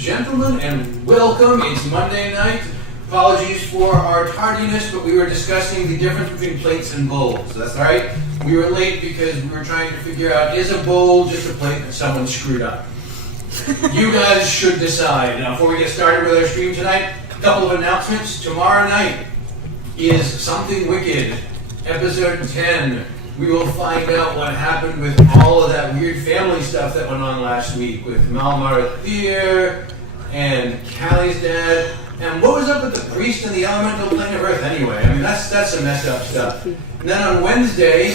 gentlemen, and welcome. It's Monday night. Apologies for our tardiness, but we were discussing the difference between plates and bowls. That's right. We were late because we were trying to figure out, is a bowl just a plate that someone screwed up? You guys should decide. Now, before we get started with our stream tonight, a couple of announcements. Tomorrow night is Something Wicked, episode 10. We will find out what happened with all of that weird family stuff that went on last week with Malmar Thir and Callie's dad. And what was up with the priest and the elemental plane of Earth anyway? I mean, that's some messed up stuff. And then on Wednesday,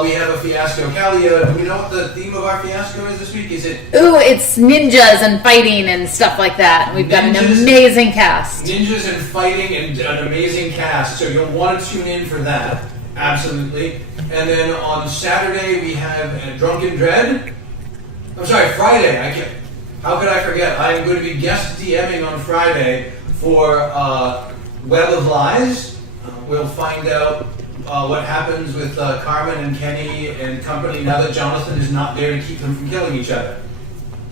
we have a fiasco. Callie, do we know what the theme of our fiasco is this week? Is it? Ooh, it's ninjas and fighting and stuff like that. We've got an amazing cast. Ninjas and fighting and an amazing cast. So you'll want to tune in for that. Absolutely. And then on Saturday, we have Drunken Dread. I'm sorry, Friday. How could I forget? I'm going to be guest DMing on Friday for Web of Lies. We'll find out what happens with Carmen and Kenny and company now that Jonathan is not there to keep them from killing each other.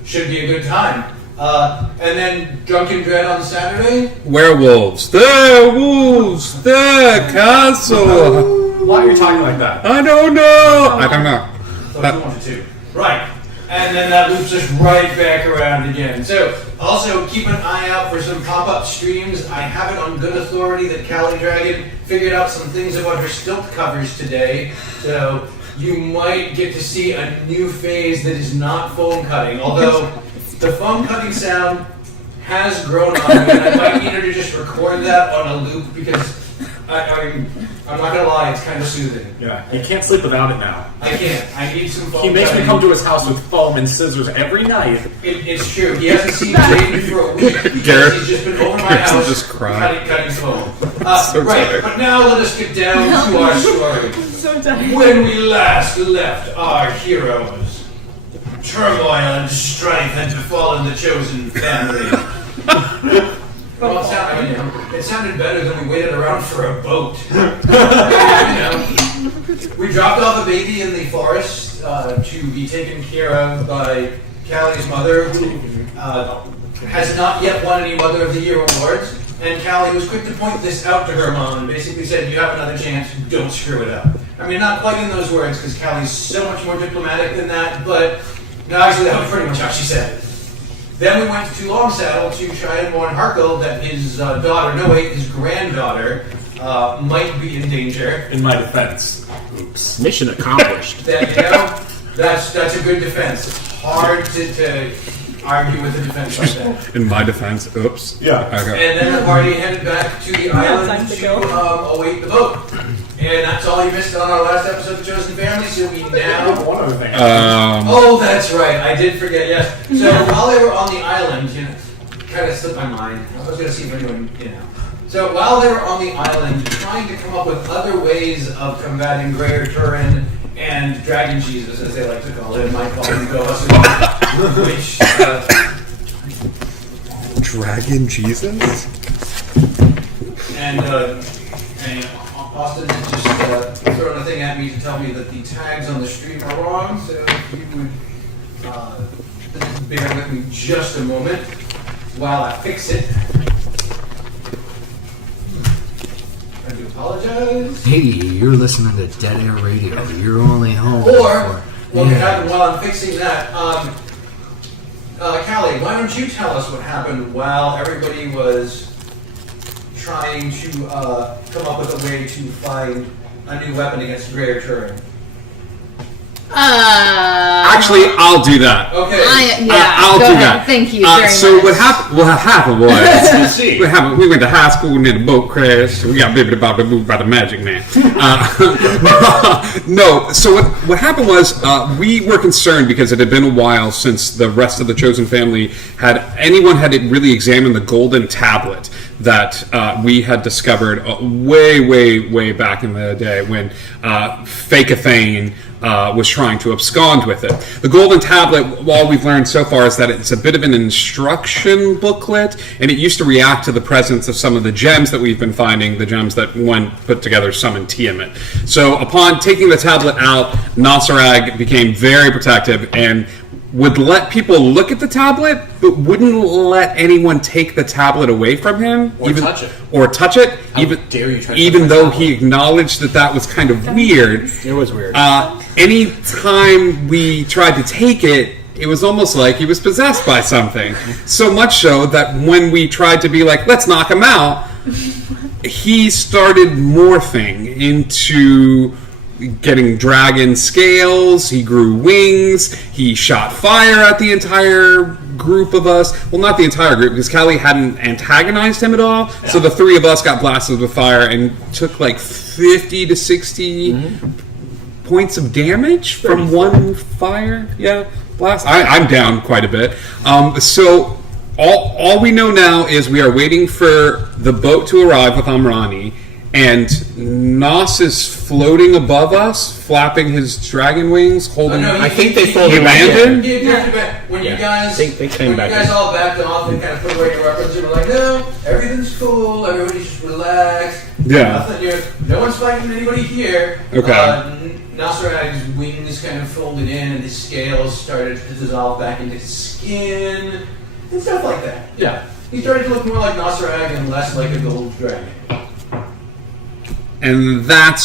Should be a good time. And then Drunken Dread on Saturday. Werewolves. The wolves. The castle. Why are you talking like that? I don't know. I don't know. So you wanted to. Right. And then that loops us right back around again. So, also keep an eye out for some pop-up streams. I have it on good authority that Callie Dragon figured out some things about her stilt covers today. So, you might get to see a new phase that is not foam cutting. Although, the foam cutting sound has grown on me, and I might need her to just record that on a loop because I'm not gonna lie, it's kind of soothing. Yeah, he can't sleep without it now. I can't. I need some foam He makes cutting. me come to his house with foam and scissors every night. It's true. He hasn't seen Jaden for a week because Garrett- he's just been over my Garrett's house just crying. cutting foam. So Right, tired. but now let us get down to our story. So tired. When we last left our heroes, turmoil and strife had befallen the chosen family. Well, it sounded better than we waited around for a boat. We dropped off a baby in the forest to be taken care of by Callie's mother, who has not yet won any Mother of the Year awards. And Callie was quick to point this out to her mom and basically said, you have another chance, don't screw it up. I mean, not quite in those words, because Callie's so much more diplomatic than that, but no, actually that was pretty much how she said it. Then we went to Longsaddle to try and warn Harkle that his daughter, no wait, his granddaughter, might be in danger. In my defense. Oops. Mission accomplished. That's a good defense. It's hard to argue with a defense like that. In my defense, oops. Yeah. Okay. And then the party headed back to the island to await the boat. And that's all you missed on our last episode of Chosen Family, so we now... One other thing. Oh, that's right. I did forget, yes. So while they were on the island, kind of slipped my mind. I was going to see if anyone, So while they were on the island, trying to come up with other ways of combating Greater Turin and Dragon Jesus, as they like to call it, might call him Gohasu, which... Dragon Jesus? And Austin has just thrown a thing at me to tell me that the tags on the stream are wrong, so if you would bear with me just a moment while I fix it. I do apologize. Hey, you're listening to Dead Air Radio. You're only home. Or, what could happen while I'm fixing that, Callie, why don't you tell us what happened while everybody was trying to come up with a way to find a new weapon against Greater Turin? Actually, I'll do that. Okay. I'll go do ahead. that. Thank you very So much. what happened was... Let's see. What happened? We went to high school and then the boat crashed. We got bibbidi about to move by the magic man. No. So what happened was we were concerned because it had been a while since the rest of the Chosen family had really examined the golden tablet that we had discovered way back in the day when Fake-a-Thane was trying to abscond with it. The golden tablet, all we've learned so far is that it's a bit of an instruction booklet, and it used to react to the presence of some of the gems that we've been finding, the gems that when put together summon Tiamat. So upon taking the tablet out, Nasarag became very protective, and would let people look at the tablet, but wouldn't let anyone take the tablet away from him, Or touch it. or touch it, even dare you try to even touch my though tablet? he acknowledged that was kind of weird. It was weird. Any time we tried to take it, it was almost like he was possessed by something. So much so that when we tried to be like, let's knock him out, he started morphing into getting dragon scales. He grew wings. He shot fire at the entire group of us. Well, not the entire group, because Callie hadn't antagonized him at all. So the three of us got blasted with fire and took like 50 to 60 points of damage from one fire. Yeah, blast. I'm down quite a bit. So all we know now is we are waiting for the boat to arrive with Amrani, and Nos is floating above us, flapping his dragon wings, holding. I think they folded He back landed? in. When you Yeah. guys, They came when back you guys in. all backed off and kind of put away your weapons, you were like, no, everything's cool, everybody's just relaxed. Yeah. Nothing, no one's fighting anybody here. Okay. Nosferatu's wings kind of folded in, and his scales started to dissolve back into his skin, and stuff like that. Yeah. He started to look more like Nosferatu and less like a gold dragon. And that's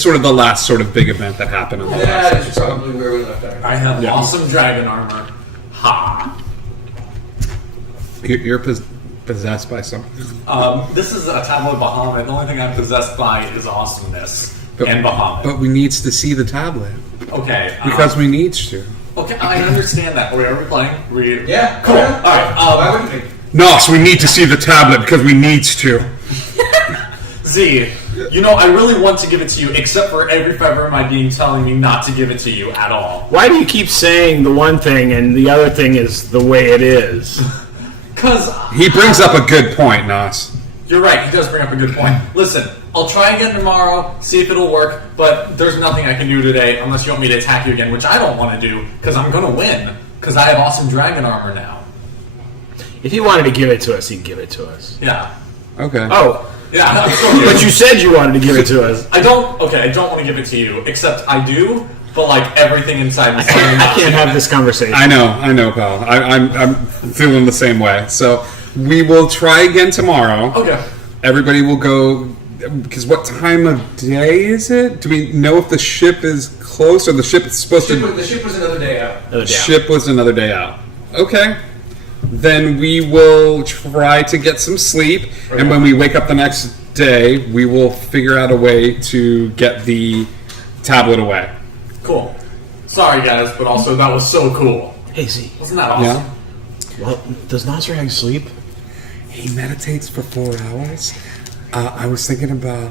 sort of the last sort of big event that happened on the last That is episode. probably where we left our. I have Yeah. awesome dragon armor. Ha! You're possessed by something. This is a tablet of Bahamut. The only thing I'm possessed by is awesomeness and Bahamut. But we needs to see the tablet. Okay. Because we needs to. Okay, I understand that. Wait, are we playing? Yeah. Cool. Yeah. All right. Why wouldn't we? No, so we need to see the tablet because we needs to. Z, you know, I really want to give it to you, except for every fiber of my being telling me not to give it to you at all. Why do you keep saying the one thing and the other thing is the way it is? Because He brings up a good point, Nos. you're right, he does bring up a good point. Listen, I'll try again tomorrow, see if it'll work, but there's nothing I can do today unless you want me to attack you again, which I don't want to do, because I'm going to win, because I have awesome dragon armor now. If he wanted to give it to us, he'd give it to us. Yeah. Okay. Oh, Yeah, I'm still but you said you wanted to give it to us. I don't want to give it to you, except I do, but like everything inside me. I can't have this conversation. I know, pal. I'm feeling the same way. So we will try again tomorrow. Okay. Everybody will go. Because what time of day is it? Do we know if the ship is close or the ship is supposed to? The ship was another day out. Another day out. Ship was another day out. Okay. Then we will try to get some sleep, and when we wake up the next day, we will figure out a way to get the tablet away. Cool. Sorry, guys, but also that was so cool. Hey, Z. Wasn't that awesome? Yeah. Well, does Nosferatu sleep? He meditates for 4 hours. I was thinking about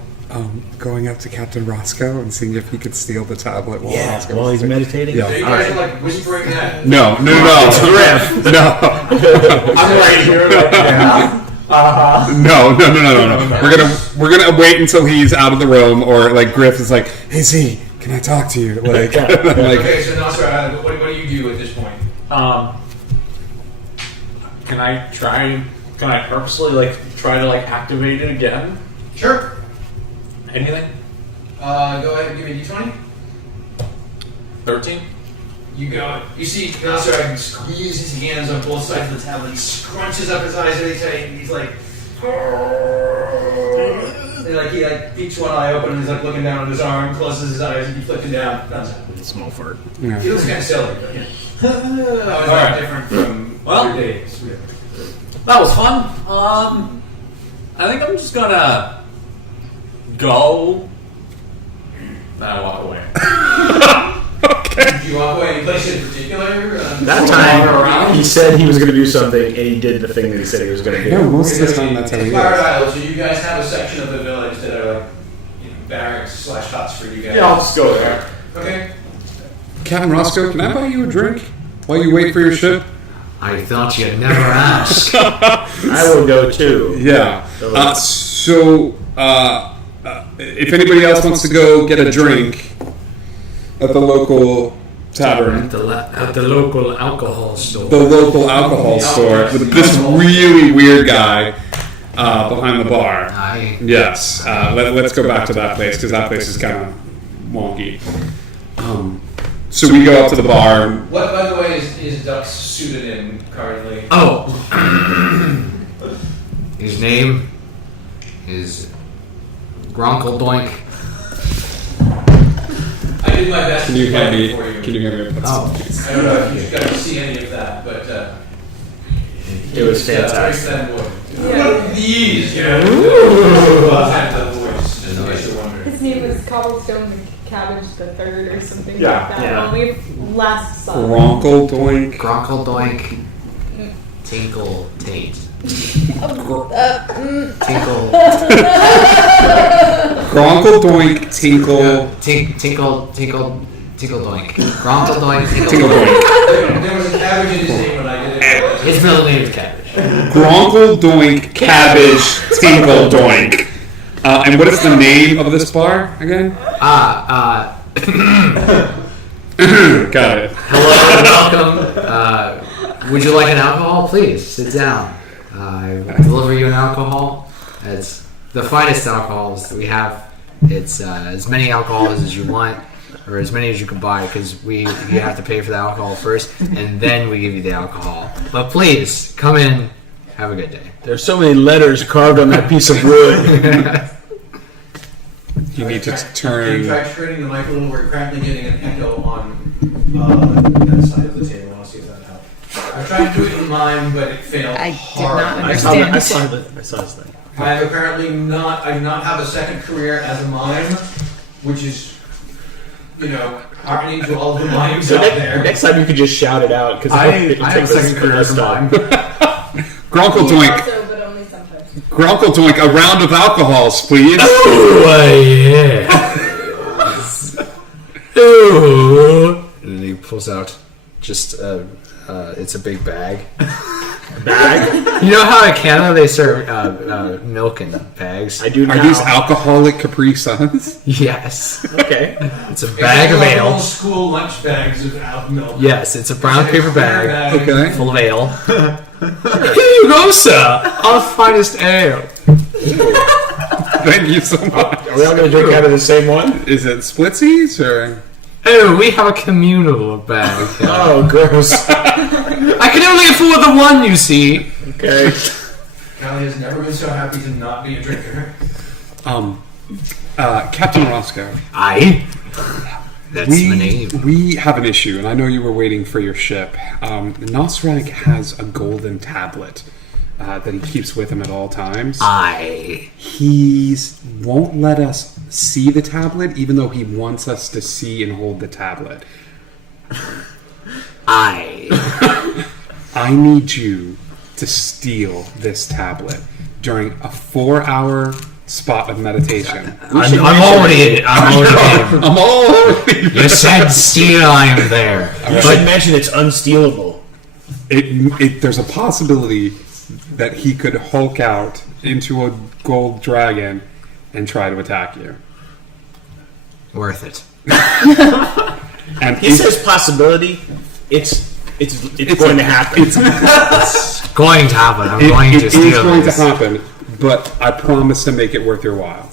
going up to Captain Roscoe and seeing if he could steal the tablet while Roscoe While was he's there. meditating? Yeah. So you guys are like whispering that. No. Griff. No. I'm right here. Like, yeah. No. We're gonna wait until he's out of the room, or like Griff is like, "Hey Z, can I talk to you?" Like, Yeah. like Okay, so Nosferatu, what do you do at this point? Can I purposely try to activate it again? Sure. Anything? Go ahead and give me a d20. 13? You go. You see Nosferatu squeeze his hands on both sides of the tablet. He scrunches up his eyes really tight, and he's like, and he peeks one eye open, and he's looking down at his arm, closes his eyes, and he flips it down. That's it. Small fart. He looks kind of silly, but yeah. How is that Alright. different from Well- other days? That was fun. I think I'm just gonna go. Then I walk away. Did you walk away any place in particular? That time, he said he was going to do something, and he did the thing that he said he was going to do. most of the time that's how he Fire is. Isle, so you guys have a section of the village that are barracks / huts for you guys. Yeah, I'll just go there. Okay. Captain Roscoe, can I buy you a drink while you wait for your ship? I thought you'd never ask. I will go too. Yeah. If anybody else wants to go get a drink at the local tavern, At the local alcohol store. the local alcohol store, with this really weird guy behind the bar. So we go up to the bar. What, by the way, is Ducks suited in currently? Oh. His name is Gronkle Doink. I did my best Can to you hand find me? it for you. Can you hand me? Oh. I don't know if you got to see any of that, but It was fantastic. One of these, you know. Had the voice, just in case you're wondering. His name was Cobblestone Cabbage the Third or something Yeah, like that. yeah. When we last saw him. Gronkle Doink. Gronkle Doink. Tinkle Tate. Tinkle. Gronkle Doink. Tinkle. Tinkle Doink. Gronkle Doink. Tinkle Tinkle Doink. Doink. There was a cabbage in his name when I did it. His middle name is Cabbage. Gronkle Doink. Cabbage. Tinkle Doink. And what is the name of this bar again? Got it. Hello and welcome. Would you like an alcohol? Please sit down. I will deliver you an alcohol. It's the finest alcohols that we have. It's as many alcohols as you want, or as many as you can buy, because you have to pay for the alcohol first, and then we give you the alcohol. But please come in. Have a good day. There's so many letters carved on that piece of wood. You need to Can you turn. try straightening the mic a little? We're currently getting an echo on that side of the table. I want to see if that helps. I tried to do it in mine, but it failed. I did hard. not I saw understand. his thing. I have apparently not. I do not have a second career as a mime, which is, heartening to all the mimes So out there. next time you could just shout it out because I have a second career as a mime. Gronkle He Doink. also, but only sometimes. Grunkle Doink, a round of alcohols, please. Oh, yes. Ooh. And he pulls out just it's a big bag. Bag? You know how in Canada they serve milk in bags? I do now. Are these alcoholic Capri Suns? Yes. Okay. It's a bag of It's like ale. old school lunch bags of milk. Yes, it's a brown paper bag Okay. full of ale. Here you go, sir. Our finest ale. Thank you so much. Are we all going to drink out of the same one? Is it splitsies or? Oh, we have a communal bag. Oh, gross. I can only afford the one, you see. Okay. Callie has never been so happy to not be a drinker. Captain Roscoe. Aye. That's my name. We have an issue, and I know you were waiting for your ship. Nosrag has a golden tablet that he keeps with him at all times. Aye. He won't let us see the tablet, even though he wants us to see and hold the tablet. Aye. I need you to steal this tablet during a 4-hour spot of meditation. I'm already in. I'm already. You said steal, I am there. You should mention it's unstealable. There's a possibility that he could hulk out into a gold dragon and try to attack you. Worth it. And He says possibility. It's going to happen. It's going to happen. I'm It going to is steal going to this. happen, but I promise to make it worth your while.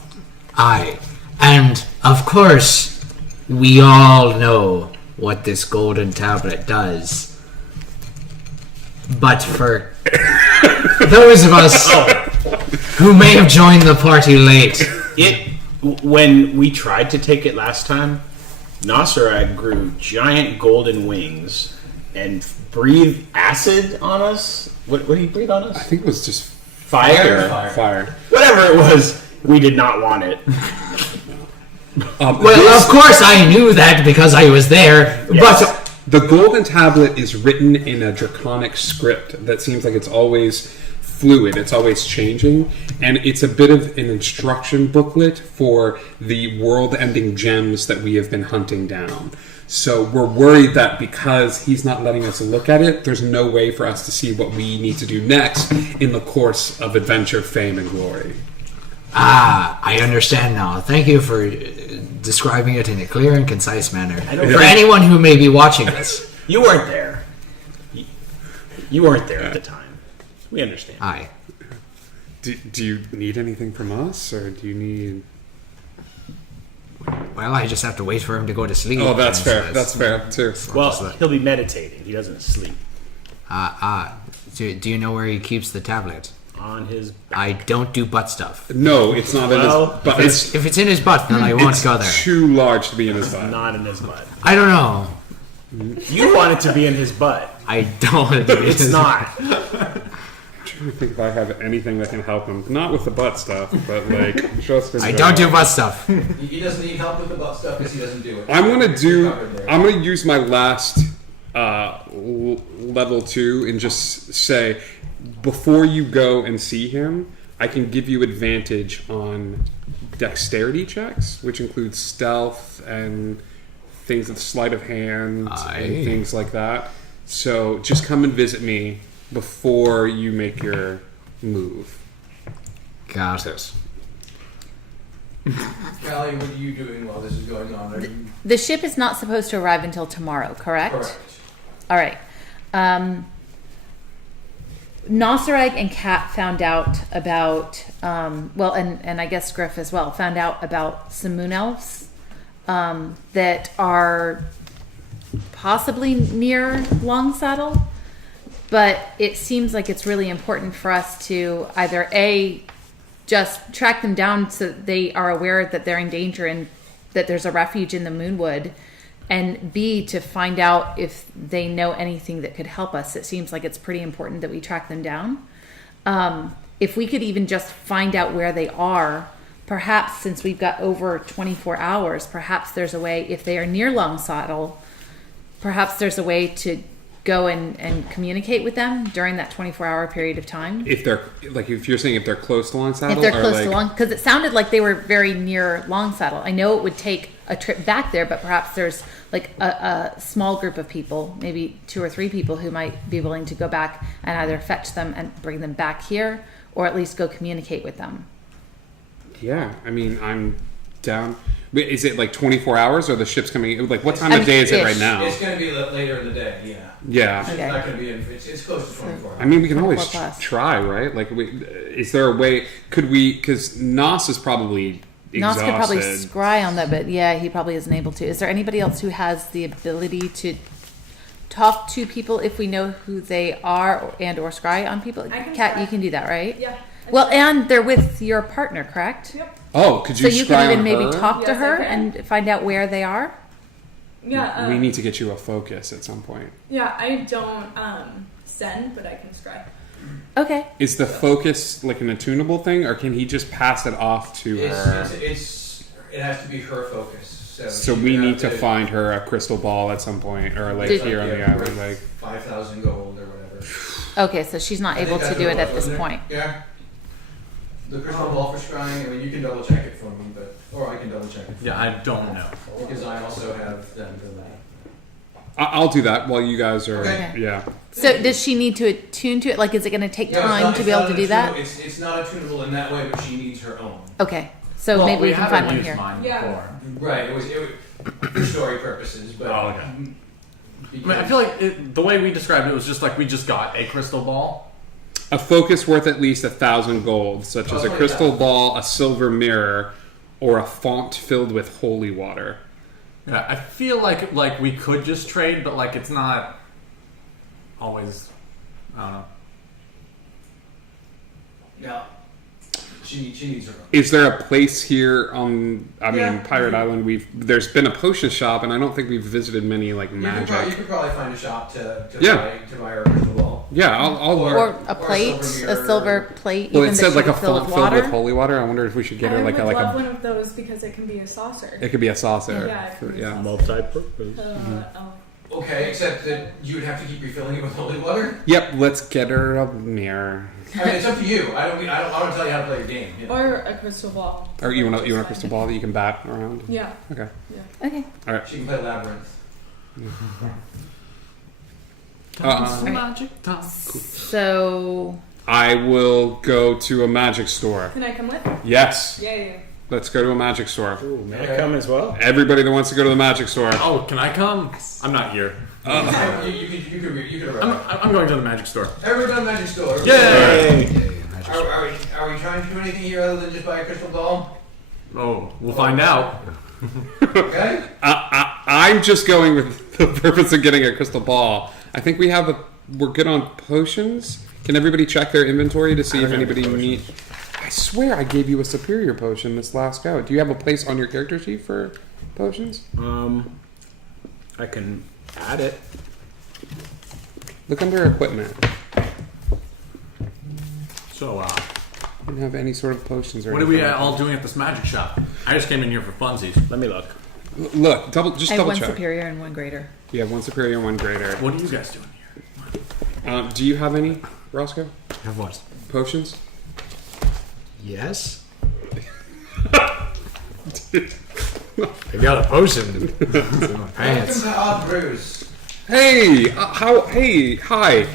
Aye. And, of course, we all know what this golden tablet does. But for those of us who may have joined the party late, When we tried to take it last time, Nosrag grew giant golden wings and breathed acid on us. What did he breathe on I us? think it was just Fire? fire. Whatever it was, we did not want it. well, of course I knew that because I was there, Yes. but The golden tablet is written in a draconic script that seems like it's always fluid, it's always changing, and it's a bit of an instruction booklet for the world-ending gems that we have been hunting down. So we're worried that because he's not letting us look at it, there's no way for us to see what we need to do next in the course of adventure, fame, and glory. I understand now. Thank you for describing it in a clear and concise manner. don't For think- anyone who may be watching this, You weren't there. You weren't there at the time. We understand. aye. Do you need anything from us, or do you need... Well, I just have to wait for him to go to sleep. Oh, that's And fair. so That's fair too. Well, he'll be meditating. He doesn't sleep. Do you know where he keeps the tablet? On his I don't do butt stuff. No, it's not in Well, his. But it's If it's in his butt, then I won't go there. too large to be in his butt. not in his butt. I don't know. You want it to be in his butt. I don't want it to be. It's not. I'm trying to think if I have anything that can help him. Not with the butt stuff, but like just. In I don't do general. butt stuff. He doesn't need help with the butt stuff because he doesn't do it. I'm gonna do. You're covered there. I'm gonna use my last level 2 and just say, before you go and see him, I can give you advantage on dexterity checks, which includes stealth and things with sleight of hand and things like that. So just come and visit me before you make your move. Got it. Callie, what are you doing while this is going on? Are you The ship is not supposed to arrive until tomorrow, correct? correct? All right. Nosarag and Kat found out about, and I guess Griff as well, found out about some moon elves that are possibly near Longsaddle. But it seems like it's really important for us to either just track them down so that they are aware that they're in danger and that there's a refuge in the Moonwood, and B, to find out if they know anything that could help us. It seems like it's pretty important that we track them down. If we could even just find out where they are, perhaps since we've got over 24 hours, perhaps there's a way, if they are near Longsaddle, perhaps there's a way to go and communicate with them during that 24-hour period of time. If they're if you're saying if they're close to Longsaddle, If they're or close like, to Long, because it sounded like they were very near Longsaddle. I know it would take a trip back there, but perhaps there's like a small group of people, maybe 2 or 3 people who might be willing to go back and either fetch them and bring them back here, or at least go communicate with them. Yeah, I mean, I'm down. Wait, is it like 24 hours, or the ship's coming? Like, what time of day is it right Ish. now? It's going to be later in the day, yeah. Yeah. It's Okay. not going to be, it's close to 24 hours. I mean, we can always 24 plus. try, right? Like, is there a way? Could we? Because Nos is probably Nos exhausted. could probably scry on that, but yeah, he probably isn't able to. Is there anybody else who has the ability to talk to people if we know who they are and or scry on people? I can Kat, try. you can do that, right? Yeah. Well, and they're with your partner, correct? Yep. Oh, could So you you scry can even on maybe her? talk to Yes, I her can. and find out where they are. Yeah. We need to get you a focus at some point. Yeah, I don't send, but I can scry. Okay. Is the focus like an attunable thing, or can he just pass it off to her? It has to be her focus. So we need to find her a crystal ball at some point, or like Did- here on the island. Like, 5,000 gold or whatever. Okay, so she's not I think able to that's do what it at was, this wasn't it? point. Yeah. The crystal ball for scrying, I mean, you can double check it for me, or I can double check it for Yeah, I don't know. you, because I also have them for that. I'll do that while you guys are. Okay. Yeah. So does she need to attune to it? Like, is it going to take Yeah, it's time not- to it's be able not to an do that? attunable- It's not attunable in that way, but she needs her own. Okay, so Well, maybe we can haven't find one used here. mine Yeah. before. Right, it was for story purposes, but. Oh, okay. I mean, I feel like the way we described it was just like we just got a crystal ball. A focus worth at least 1,000 gold, such as a Oh, crystal yeah. ball, a silver mirror, or a font filled with holy water. Yeah, I feel like we could just trade, but like it's not always. I don't know. Yeah. She needs her own. Is there a place here on? I mean, Yeah. Pirate Island. There's been a potion shop, and I don't think we've visited many like You magic. could probably find a shop to Yeah. buy her a crystal ball. Yeah, I'll. Or a plate, silver a silver plate, well, even it that said she like a could fill font with filled with water. holy water. I wonder if we should get I her would like love a. one of those because it can be a saucer. It could be a saucer. Yeah, it could be Yeah. Multi-purpose. Okay, except that you would have to keep refilling it with holy water. Yep. Let's get her a mirror. I mean, it's up to you. I don't tell you how to play the game. You know? Or a crystal ball. Or you want a crystal ball that you can bat around? Yeah. Okay. Okay. All right. She can play labyrinth. Magic time. So I will go to a magic store. Can I come with? Yes. Yeah. Let's go to a magic store. Ooh, may I Okay. come as well? Everybody that wants to go to the magic store. Oh, can I come? I'm not here. You could I'm going to the magic store. Everyone done magic store. Yay! Are we trying to do anything here other than just buy a crystal ball? Oh, we'll find out. Okay? I'm just going with the purpose of getting a crystal ball. I think we're good on potions. Can everybody check their inventory to see if anybody needs? I swear I gave you a superior potion this last go. Do you have a place on your character sheet for potions? I can add it. Look under equipment. So, I don't have any sort of potions or what are we anything like all doing at this magic shop? I just came in here for funsies. Let me look. that. Look, I have double one check. superior and one greater. You have one superior and one greater. What are you guys doing here? Do you have any, Roscoe? Have what? Potions? Yes. I got a potion. It's in my Welcome pants. to Odd Brews. Hey, hi.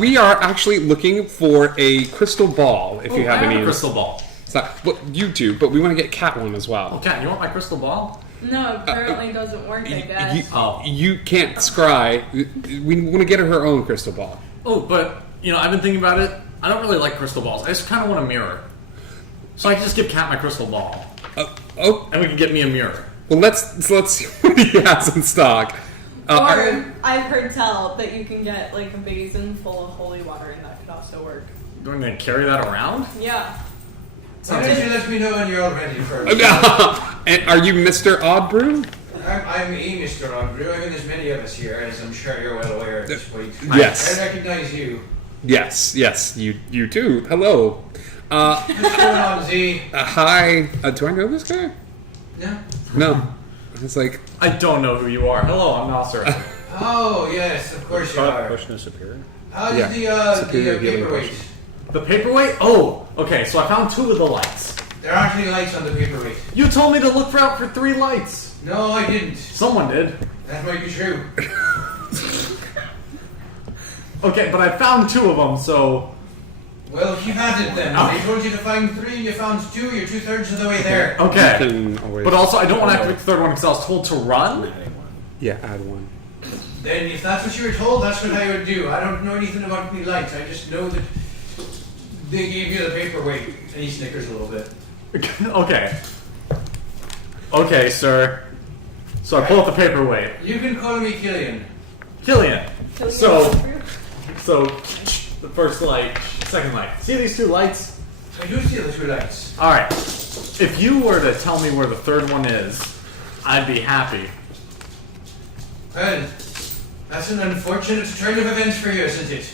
We are actually looking for a crystal ball. If you have I any, have a crystal ball. It's not, well, you do, but we want to get Cat one as well. Oh, Cat, you want my crystal ball? No, apparently doesn't work, I guess. You can't scry. We want to get her own crystal ball. Oh, but, I've been thinking about it. I don't really like crystal balls. I just kind of want a mirror. So I can just give Cat my crystal ball. Oh, And we can get me a mirror. well, let's see what he has in stock. Or I've heard tell that you can get like a basin full of holy water and that could also work. Going to carry that around? Yeah. Why don't you let me know when you're all ready first? And are you Mr. Oddbrew? I'm a Mr. Oddbrew. I mean, there's many of us here, as I'm sure you're well aware at this point. Yes. I recognize you. Yes, you too. Hello. What's going on, Z? Hi. Do I know this guy? No? No. It's like, I don't know who you are. Hello, I'm Nasser. Oh, yes, of course you are. Potion is superior. How Yeah. did Superior the healing paperweight? potion. The paperweight? Oh, okay, so I found 2 of the lights. There aren't any lights on the paperweight. You told me to look out for 3 lights. No, I didn't. Someone did. That might be true. Okay, but I found 2 of them, so... Well, if you had it then. Oh. They told you to find 3, you found 2, you're 2/3 of the way there. Okay. you can always, But also, I don't want to activate the 3rd one because I was told to run. yeah, add one. Then if that's what you were told, that's what I would do. I don't know anything about any lights. I just know that they gave you the paperweight. And he snickers a little bit. Okay. Okay, sir. So I pull out the paperweight. You can call me Killian. Killian. Killing So- yourself. So, the first light, second light. See these 2 lights? I do see the 2 lights. Alright. If you were to tell me where the 3rd one is, I'd be happy. Well, that's an unfortunate turn of events for you, isn't it?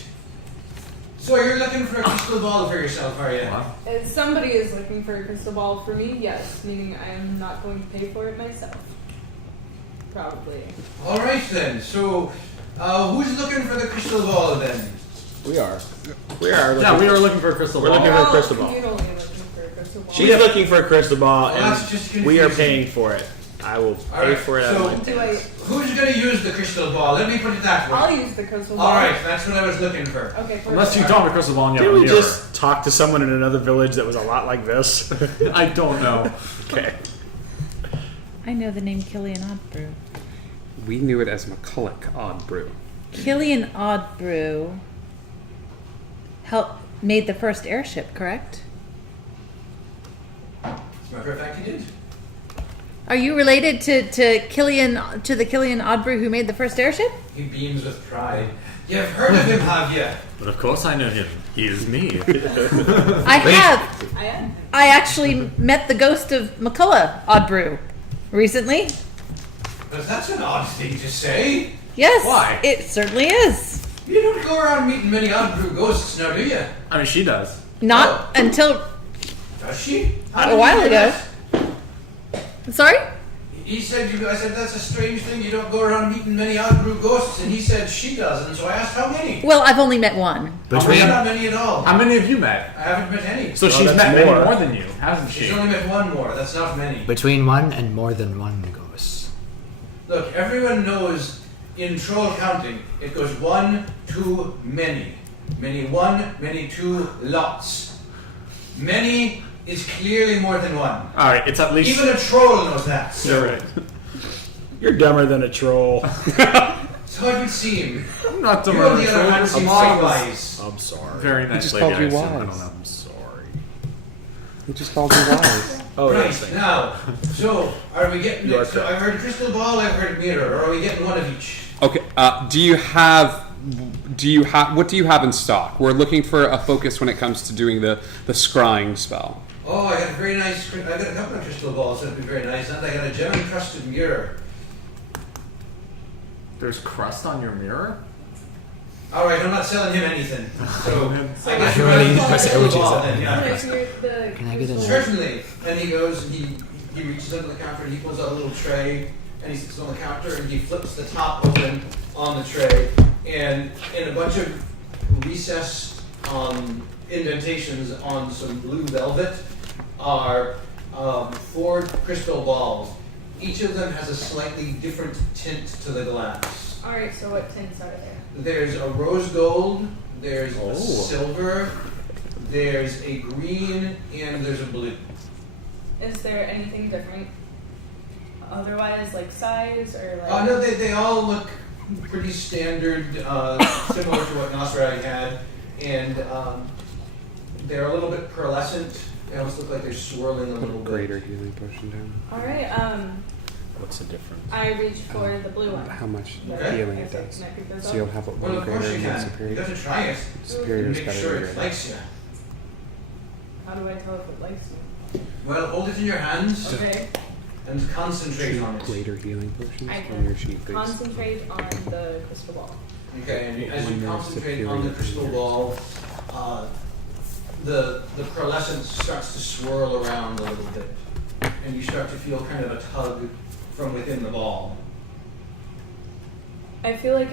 So you're looking for a crystal ball for yourself, are you? What? If somebody is looking for a crystal ball for me, yes, meaning I am not going to pay for it myself. Probably. All right then. So, who's looking for the crystal ball then? We are. We are. Yeah, we are looking for a crystal We're ball. looking for a crystal ball. You're only looking for a crystal ball. She's looking for a crystal ball, Well, that's just and we are confusing. paying for it. I will All pay right, for it. so- out of my Do I? Who's going to use the crystal ball? Let me put it that way. I'll use the crystal ball. All right, that's what I was looking for. Okay. Perfect. Unless you don't have a crystal ball and you Did have a we mirror. just talk to someone in another village that was a lot like this? I don't know. Okay. I know the name Killian Oddbrew. We knew it as McCulloch Oddbrew. Killian Oddbrew made the first airship, correct? As a matter of fact, you did. Are you related to the Killian Oddbrew who made the first airship? He beams with pride. You've heard of him, have you? But of course I know him. He is me. I have. I am. I actually met the ghost of McCulloch Oddbrew recently. But that's an odd thing to say. Yes. Why? It certainly is. You don't go around meeting many Oddbrew ghosts now, do you? I mean, she does. Not until Does she? How a did while you do ago. that? Sorry? He said, I said, that's a strange thing. You don't go around meeting many Oddbrew ghosts. And he said, she doesn't. So I asked, how many? Well, I've only met one. Between not many at all. How many have you met? I haven't met any. So she's that's met many more. more than you, hasn't she? She's only met one more. That's not many. Between one and more than one ghosts. Look, everyone knows in troll counting, it goes 1, 2, many. Many 1, many 2, lots. Many is clearly more than 1. Alright, it's at least... Even a troll knows that. You're right. You're dumber than a troll. So it would seem. I'm not dumb. You, on the other hand, seem sorry. wise. I'm sorry. Very nice just lady. called you I assume. I wise. don't know. I'm sorry. He just called me wise. Oh, Right, yes, thank you. now, so are we getting You are it? So correct. I've heard crystal ball, I've heard mirror, or are we getting one of each? Okay. Do you have what do you have in stock? We're looking for a focus when it comes to doing the scrying spell. Oh, I got a very nice, I got a couple of crystal balls that'd be very nice, and I got a gem encrusted mirror. There's crust on your mirror? Alright, I'm not selling him anything. So, I guess I you're really right. need to press Crystal emojis ball up. then, yeah. Can I get a Certainly. And he goes and he reaches under the counter and he pulls out a little tray and he sits on the counter and he flips the top open on the tray, and in a bunch of recessed indentations on some blue velvet are 4 crystal balls. Each of them has a slightly different tint to the glass. Alright, so what tints are there? There's a rose gold, there's Oh. a silver, there's a green, and there's a blue. Is there anything different? Otherwise, like size or like. No, they all look pretty standard, similar to what Nosferatu had, and they're a little bit pearlescent. They almost look like they're swirling a little bit. healing potion down. Alright, What's the difference? I reach for the blue one. How much Okay. healing I it say, does. can I pick those So up? you'll have it Well, one of course greater you and one can. You superior. got to try it. Superior is Make better sure than it greater. likes you. How do I tell if it likes me? Well, hold it in your hands Okay, and concentrate on it. Greater healing potions I on your can sheet, please. concentrate on the crystal ball. Okay, and as you One more concentrate on the superior crystal fingers. ball, the pearlescence starts to swirl around a little bit, and you start to feel kind of a tug from within the ball. I feel like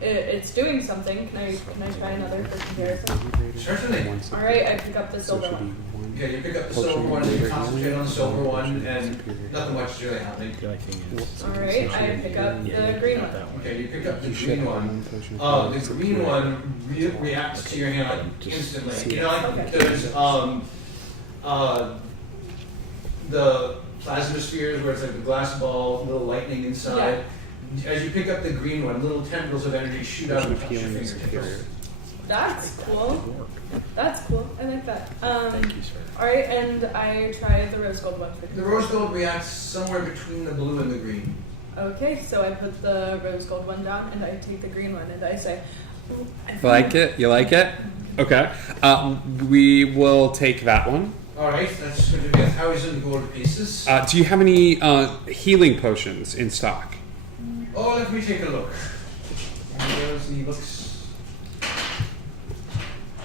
it's doing something. Can I try another for comparison? Certainly. Alright, I pick up the silver one. Okay, you pick up the Potion silver one, of and you greater concentrate healing, on the silver one, potion of and superior nothing much is really happening. The only thing is, Alright, I pick up the green not one. that one. Okay, you pick up the You should green have one. one potion of The healing green superior. one reacts to your hand Just instantly. see You know, it. like Okay. there's the plasma spheres where it's like the glass ball, little lightning inside. As you pick up the green one, little tendrils of energy shoot out Potion and of touch your healing is fingertips. superior. That's cool. That's cool. I like that. Thank you, sir. Alright, and I try the rose gold one. The rose gold reacts somewhere between the blue and the green. Okay, so I put the rose gold one down and I take the green one and I say, "Ooh, I You like it? You like it? Okay. We will take that one. Alright, that's going to be 1,000 gold pieces. Do you have any healing potions in stock? Oh, let me take a look. And he goes and he looks.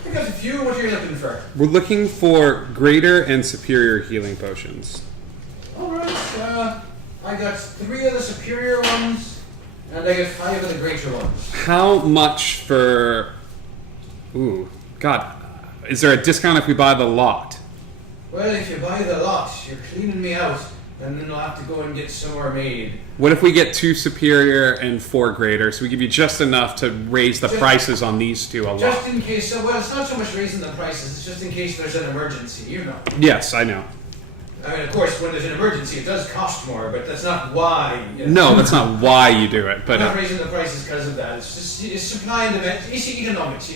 I got a few. What are you looking for? We're looking for greater and superior healing potions. Alright, I got 3 of the superior ones, and I got 5 of the greater ones. How much for? Ooh, God, is there a discount if we buy the lot? Well, if you buy the lot, you're cleaning me out, and then I'll have to go and get some more made. What if we get 2 superior and 4 greater? So we give you just enough to raise the Just- prices on these 2 a lot. Just in case, well, it's not so much raising the prices, it's just in case there's an emergency, you know. Yes, I know. I mean, of course, when there's an emergency, it does cost more, but that's not why. You know. No, that's not why you do it, I'm but not raising the prices because of that. It's just it's supply and demand. It's economics.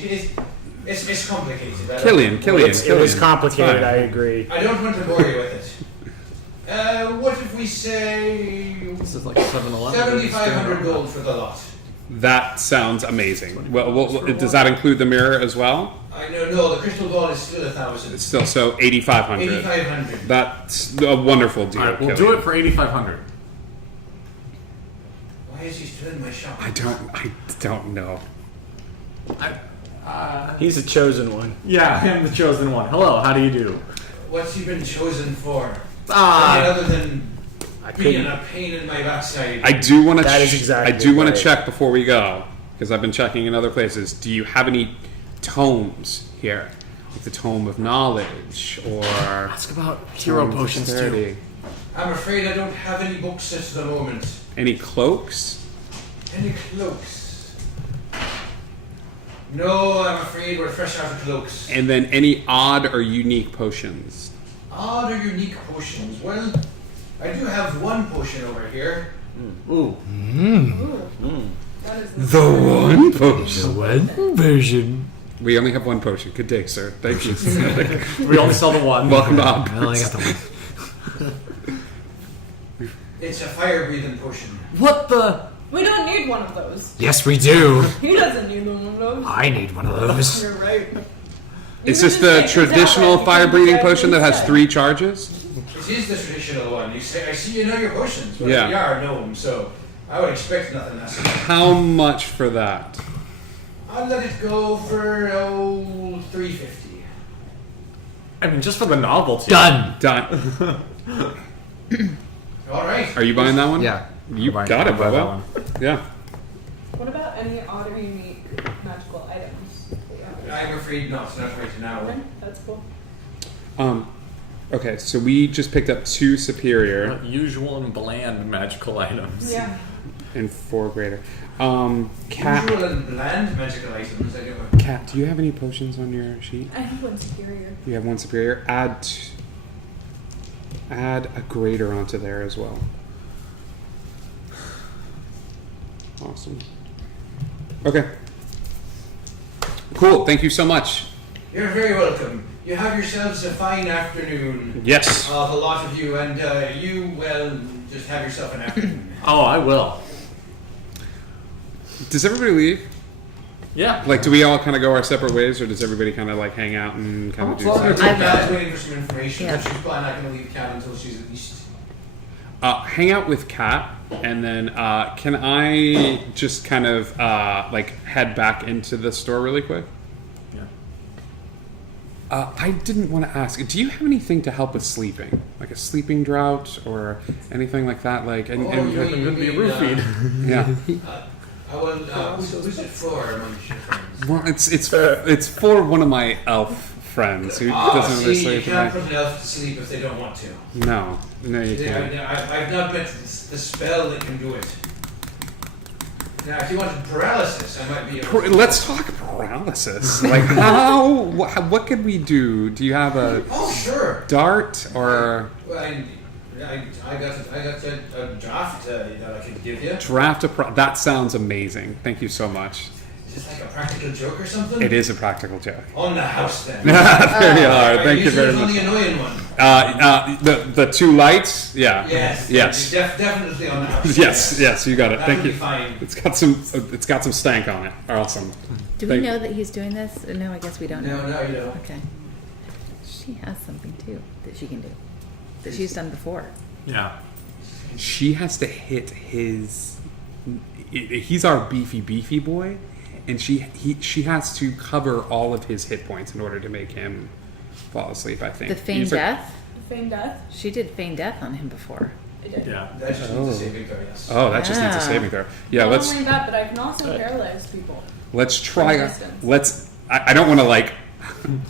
It's complicated. Killian. It was complicated. Fine. I agree. I don't want to bore you with it. What if we say This is like 7-Eleven. 7,500 gold for the lot? that sounds amazing. Well, does that include the mirror as well? I know. No, the crystal ball is still 1,000. It's still so 8,500. 8,500. That's a wonderful deal. Alright, we'll Killian. do it for 8,500. Why is he still in my shop? I don't know. He's a chosen one. Yeah, I am the chosen one. Hello, how do you do? What's he been chosen for? Ah, Other than I being couldn't. a pain in my backside. I do want to. That is exactly I do want right. to check before we go because I've been checking in other places. Do you have any tomes here, like the Tome of Knowledge or ask about hero Tome of potions too. Dexterity? I'm afraid I don't have any books at the moment. Any cloaks? Any cloaks? No, I'm afraid we're fresh out of cloaks. And then any odd or unique potions? Odd or unique potions? Well, I do have one potion over here. Ooh, Ooh. That is The one potion. One version. We only have one potion. Good day, sir. Thank you. We only sell the one. Welcome to I only Hogwarts. got the one. It's a fire-breathing potion. What the? We don't need one of those. Yes, we do. He doesn't need one of those. I need one of those. You're right. Is You this can the just take it traditional out, fire-breathing you can potion that has instead. 3 charges? It is the traditional one. You say, I see you know your potions, but Yeah. we are gnomes, so I would expect nothing less. How much for that? I'll let it go for $3.50. I mean, just for the novelty. Done. Done. All right. Are you buying that one? Yeah. You I'll buy- got it, I'll buy that Bubba. one. Yeah. What about any odd or unique magical items? I'm afraid not. It's not right now. Okay, that's cool. Okay, so we just picked up 2 superior Usual and bland magical items. Yeah. and 4 greater. Cat, Usual and bland magical items. I don't know. Cat, do you have any potions on your sheet? I have one superior. You have 1 superior. Add a greater onto there as well. Awesome. Okay. Cool. Thank you so much. You're very welcome. You have yourselves a fine afternoon. Yes. The lot of you, and you, well, just have yourself an afternoon. Oh, I will. Does everybody leave? Yeah. Like, do we all kind of go our separate ways, or does everybody kind of like hang out and kind of do Well, something? Dad's waiting for some information, Yeah. but she's probably not going to leave Cat until she's at least. Hang out with Kat, and then can I just kind of like head back into the store really quick? Yeah. I didn't want to ask. Do you have anything to help with sleeping, like a sleeping drought or anything like that? Like, and, Oh, and- you It would be a roofied. yeah. Who's it for among your friends? Well, it's for one of my elf friends who doesn't really See, you sleep. can't at put an elf to sleep if they don't want to. night. No, you can't. I've not met the spell that can do it. Now, if you wanted paralysis, I might be able to. Let's talk paralysis. Like, how? What could we do? Do you have a Oh, sure. dart or Well, I got a draft that I could give you. draft a? That sounds amazing. Thank you so much. Is this like a practical joke or something? It is a practical joke. On the house then. There you are. Thank you very On much. the annoying one. The 2 lights. Yeah. Yes. Yes. Definitely on the house. Yes. Yes. You got it. That Thank would you. be fine. It's got some stank on it. Awesome. Do we Thank- know that he's doing this? No, I guess we don't know. No, you don't. Okay. She has something too that she can do that she's done before. Yeah. She has to hit his. He's our beefy boy, and she has to cover all of his hit points in order to make him fall asleep. I think The feign These are- death. Feign death. She did feign death on him before. I did. Yeah. That just needs a saving throw, yes. Oh, that just needs a Ah. saving throw. Yeah, Not let's only that, but I can also paralyze people. try. Resistance. Let's. I don't want to like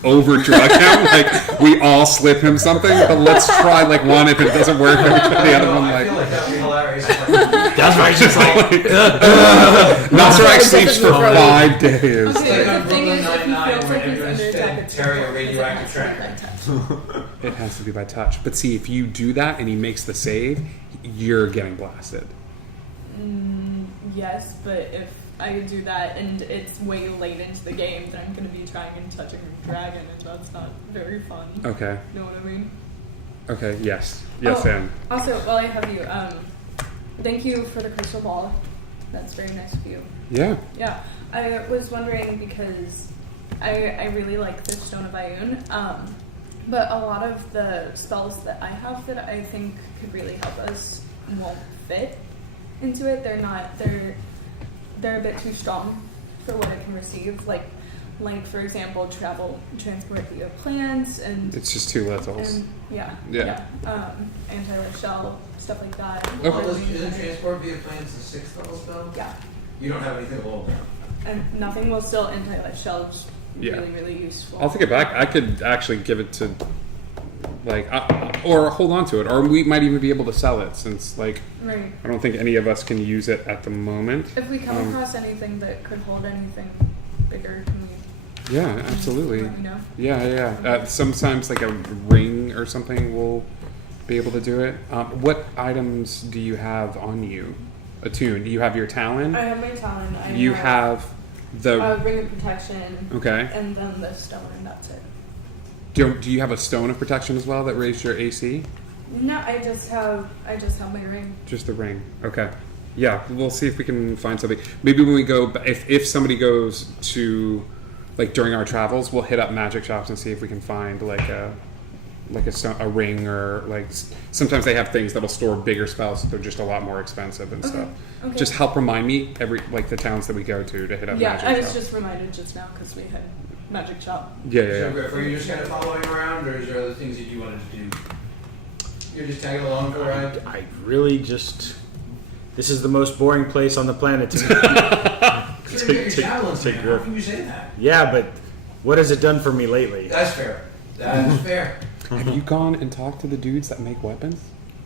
over drug him. Like we all slip him something, but let's try like one. If it doesn't work, then we try the other one. I feel Like like that would be hilarious. That's right. Just like Nosferatu sleeps for Doesn't 5 days. Okay, like on the thing Brooklyn is, if he Nine-Nine, feels where like he's everyone's under fed attack, it's Terry a because radioactive it's tracker. by touch. It has to be by touch. But see, if you do that and he makes the save, you're getting blasted. Yes, but if I do that and it's way late into the game, then I'm going to be trying and touching a dragon, and that's not very fun. Okay. Know what I mean? Okay. Yes. Yes, Oh, Anne. Also, while I have you, thank you for the crystal ball. That's very nice of you. Yeah. Yeah, I was wondering because I really like the Stone of Ioun, but a lot of the spells that I have that I think could really help us won't fit into it. They're a bit too strong for what it can receive. Like for example, transport via plants and It's just 2 littles. and Yeah. anti-life shell, stuff like that. Isn't transport via plants the 6th level spell? Yeah, You don't have anything below that. and nothing will still anti-life shell. Just Yeah. really, really useful. I'll take it back. I could actually give it to, like, or hold on to it, or we might even be able to sell it since, like, Right. I don't think any of us can use it at the moment. If we come Um, across anything that could hold anything bigger, can we Yeah, absolutely. let me know? Yeah. Sometimes like a ring or something will be able to do it. What items do you have on you? Attune. You have your talon. I have my talon. You have The Ring of protection, okay. and then the stone, and that's it. Do you have a stone of protection as well that raised your AC? No, I just have my ring. Just the ring. Okay. Yeah, we'll see if we can find something. Maybe when we go, if somebody goes to, like during our travels, we'll hit up magic shops and see if we can find like a ring, or like sometimes they have things that'll store bigger spells. They're just a lot more expensive and stuff. Okay. Just help remind me the towns that we go to hit up Yeah, magic I was shops. just reminded just now because we had magic shop. Yeah. So, Griff, are you just kind of following around, or is there other things that you wanted to do? You're just tagging along for a ride? I really just. This is the most boring place on the planet to me. Sure, you get your to javelins, man. How Griff. can you say that? Yeah, but what has it done for me lately? That's fair. That is fair. Have you gone and talked to the dudes that make weapons?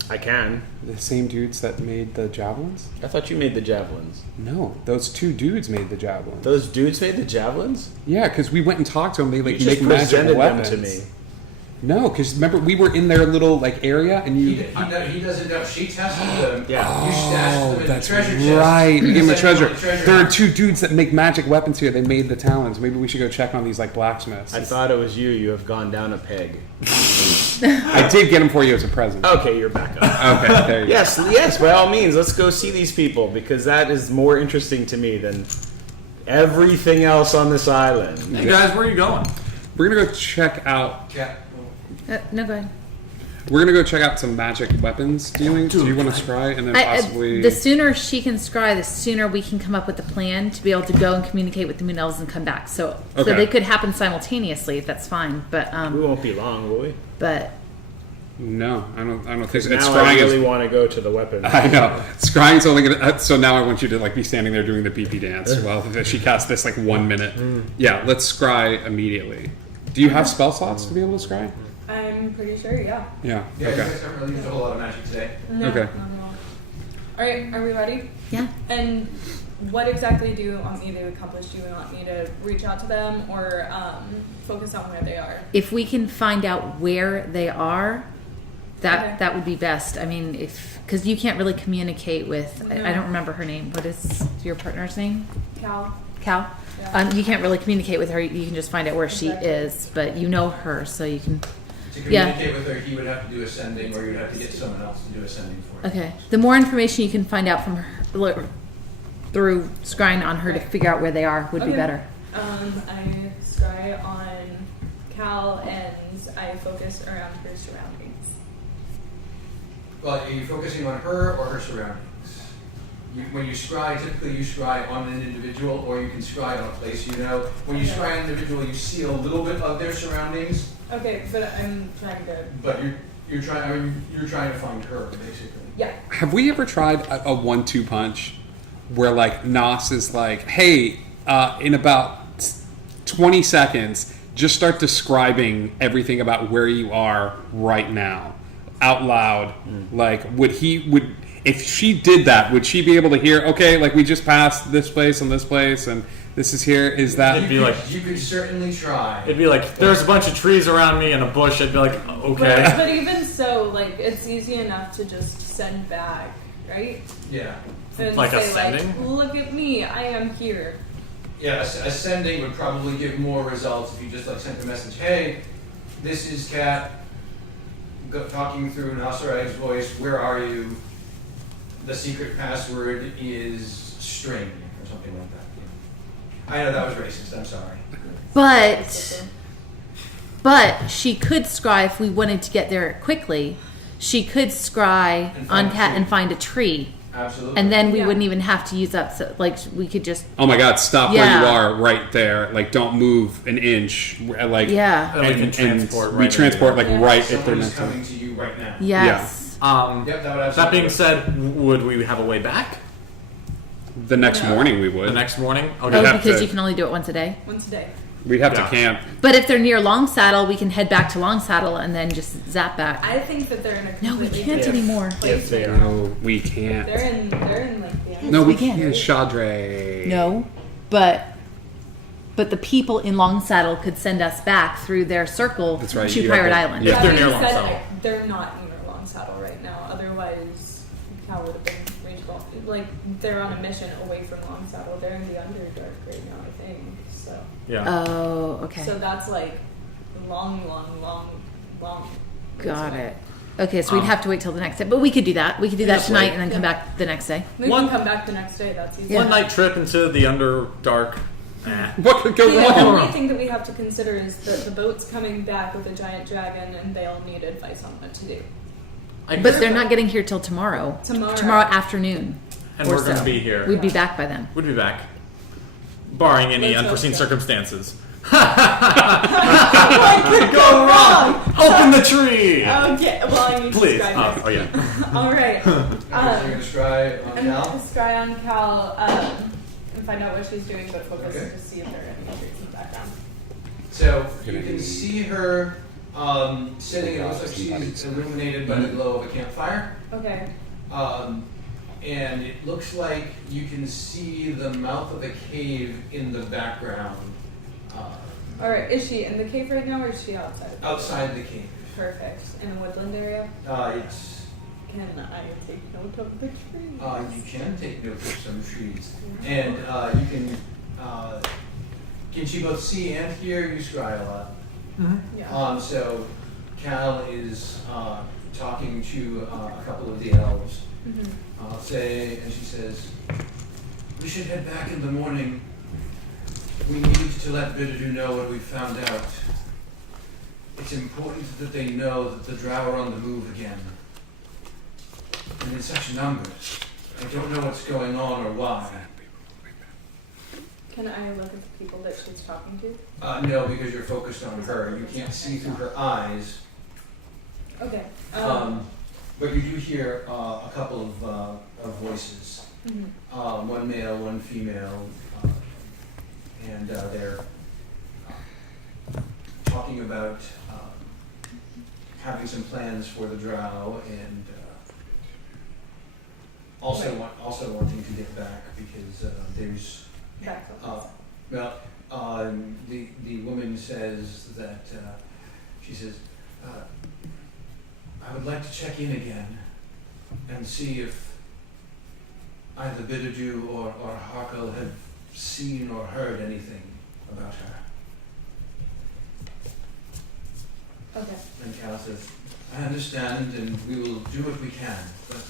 I can. The same dudes that made the javelins? I thought you made the javelins. No, those two dudes made the javelins. Those dudes made the javelins? Yeah, because we went and talked to them. They You like just make magic presented them weapons to me. No, because remember we were in their little like area, and He you. doesn't know. She tested them. Yeah. You stashed them in That's the treasure chest. right. We gave them a Sent them treasure. on the treasure There are hunt. two dudes that make magic weapons here. They made the talons. Maybe we should go check on these like blacksmiths. I thought it was you. You have gone down a peg. I did get them for you as a present. Okay, you're back up. Okay, there you go. Yes, by all means, let's go see these people because that is more interesting to me than everything else on this island. Hey guys, where are you going? We're gonna go check out. Yeah. No, go ahead. We're gonna go check out some magic weapons dealing. Do you want to scry and then possibly? The sooner she can scry, the sooner we can come up with a plan to be able to go and communicate with the Moon Elves and come back. So Okay. they could happen simultaneously. That's fine. But We won't be long, will we? but No, I don't think so. It's Now scrying I is- really want to go to the weapon. I know. Scrying's only gonna. So now I want you to like be standing there doing the pee dance while she casts this like 1 minute. Yeah, let's scry immediately. Do you have spell slots to be able to scry? I'm pretty sure, yeah. Yeah. Yeah, you Okay. guys haven't really used a whole lot of magic today. No, Okay. not at all. All right, are we ready? yeah, And what exactly do you want me to accomplish? Do you want me to reach out to them or focus on where they are? if we can find out where they are, that Okay. that would be best. I mean, because you can't really communicate with. I No. don't remember her name. What is your partner's name? Cal? Cal. Yeah. You can't really communicate with her. You can just find out where she Exactly. is, but you know her, so you can. To Yeah. communicate with her, he would have to do ascending, or you'd have to get someone else to do ascending for him. Okay. The more information you can find out from her through scrying on her to figure out where they are would be Okay. better. I scry on Cal and I focus around her surroundings. Well, are you focusing on her or her surroundings? When you scry, typically you scry on an individual, or you can scry on a place you know. When you Okay. scry on an individual, you see a little bit of their surroundings, Okay, but I'm trying to. but you're trying to find her basically. Yeah. Have we ever tried a 1-2 punch where like Nos is like, hey, in about 20 seconds, just start describing everything about where you are right now out loud. Like, if she did that, would she be able to hear, okay, like we just passed this place and this is here? Is that be like- You could certainly try. It'd be like, there's a bunch of trees around me and a bush. I'd be like, okay. But even so, like, it's easy enough to just send back, right? Yeah. And Like say, ascending? like, look at me, I am here. Yeah, ascending would probably give more results if you just like sent a message. Hey, this is Kat. Talking through Nasarag's voice. Where are you? The secret password is string or something like that. I know that was racist. I'm sorry. But she could scry if we wanted to get there quickly. She could scry And find on a Cat tree. and find a tree, Absolutely. and then we Yeah. wouldn't even have to use up. So, like we could just oh my god, stop where Yeah. you are right there. Like don't move an inch. Like yeah. And we can transport we right transport into like Yeah. right if they're Someone's next to coming to you right now. Yes. Yep, that would absolutely. That being said, would we have a way back the next morning we would. the next morning? Oh, Okay. have because to- you can only do it once a day. Once a day. We'd have Yeah. to camp. But if they're near Long Saddle, we can head back to Long Saddle and then just zap back. I think that they're in a No, we completely can't different anymore. place If they right are. now. No, we can't. They're in like the No, we we can. can't. Chadre. No, but the people in Long Saddle could send us back through their circle That's right, to you Pirate have to- Island. yeah. If they're That near being said, Long Saddle. they're not near Long Saddle right now. Otherwise, Cal would have been reachable. like they're on a mission away from Long Saddle. They're in the Underdark right now, I think. So Yeah. Oh, okay. so that's like long. Got it. Okay, so we'd have to wait till the next day, but we could do that. We could do that Just tonight wait. and then come back the next day. We One- can come back the next day. That's easy. One night trip into the Underdark. What could go The wrong? only thing that we have to consider is that the boat's coming back with a giant dragon, and they'll need advice on what to do. But they're not getting here till tomorrow. Tomorrow. Afternoon. And or we're going to so. be here. We'd be back by then. We'd be back. Barring any Let's hope unforeseen so. circumstances. What could go wrong? Open the tree! Okay, well, I need Please. to try Oh, yeah. All right. You're going to try on I'm going Cal? to scry on Cal and find out what she's doing, but focus Okay. to see if there are any injuries in the background. So you can see her sitting. It looks like she's illuminated by the glow of a campfire. Okay. And it looks like you can see the mouth of a cave in the background, All right. Is she in the cave right now, or is she outside? outside the cave. Perfect. In a woodland area. It's Can I take note of the tree? you can take note of some trees, and you can she both see and hear? You scry a lot. Yeah. So Cal is talking to a couple of the elves. Mhm. And she says, "We should head back in the morning. We need to let Bidadu know what we found out. It's important that they know that the Drow are on the move again. And in such numbers. I don't know what's going on or why. Can I look at the people that she's talking to? No, because you're focused on her. You can't see through her eyes. Okay. But you do hear a couple of voices. Mhm. One male, one female, and they're talking about having some plans for the Drow, and also wanting to get back because there's Back up. the woman says that she says I would like to check in again and see if either Bidadu or Harkle have seen or heard anything about her. Okay. And Cal says, I understand and we will do what we can, but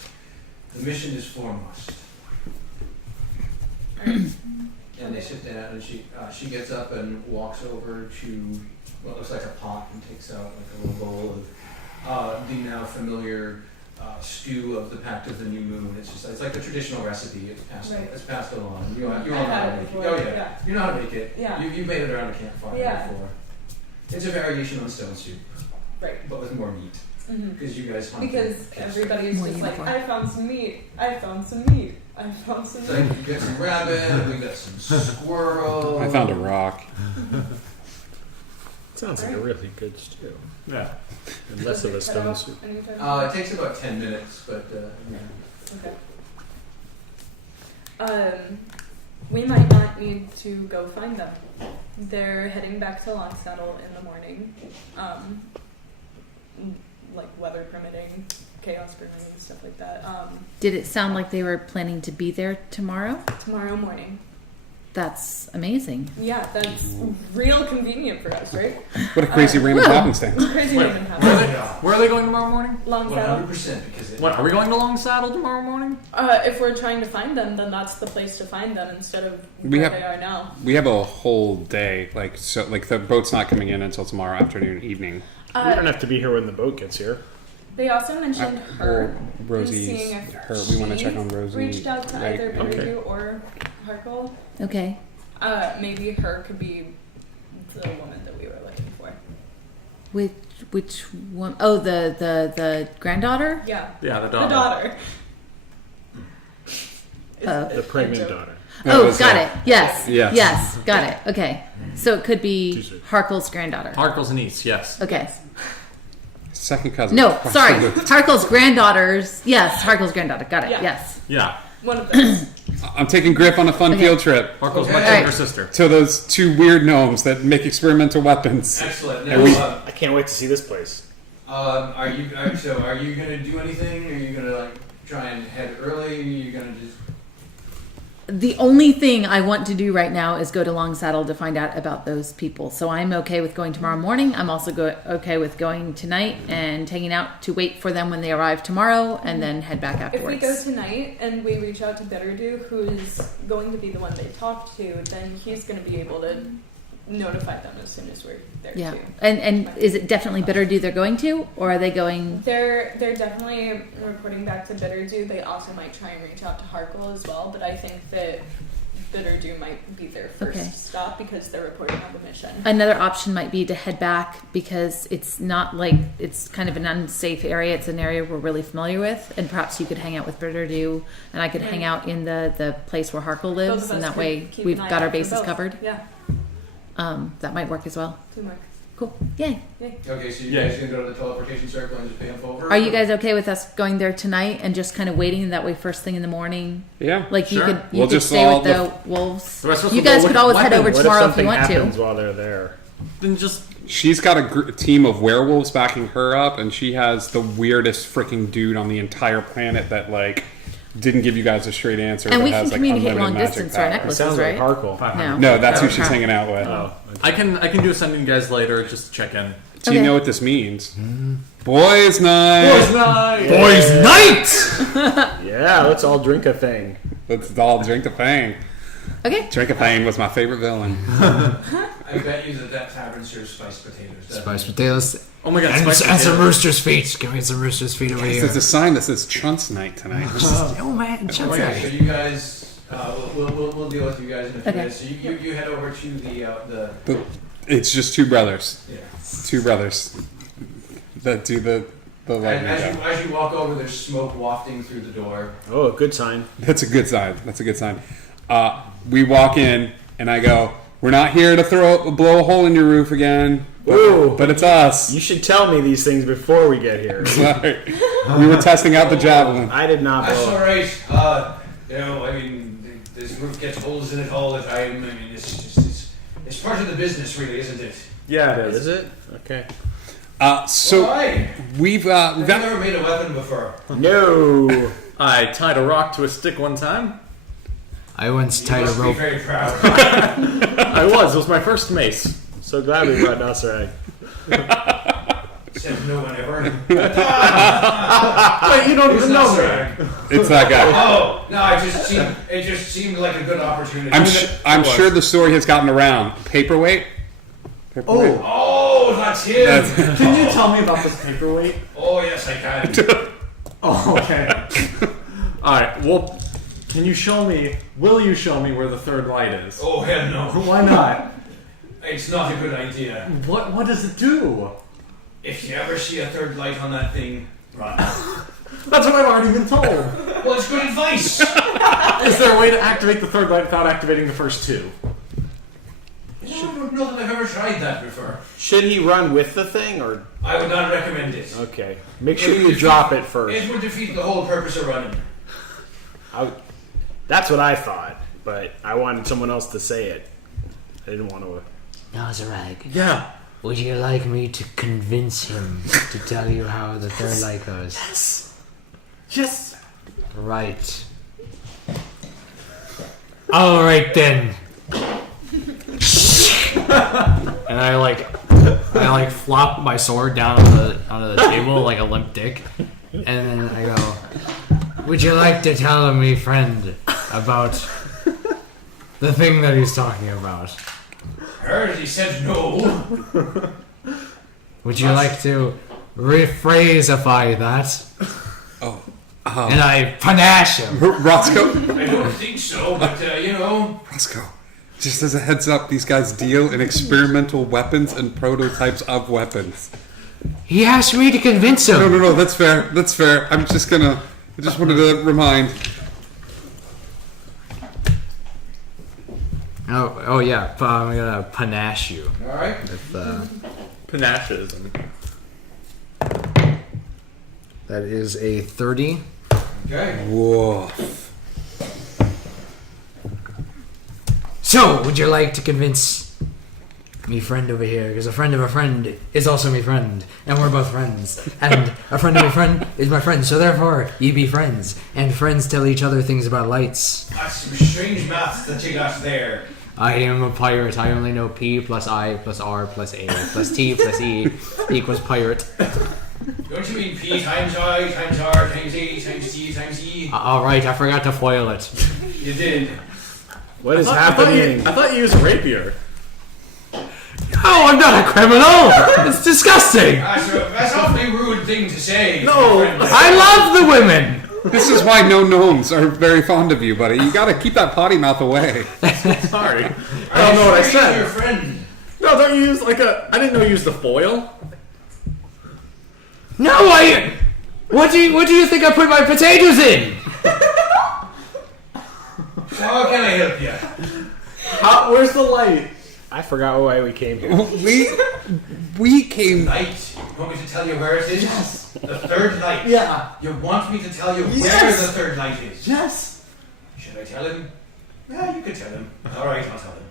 the mission is foremost. And they sit down and she gets up and walks over to what looks like a pot and takes out like a little bowl of the now familiar stew of the Pact of the New Moon. It's like the traditional recipe. It's passed along. You all know I've how had to it make it. before, Oh yeah. yeah. You know how to make it. Yeah. You've made it around a campfire Yeah. before. It's a variation on stone soup, Right. but with more meat. Mhm. Because you guys hunt. Because everybody's More just like, uniform. I found some meat. I found some meat. I found some It's like meat. we got some rabbit, we got some squirrel. I found a rock. Sounds like a really good stew. Yeah. And less of a stone soup. It takes about 10 minutes, but Okay. We might not need to go find them. They're heading back to Long Saddle in the morning. Like weather permitting, chaos permitting, stuff like that. Did it sound like they were planning to be there tomorrow? Tomorrow morning. That's amazing. Yeah, that's real convenient for us, right? What a crazy random Whoa. happenstance. Crazy Wait, random where are happen. they, where are they going tomorrow morning? Long Saddle. 100% because What, are we going to Long Saddle tomorrow morning? If we're trying to find them, then that's the place to find them instead of We where have- they are now. We have a whole day, like the boat's not coming in until tomorrow afternoon, evening. We don't have to be here when the boat gets here. They also mentioned her. Or and seeing Rosie's, if we want to she check on Rosie. Reached out to right? either Okay. Bidadu or Harkle. Okay. Maybe her could be the woman that we were looking for. Which one? Oh, the granddaughter? Yeah. Yeah, the The daughter. daughter. The pregnant daughter. Oh, was got that? it. Yes. Yes. Yes. Got it. Okay. So it could be Tuesday. Harkle's granddaughter. Harkle's niece, yes. Okay. Second cousin. No, sorry. Harkle's granddaughter's. Yes, Harkle's granddaughter. Got it. Yeah. Yes. Yeah. One of them. I'm taking Griff on a fun Okay. field trip Harkle's Okay. much Alright. younger sister. to those two weird gnomes that make experimental weapons. Excellent. And we- Now, I can't wait to see this place. are you going to do anything? Are you going to try and head early? You're gonna just The only thing I want to do right now is go to Long Saddle to find out about those people. So I'm okay with going tomorrow morning. I'm also okay with going tonight and hanging out to wait for them when they arrive tomorrow and then head back If we afterwards. go tonight and we reach out to Bitterdew, who's going to be the one they talk to, then he's going to be able to notify them as soon as we're there Yeah. too. And is it definitely Bitterdew they're going to, or are they going? They're definitely reporting back to Bitterdew. They also might try and reach out to Harkle as well, but I think that Bitterdew might be their first Okay. stop because they're reporting on the mission. Another option might be to head back because it's not like it's kind of an unsafe area. It's an area we're really familiar with, and perhaps you could hang out with Bitterdew, and I could hang out in the place where Harkle Both lives, of and us that could way keep we've an eye got our out for bases both. covered. Yeah, That might work as well. teamwork. Cool. Yay. okay. So you Yeah. guys gonna go to the teleportation circle and just pay them forward? Are you guys okay with us going there tonight and just kind of waiting that way first thing in the morning? Yeah. Like you Sure. could We'll could just stay all with the wolves. The rest of us You will go guys look could at always head weapons. over What tomorrow if you something want happens to. while they're there? Then just She's got a team of werewolves backing her up, and she has the weirdest freaking dude on the entire planet that like didn't give you guys a straight answer. And that we has, can like, communicate unlimited long magic distance through our power. necklaces, Sounds like right? Harkle. No. No, that's who she's Okay. hanging out with. Oh, I can do sending you guys later just to check in. Do you Okay. know what this means? Boys' night. night. Boys' night! yeah. Let's all drink a thing. Let's all drink a thing. Okay. Drink a thing was my favorite villain. I bet you that tavern serves spiced potatoes. doesn't Spiced it? potatoes. Oh my god, And, spiced and some potatoes. rooster's feet. Give me some rooster's feet over here. There's a sign that says Chunt's night tonight. Oh man, chunks Okay, so you guys, we'll deal with you guys in a few Okay. minutes. So you head over to the It's just two brothers. yeah. Two brothers that do the And lightning as job. you walk over, there's smoke wafting through the door. Oh, good sign. That's a good sign. That's a good sign. We walk in, and I go, "We're not here to blow a hole in your roof again, Ooh. but it's us." You should tell me these things before we get here. Sorry. We were testing out the javelin. I did not That's blow. all right. I mean, this roof gets holes in it all the time. I mean, it's part of the business, really, isn't it? Yeah, it is. Is it? Okay. So all right. we've I've got. never made a weapon before. No. I tied a rock to a stick one time. I once You tied a must be rope. very proud. I was. It was my first mace. So glad we brought Nasrag. Said no one ever. Wait, you don't Who's even know me. Nasrag? It's that guy. Oh no! It just seemed like a good opportunity. I'm sure the story has gotten around. Paperweight. Paperweight. Oh, that's him. Can you tell me about this paperweight? Oh yes, I can. Oh, okay. Alright, well, can you show me, will you show me where the third light is? Oh hell no! Why not? It's not a good idea. What does it do? If you ever see a third light on that thing, run. That's what I've already been told. Well, it's good advice. Is there a way to activate the third light without activating the first two? I don't know that I've ever tried that before. Should he run with the thing or? I would not recommend it. Okay. Make sure you drop it first. It would defeat the whole purpose of running. That's what I thought, but I wanted someone else to say it. I didn't want to. Nazarag, Yeah. would you like me to convince him to tell you how the third light goes? Yes. Right. All right then. And I flop my sword down onto the table like a limp dick, and then I go, "Would you like to tell me, friend, about the thing that he's talking about? Heard he said no. Would you like to rephrasify that?" And I panache him. Roscoe. I don't think so, but Roscoe. Just as a heads up, these guys deal in experimental weapons and prototypes of weapons. He asked me to convince him. No, that's fair. That's fair. I just wanted to remind. Oh yeah, I'm gonna panache you. all right. Panaches. That is a 30. Okay. Whoa. So, would you like to convince me friend over here, because a friend of a friend is also me friend, and we're both friends. And a friend of a friend is my friend, so therefore ye be friends. And friends tell each other things about lights. That's some strange maths that you got there. I am a pirate. I only know P plus I plus R plus A plus T plus E equals pirate. Don't you mean P times I times R times A times T times E? Alright, I forgot to foil it. You did. What is I happening? thought you used rapier. Oh, I'm not a criminal! It's disgusting! That's an awfully rude thing to say. No. my friend. I love the women! This is why no gnomes are very fond of you, buddy. You gotta keep that potty mouth away. Sorry. I don't know what I You're your said. friend. No, don't you use like a... I didn't know you used the foil. No, What do you think I put my potatoes in? So how can I help you? Where's the light? I forgot why we came here. We came. Light. You want me to tell you where it is? Yes. The third light. Yeah. You want me to tell you where Yes. the third light is? Yes. Should I tell him? Yeah, you could tell him. All right, I'll tell him.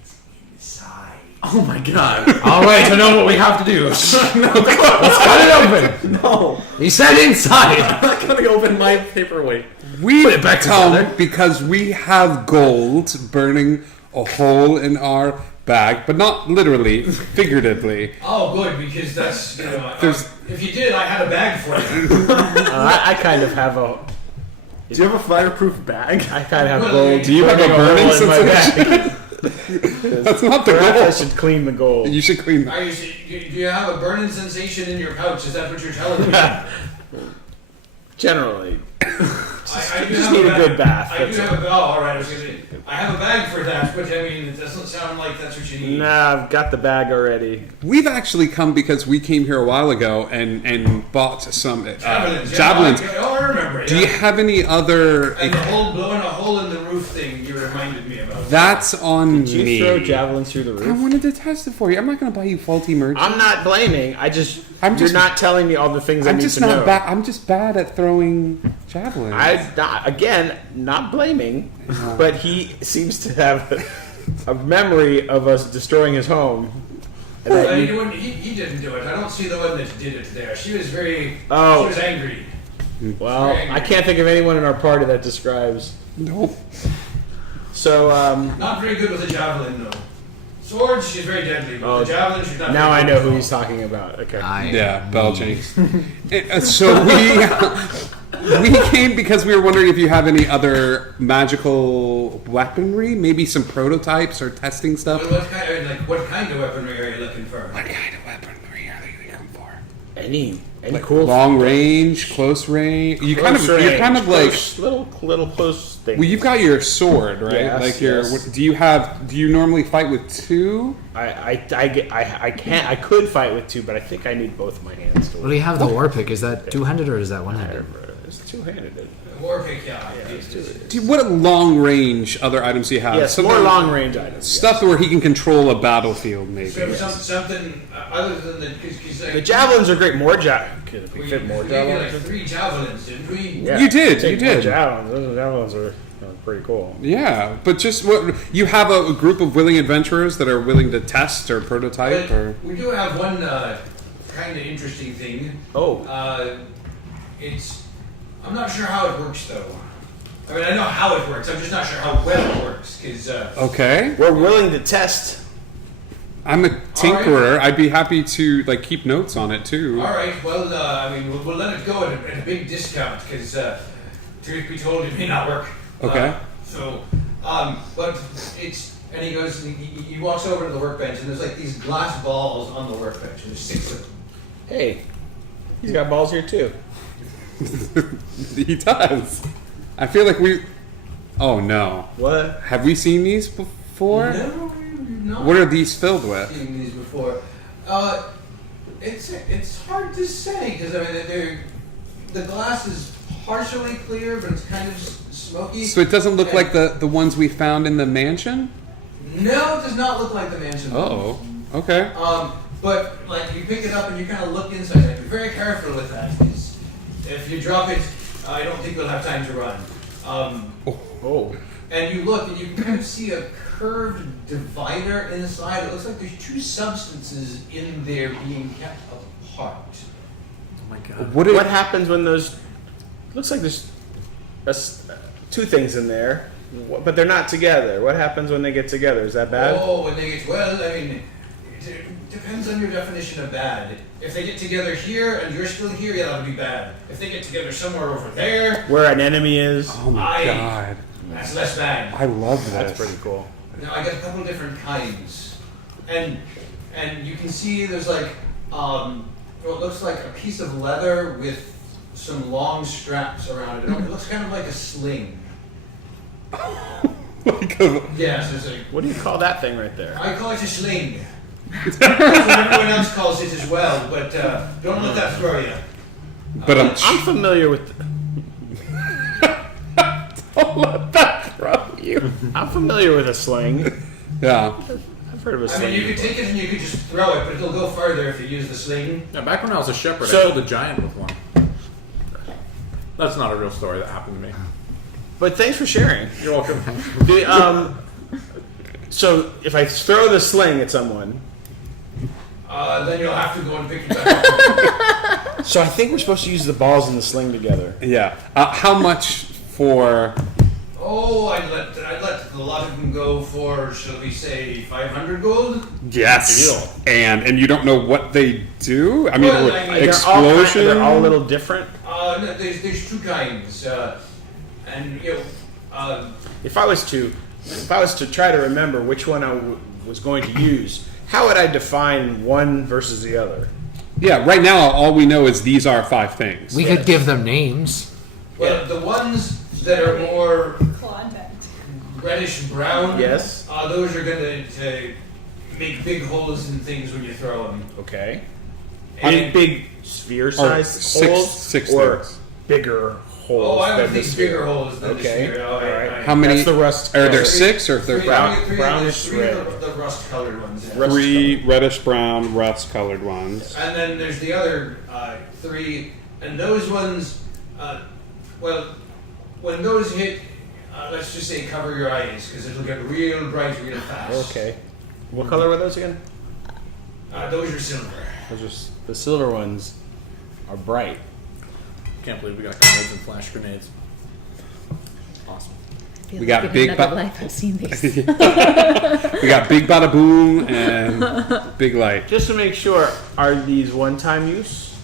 It's inside. Oh my god. Alright, I know what we have to do. Let's cut it open. No. He said inside. I'm not gonna open my paperweight. We it back come together. because we have gold burning a hole in our bag, but not literally, figuratively. Oh, good, because that's, you know, There's- if you did, I had a bag for you. I kind of have a. Do you have a fireproof bag? I kind of have Well, gold. do you have a burning burning hole in my bag. That's not the Perhaps I goal. should clean the gold. You should clean that. Do you have a burning sensation in your pouch? Is that what you're telling me? Generally, I do just have need a bag- good bath, I do that's have a all right. I was gonna say, I have a bag for that, but I mean, it doesn't sound like that's what you need. nah, I've got the bag already. We've actually come because we came here a while ago and bought some Javelins. Yeah, javelins. I remember it. Do you have any other? And the whole blowing a hole in the roof thing you reminded me about. That's on Did you me. throw javelins through the I roof? wanted to test it for you. I'm not going to buy you faulty merch. I'm not blaming. I'm You're just- not telling me all the things I I'm need just to know. not bad. I'm just bad at throwing javelins. Again, not blaming, but he seems to have a memory of us destroying his home. And that you- He didn't do it. I don't see the one that did it there. She was very. Oh. She was angry. well, I can't think of anyone in our party that describes. Nope. So Not very good with a javelin, though. Swords, she's very deadly. But Oh, the javelin, she's not. now very I good know at who all. he's talking about. Okay. Yeah, Belching. So we came because we were wondering if you have any other magical weaponry, maybe some prototypes or testing stuff. Well, what kind of weaponry are you looking for? What kind of weaponry are you looking for? Any cool Long range, close range. You're kind of like. close, little close thing. Well, you've got your sword, right? Yes, like your. yes. Do you normally fight with two? I can't. I could fight with two, but I think I need both my hands to. What do you have the war pick? Is that two-handed or is that one-handed? It's two-handed. Warpick, yeah. What long range other items do you have? Yes, more Something- long range items. Stuff where he can control a battlefield, maybe. So something other than the. The javelins are great. More Could we We fit more we gave you like javelins? 3 javelins, didn't we? Yeah, You did, take you more did. Javelins. Those javelins are pretty cool. Yeah, but just what you have a group of willing adventurers that are willing to test or prototype, But or we do have one kind of interesting thing. Oh, I'm not sure how it works though. I mean, I know how it works. I'm just not sure how well it works. Because okay. we're willing to test. I'm a tinkerer. I'd be happy to like keep notes on it too. all right, well, I mean, we'll let it go at a big discount because, truth be told, it may not work. Okay. But it's and he goes. He walks over to the workbench and there's like these glass balls on the workbench and there's 6 of them. Hey, he's got balls here too. He does. I feel like we. Oh no! What? Have we seen these before? No, you've not What are these filled with? seen these before. It's hard to say because I mean the glass is partially clear, but it's kind of smoky. So it doesn't look like the ones we found in the mansion. No, it does not look like the mansion. Oh, okay. But like you pick it up and you kind of look inside. Like, be very careful with that. 'Cause if you drop it, I don't think we'll have time to run. Oh, and you look and you can kind of see a curved divider inside. It looks like there's two substances in there being kept apart. Oh my god. What happens when those? Looks like there's two things in there, but they're not together. What happens when they get together? Is that bad? Oh, when they get, well, I mean, it depends on your definition of bad. If they get together here and you're still here, yeah, that'll be bad. If they get together somewhere over there, Where an enemy is. Oh my god. that's less bad. I love this. That's pretty cool. Now, I got a couple different kinds. And you can see there's like, what looks like a piece of leather with some long straps around it. It looks kind of like a sling. Like a, Yes, it's a, What do you call that thing right there? I call it a sling. That's what everyone else calls it as well, but don't let that throw you. but I'm familiar with. don't let that throw you. I'm familiar with a sling. Yeah. I've heard of a I sling. mean, you could take it and you could just throw it, but it'll go farther if you use the sling. Yeah, back when I was a shepherd, So- I killed a giant with one. That's not a real story that happened to me. But thanks for sharing. You're welcome. So if I throw the sling at someone, Then you'll have to go and pick it back up. so I think we're supposed to use the balls and the sling together. Yeah. How much for? Oh, I'd let a lot of them go for, shall we say, 500 gold? Yes. And you don't know what they do. I mean, Well, I mean, explosion. They're all a little different. No, there's two kinds, and you know, If I was to try to remember which one I was going to use, how would I define one versus the other? Yeah. Right now, all we know is these are 5 things. We could give them names. well, the ones that are more Claude bent. reddish brown, Yes. those are going to make big holes in things when you throw them. Okay. And- Any big sphere-sized six- holes, six or things. bigger holes? Oh, I than would the think sphere? bigger holes than Okay. the sphere. Oh, All right. right. How many? That's the rust Are there color. 6 or Three, brown- brownish brownish red. the rust colored ones. Yeah. Rust- 3 reddish brown, rust colored ones. And then there's the other 3, and those ones, well, when those hit, let's just say cover your eyes, because it'll get real bright real fast. Okay. What color were those again? Those are silver. Those are the silver ones are bright. Can't believe we got grenades and flash grenades. Awesome. I feel We like got in big another bu- life I've seen these. We got big bada boom and big light. Just to make sure, are these one-time use?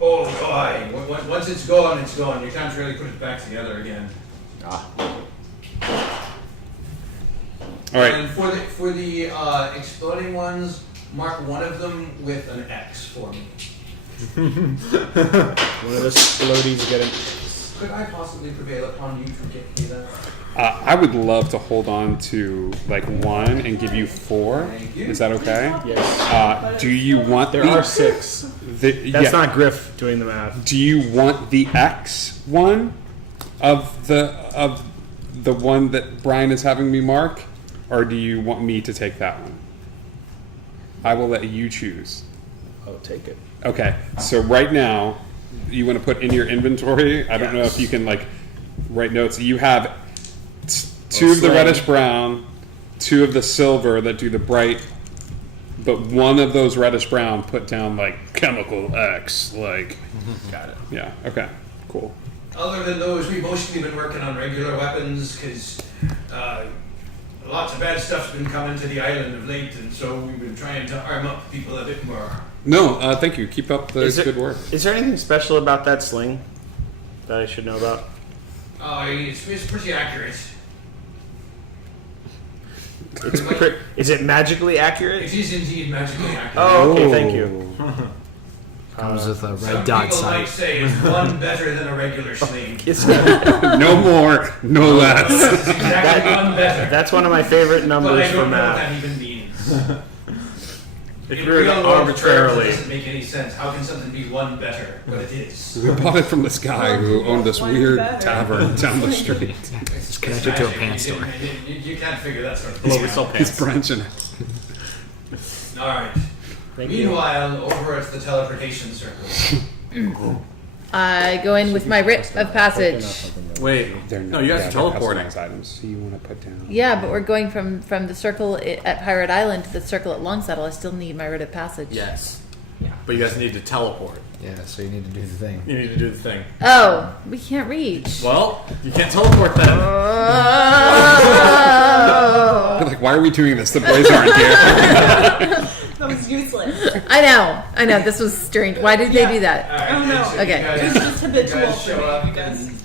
Oh, boy. Once it's gone, it's gone. You can't really put it back together again. All right. And for the exploding ones, mark one of them with an X for me. One of the explodies getting. Could I possibly prevail upon you to get me that? I would love to hold on to like 1 and give you 4. Thank you. Is that okay? Yes. Do you want There are 6. the That's yeah. not Griff doing the math. Do you want the X one of the one that Brian is having me mark, or do you want me to take that one? I will let you choose. I'll take it. Okay, so right now, you want to put in your inventory. I don't know if you can like write notes. You have 2 of the sling. reddish brown, 2 of the silver that do the bright, but one of those reddish brown put down like chemical X. Like, Got it. yeah. Okay. Cool. Other than those, we've mostly been working on regular weapons because lots of bad stuff's been coming to the island of late, and so we've been trying to arm up people a bit more. No, thank you. Keep up the good work. Is there anything special about that sling that I should know about? It's pretty accurate. Is it magically accurate? It is indeed magically accurate. Oh, okay, thank you. Comes with a Some red dot people might sight. say it's one better than a regular sling. It's, No more, no less. It's exactly one better. that's one of my favorite But numbers I for don't know what math. that even means. If In you were real to world arbitrarily, terms, it doesn't make any sense. How can something be one better? But it is. We bought it from this guy who owned this One weird better. tavern down the street. It's connected to a magic. pants You store. didn't- You can't figure that sort of Hello, thing we sell out. He's pants. branching. All right. Thank you. Meanwhile, over at the teleportation circle, I go in with my writ of passage. Wait, no, you guys are teleporting. Items, so you want to put down. Yeah, but we're going from the circle at Pirate Island to the circle at Longsaddle. I still need my writ of passage. Yes. But you guys need to teleport. Yeah, so you need to do the thing. You need to do the thing. Oh, we can't reach. Well, you can't teleport then. Oh. Like, why are we doing this? The boys aren't here. That was useless. I know. This was strange. Why did they do that? Alright, I don't know. so you Okay. guys- It's just habitual you guys for show me, up I guess. and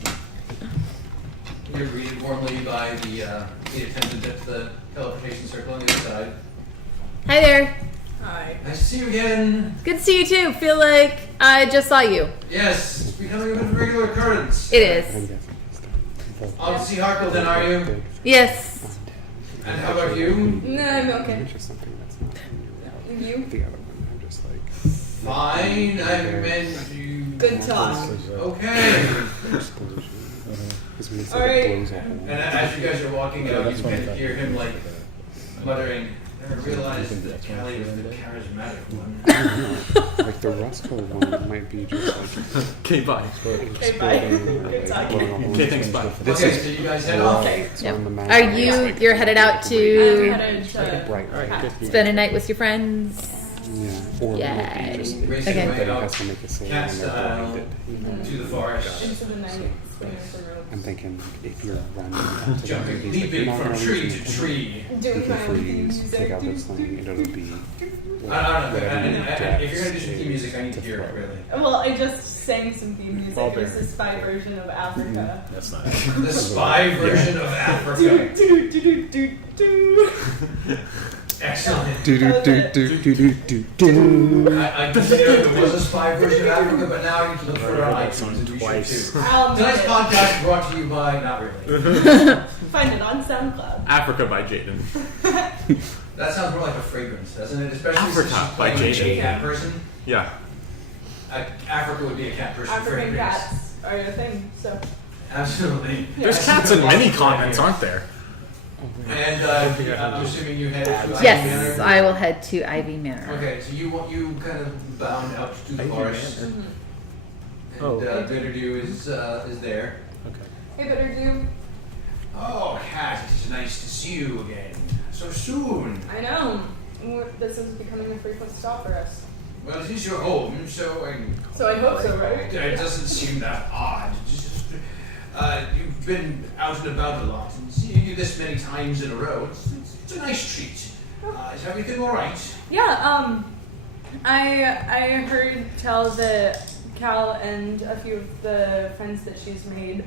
you're greeted warmly by the attendant at the teleportation circle on the other side. Hi there. Hi. Nice to see you again. Good to see you too. Feel like I just saw you. Yes, it's becoming a bit of a regular occurrence. It is. Off to see Harkle then, are you? Yes. And how about you? No, I'm okay. Which is something that's not You? the other one. I'm just like. Fine, I meant you. Good talk. Okay. Alright. And as you guys are walking out, you can hear him like muttering. I realized that Callie was the charismatic one. Like the Roscoe one might be just like. Okay, bye. Okay, bye. Good talking. Okay, thanks, bye. Okay, so you guys head off. Okay. So on the map, Are you're headed out I'm to headed to Right, right. spend a night with your friends? Yeah. Or Yay. maybe just Racing Okay. away that out has to make a save cat and they're style blinded. You know? to the forest. into the night. Swinging some ropes. I'm thinking if you're running up to Jumping, them, leaping from tree to tree. you Doing can my own theme freeze, music. take out this thing, and it'll be. I don't know. If you're gonna do some theme music, I need to hear it really. Well, I just sang some theme music. It was the spy version of Africa. That's not. The spy version of Africa. Do, do, do, do, do. Excellent. Do do do do do do do. I consider there was a spy version of Africa, but now I need to look for it on iTunes and be sure Twice. too. I'll Tonight's make podcast brought to you by not really. it. Find it on SoundCloud. Africa by Jaden. That sounds more like a fragrance, doesn't it? Especially since Africa she's by playing a Jaden. cat person. Yeah. Africa would be a cat person. African fragrance. cats are a thing, so. Absolutely. There's cats in many continents, aren't there? And I'm assuming you headed to Ivy Yes, Manor? I will head to Ivy Manor. Okay, so you kind of bound out to the forest, and Bitterdew is there. Hey, Bitterdew. Oh, Cat, it's nice to see you again. So soon. I know. This is becoming a frequent stop for us. Well, it is your home, so So I hope so, right? it doesn't seem that odd. Just, you've been out and about a lot, and seeing you this many times in a row, it's a nice treat. Is everything all right? Yeah, I heard tell that Cal and a few of the friends that she's made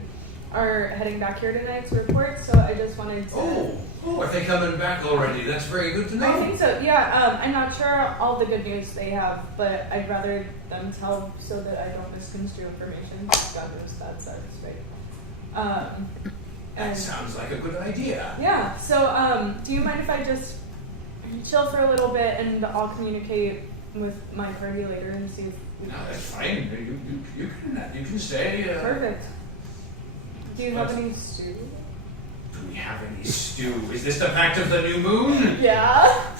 are heading back here tonight to report, so I just wanted to... Oh, are they coming back already? That's very good to know. I think so, yeah. I'm not sure all the good news they have, but I'd rather them tell so that I don't misconstrue information. God knows that sounds right. That And sounds like a good idea. yeah, so do you mind if I just chill for a little bit and I'll communicate with my party later and see if we No, that's fine. You can stay. Perfect. Do you have any stew? Do we have any stew? Is this the pact of the new moon? Yeah.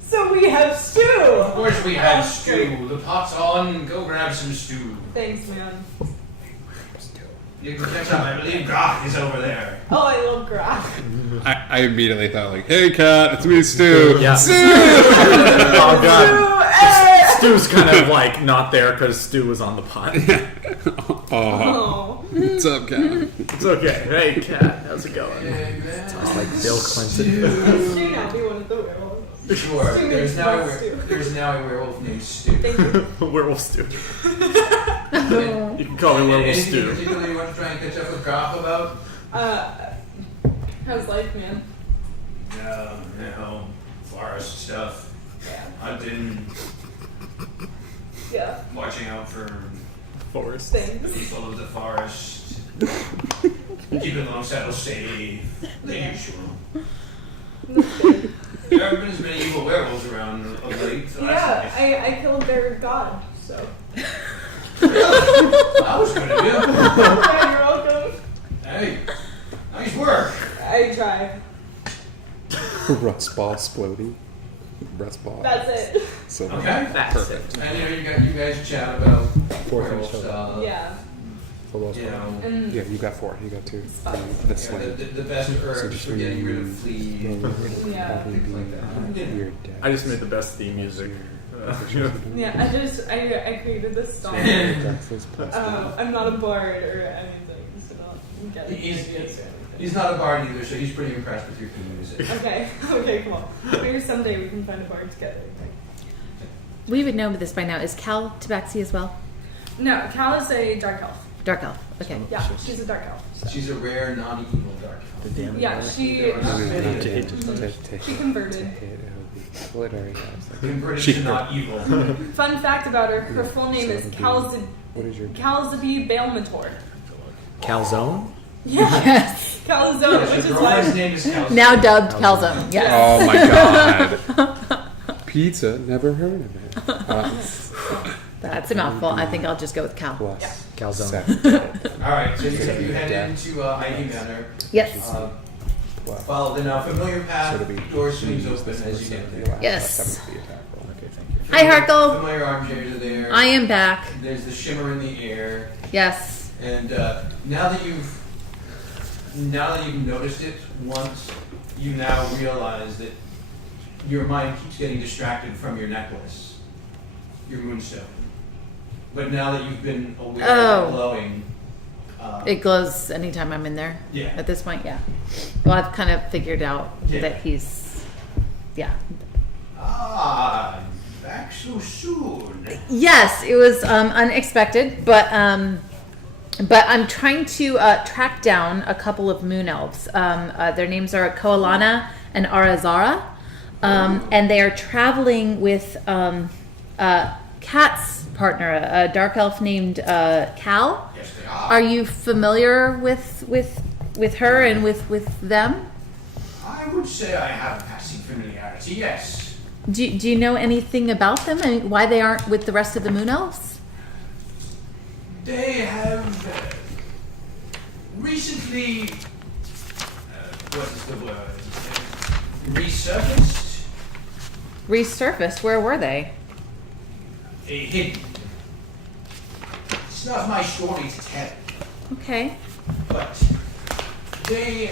So we have stew. Of course we have Oh, stew. The pot's on. Go grab some stew. Thanks, man. You can catch up. I believe Grok is over there. Oh, I love grok. I immediately thought like, hey cat, it's me, Stu. Yeah. Stu. Oh god. Hey! Stu's kind of like not there because Stu was on the pot. Oh, Oh. what's up, cat? It's okay. Hey, cat. How's it going? It's like Bill Clinton. Stu now be one of the werewolves. Sure. Stu There's makes now, more a, stew. there's now a werewolf named Stu. Thank you. Werewolf Stu. You can call me Werewolf Anything Stu. particular you want to try and catch up with Grok about? How's life, man? No. Forest stuff. Yeah. Hunting. Yeah. Watching out for Forest. the Things. people of the forest. Keeping Longsaddle safe. The usual. There haven't been as many evil werewolves around of late. So Yeah, that's nice. I killed their god, so. That was good of you. Yeah, you're welcome. Hey, nice work. I tried. Rust ball splody. Rust ball. That's it. So Okay. That's it. And you guys chat about 4 Wolf, finished total. Yeah. For most you part. know, And Yeah, you got 4. You got 2. Spice. That's yeah, like. the best herbs just for when getting rid of you fleas. Yeah. Probably Things like that. be Yeah. your deck. I just made the best theme music. yeah, I created this song. Dex's plus I'm not a bard or anything, so don't get He's- ideas or anything. He's not a bard either, so he's pretty impressed with your theme music. Okay, okay, cool. Maybe someday we can find a bard together. We would know this by now. Is Cal Tabaxi as well? No, Cal is a dark elf. Dark elf. Okay. Yeah, she's a dark elf. So. She's a rare, non-evil dark The elf. damage. Yeah, on it. she There are not No, many not of to hit, them. to She hit. converted. To hit, it'll be. Well, it already has. Like, Converted She- to not evil. Fun fact about her: her full name So is it'll be- what is your Calzabi Bailmator. Calzone? Yeah, Yes. Calzone, His which is girlfriend's why. name is Kelsey. Now dubbed Calzone. Yes. Oh my god. Pizza, never heard of it. That's a mouthful. I think I'll just go with Cal. plus Calzone. 7? All right, so you It's gonna be head death. into Ivy Manor. Yes. Follow the now familiar So path. it'll be Door swings use open this as you person, get you'll there. have Yes. plus 7 to the attack roll. Okay, thank you. Hi, Harkle. Familiar armchairs are there. I am back. There's the shimmer in the air, Yes. and now that you've noticed it once, you now realize that your mind keeps getting distracted from your necklace, your moonstone. But now that you've been aware of Oh. it glowing, It glows anytime I'm in there. Yeah. At this point, yeah. Well, I've kind of figured out Yeah. that he's, yeah. back so soon. Yes, it was unexpected, but I'm trying to track down a couple of moon elves. Their names are Koalana and Arazara, and they are traveling with Kat's partner, a dark elf named Cal. Yes, they are. Are you familiar with her and with them? I would say I have passing familiarity, yes. Do you know anything about them? I mean, why they aren't with the rest of the moon elves? They have recently, what is the word? Resurfaced? Resurfaced. Where were they? Hidden. It's not my story to tell, Okay. but they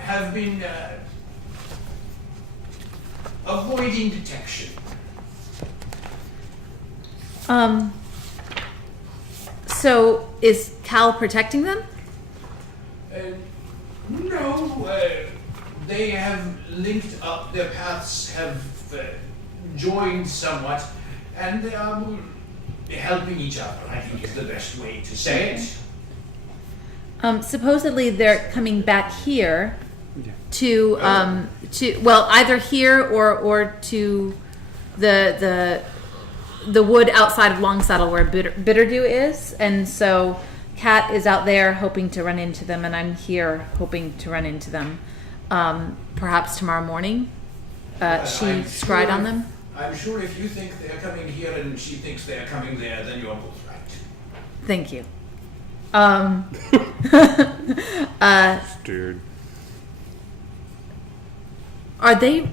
have been avoiding detection. So is Cal protecting them? No, they have linked up, their paths have joined somewhat, and they are helping each other, I think is the best way to say it. Supposedly they're coming back here Yeah. to well, either here or to the wood outside of Longsaddle where Bitterdew is, and so Kat is out there hoping to run into them, and I'm here hoping to run into them. Perhaps tomorrow morning. She I'm scryed sure- on them. I'm sure if you think they're coming here and she thinks they're coming there, then you're both right. Thank you. Dude. Are they?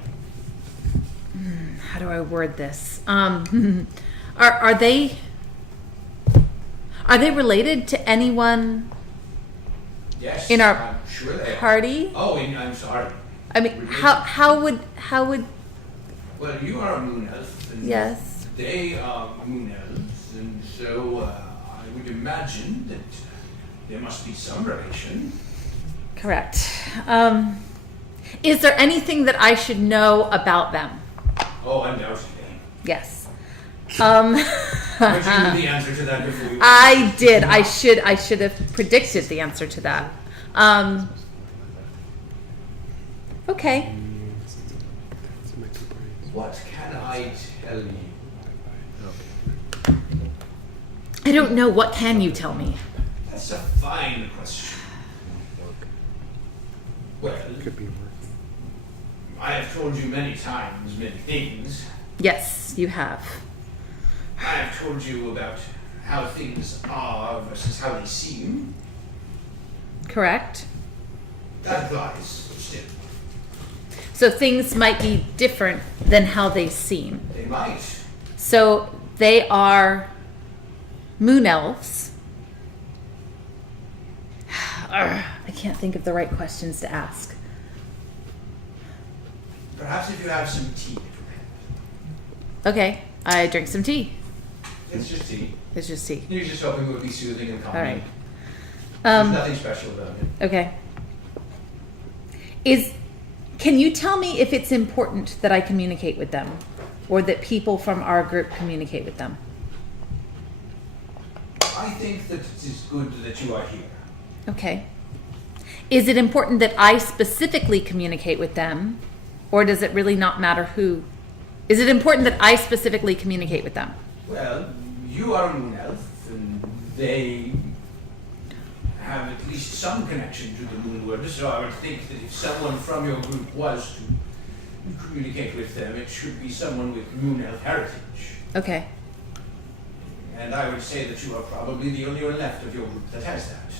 How do I word this? Are they? Are they related to anyone Yes, In our I'm sure they are. party? Oh, and I'm sorry. I mean, how would Well, you are a moon elf, and yes? they are moon elves, and so I would imagine that there must be some relation. Correct. Is there anything that I should know about them? Oh, undoubtedly. Yes. But you knew the answer to that before we I did. I should have predicted the answer to that. Okay. That's my 2 points. What can I tell you? I don't know. What can you tell me? That's a fine question. Well, Could be working. I have told you many times many things. Yes, you have. I have told you about how things are versus how they seem. Correct. That applies still. So things might be different than how they seem. They might. So They are moon elves. I can't think of the right questions to ask. Perhaps if you have some tea, it would help. Okay, I drink some tea. It's just tea. It's just tea. You're just hoping it would be soothing and calming. All right. There's nothing special about it. Okay. Can you tell me if it's important that I communicate with them, or that people from our group communicate with them? I think that it is good that you are here. Okay. Is it important that I specifically communicate with them, or does it really not matter who? Is it important that I specifically communicate with them? Well, you are a moon elf, and they have at least some connection to the moon world, so I would think that if someone from your group was to communicate with them, it should be someone with moon elf heritage. Okay. And I would say that you are probably the only one left of your group that has that.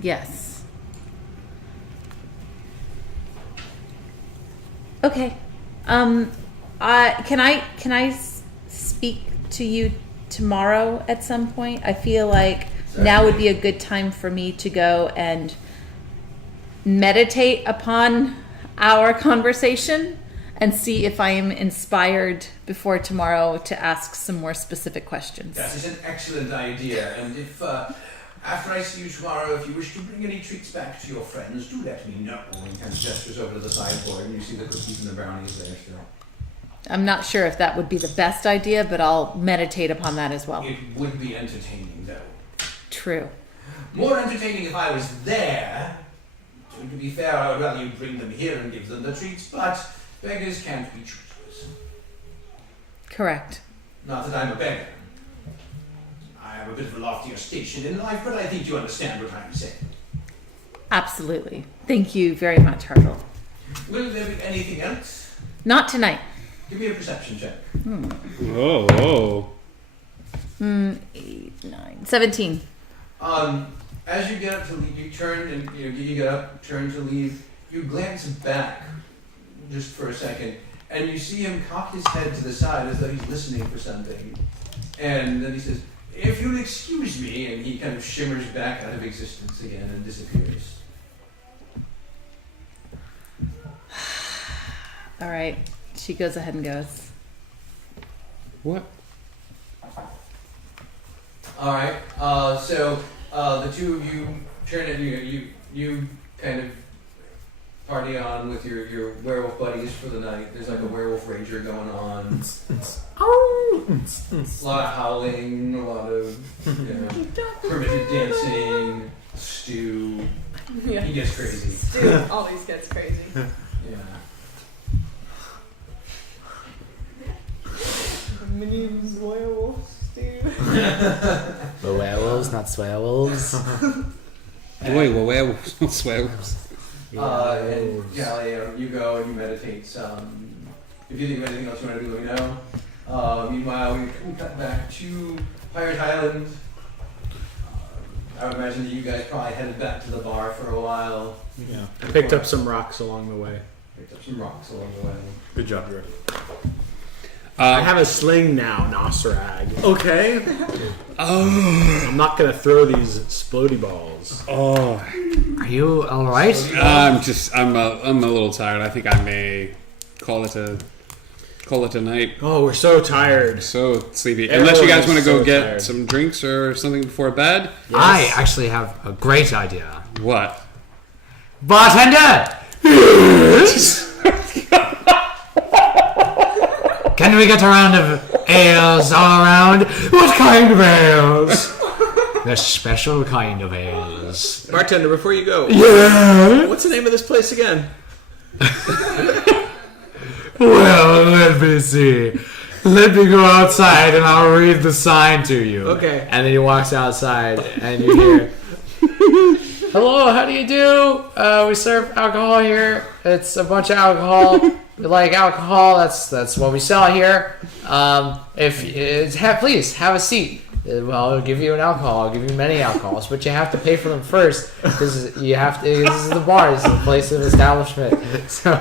Yes. Okay. Can I speak to you tomorrow at some point? I feel like now would be a good time for me to go and meditate upon our conversation and see if I am inspired before tomorrow to ask some more specific questions. That is an excellent idea, and if after I see you tomorrow, if you wish to bring any treats back to your friends, do let me know. And he kind of gestures over to the sideboard, and you see the cookies and the brownies there still. I'm not sure if that would be the best idea, but I'll meditate upon that as well. It would be entertaining, though. True. More entertaining if I was there. So to be fair, I would rather you bring them here and give them the treats, but beggars can't be choosers. Correct. Not that I'm a beggar. I have a bit of a loftier station in life, but I think you understand what I'm saying. Absolutely. Thank you very much, Hartle. Will there be anything else? Not tonight. Give me a perception check. Oh. 8, 9, 17. As you get up to leave, you turn and you get up, turn to leave. You glance back just for a second, and you see him cock his head to the side as though he's listening for something. And then he says, "If you'll excuse me," and he kind of shimmers back out of existence again and disappears. All right. She goes ahead and goes. What? All right. So the two of you turn and you kind of party on with your werewolf buddies for the night. There's like a werewolf rager going on. A lot of howling, a lot of primitive dancing, stew. Yeah. He gets crazy. Stu always gets crazy. Yeah. My name's Werewolf Stu. The werewolves, not swearwolves. Wait, well, werewolves, not swearwolves. And yeah, you go and you meditate some. If you think of anything else you want to do, let me know. Meanwhile, we cut back to Pirate Island. I would imagine that you guys probably headed back to the bar for a while. Yeah. Picked up some rocks along the way. Picked up some rocks along the way. Good job, Drew. I have a sling now, Nosrag. Okay. I'm not gonna throw these splody balls. Oh. Are you alright? I'm a little tired. I think I may call it a night. Oh, we're so tired. So sleepy. Everyone Unless you guys is want to go so get tired. some drinks or something before bed. I actually have a great idea. What? Bartender! Can we get a round of ales all around? What kind of ales? The special kind of ales. Bartender, before you go, Yeah? what's the name of this place again? Well, let me see. Let me go outside and I'll read the sign to you. Okay. And then he walks outside and you hear, "Hello, how do you do? We serve alcohol here. It's a bunch of alcohol. We like alcohol. That's what we sell here. Please have a seat. Well, I'll give you an alcohol. I'll give you many alcohols, but you have to pay for them first because you have to. This is the bar. This is the place of establishment. So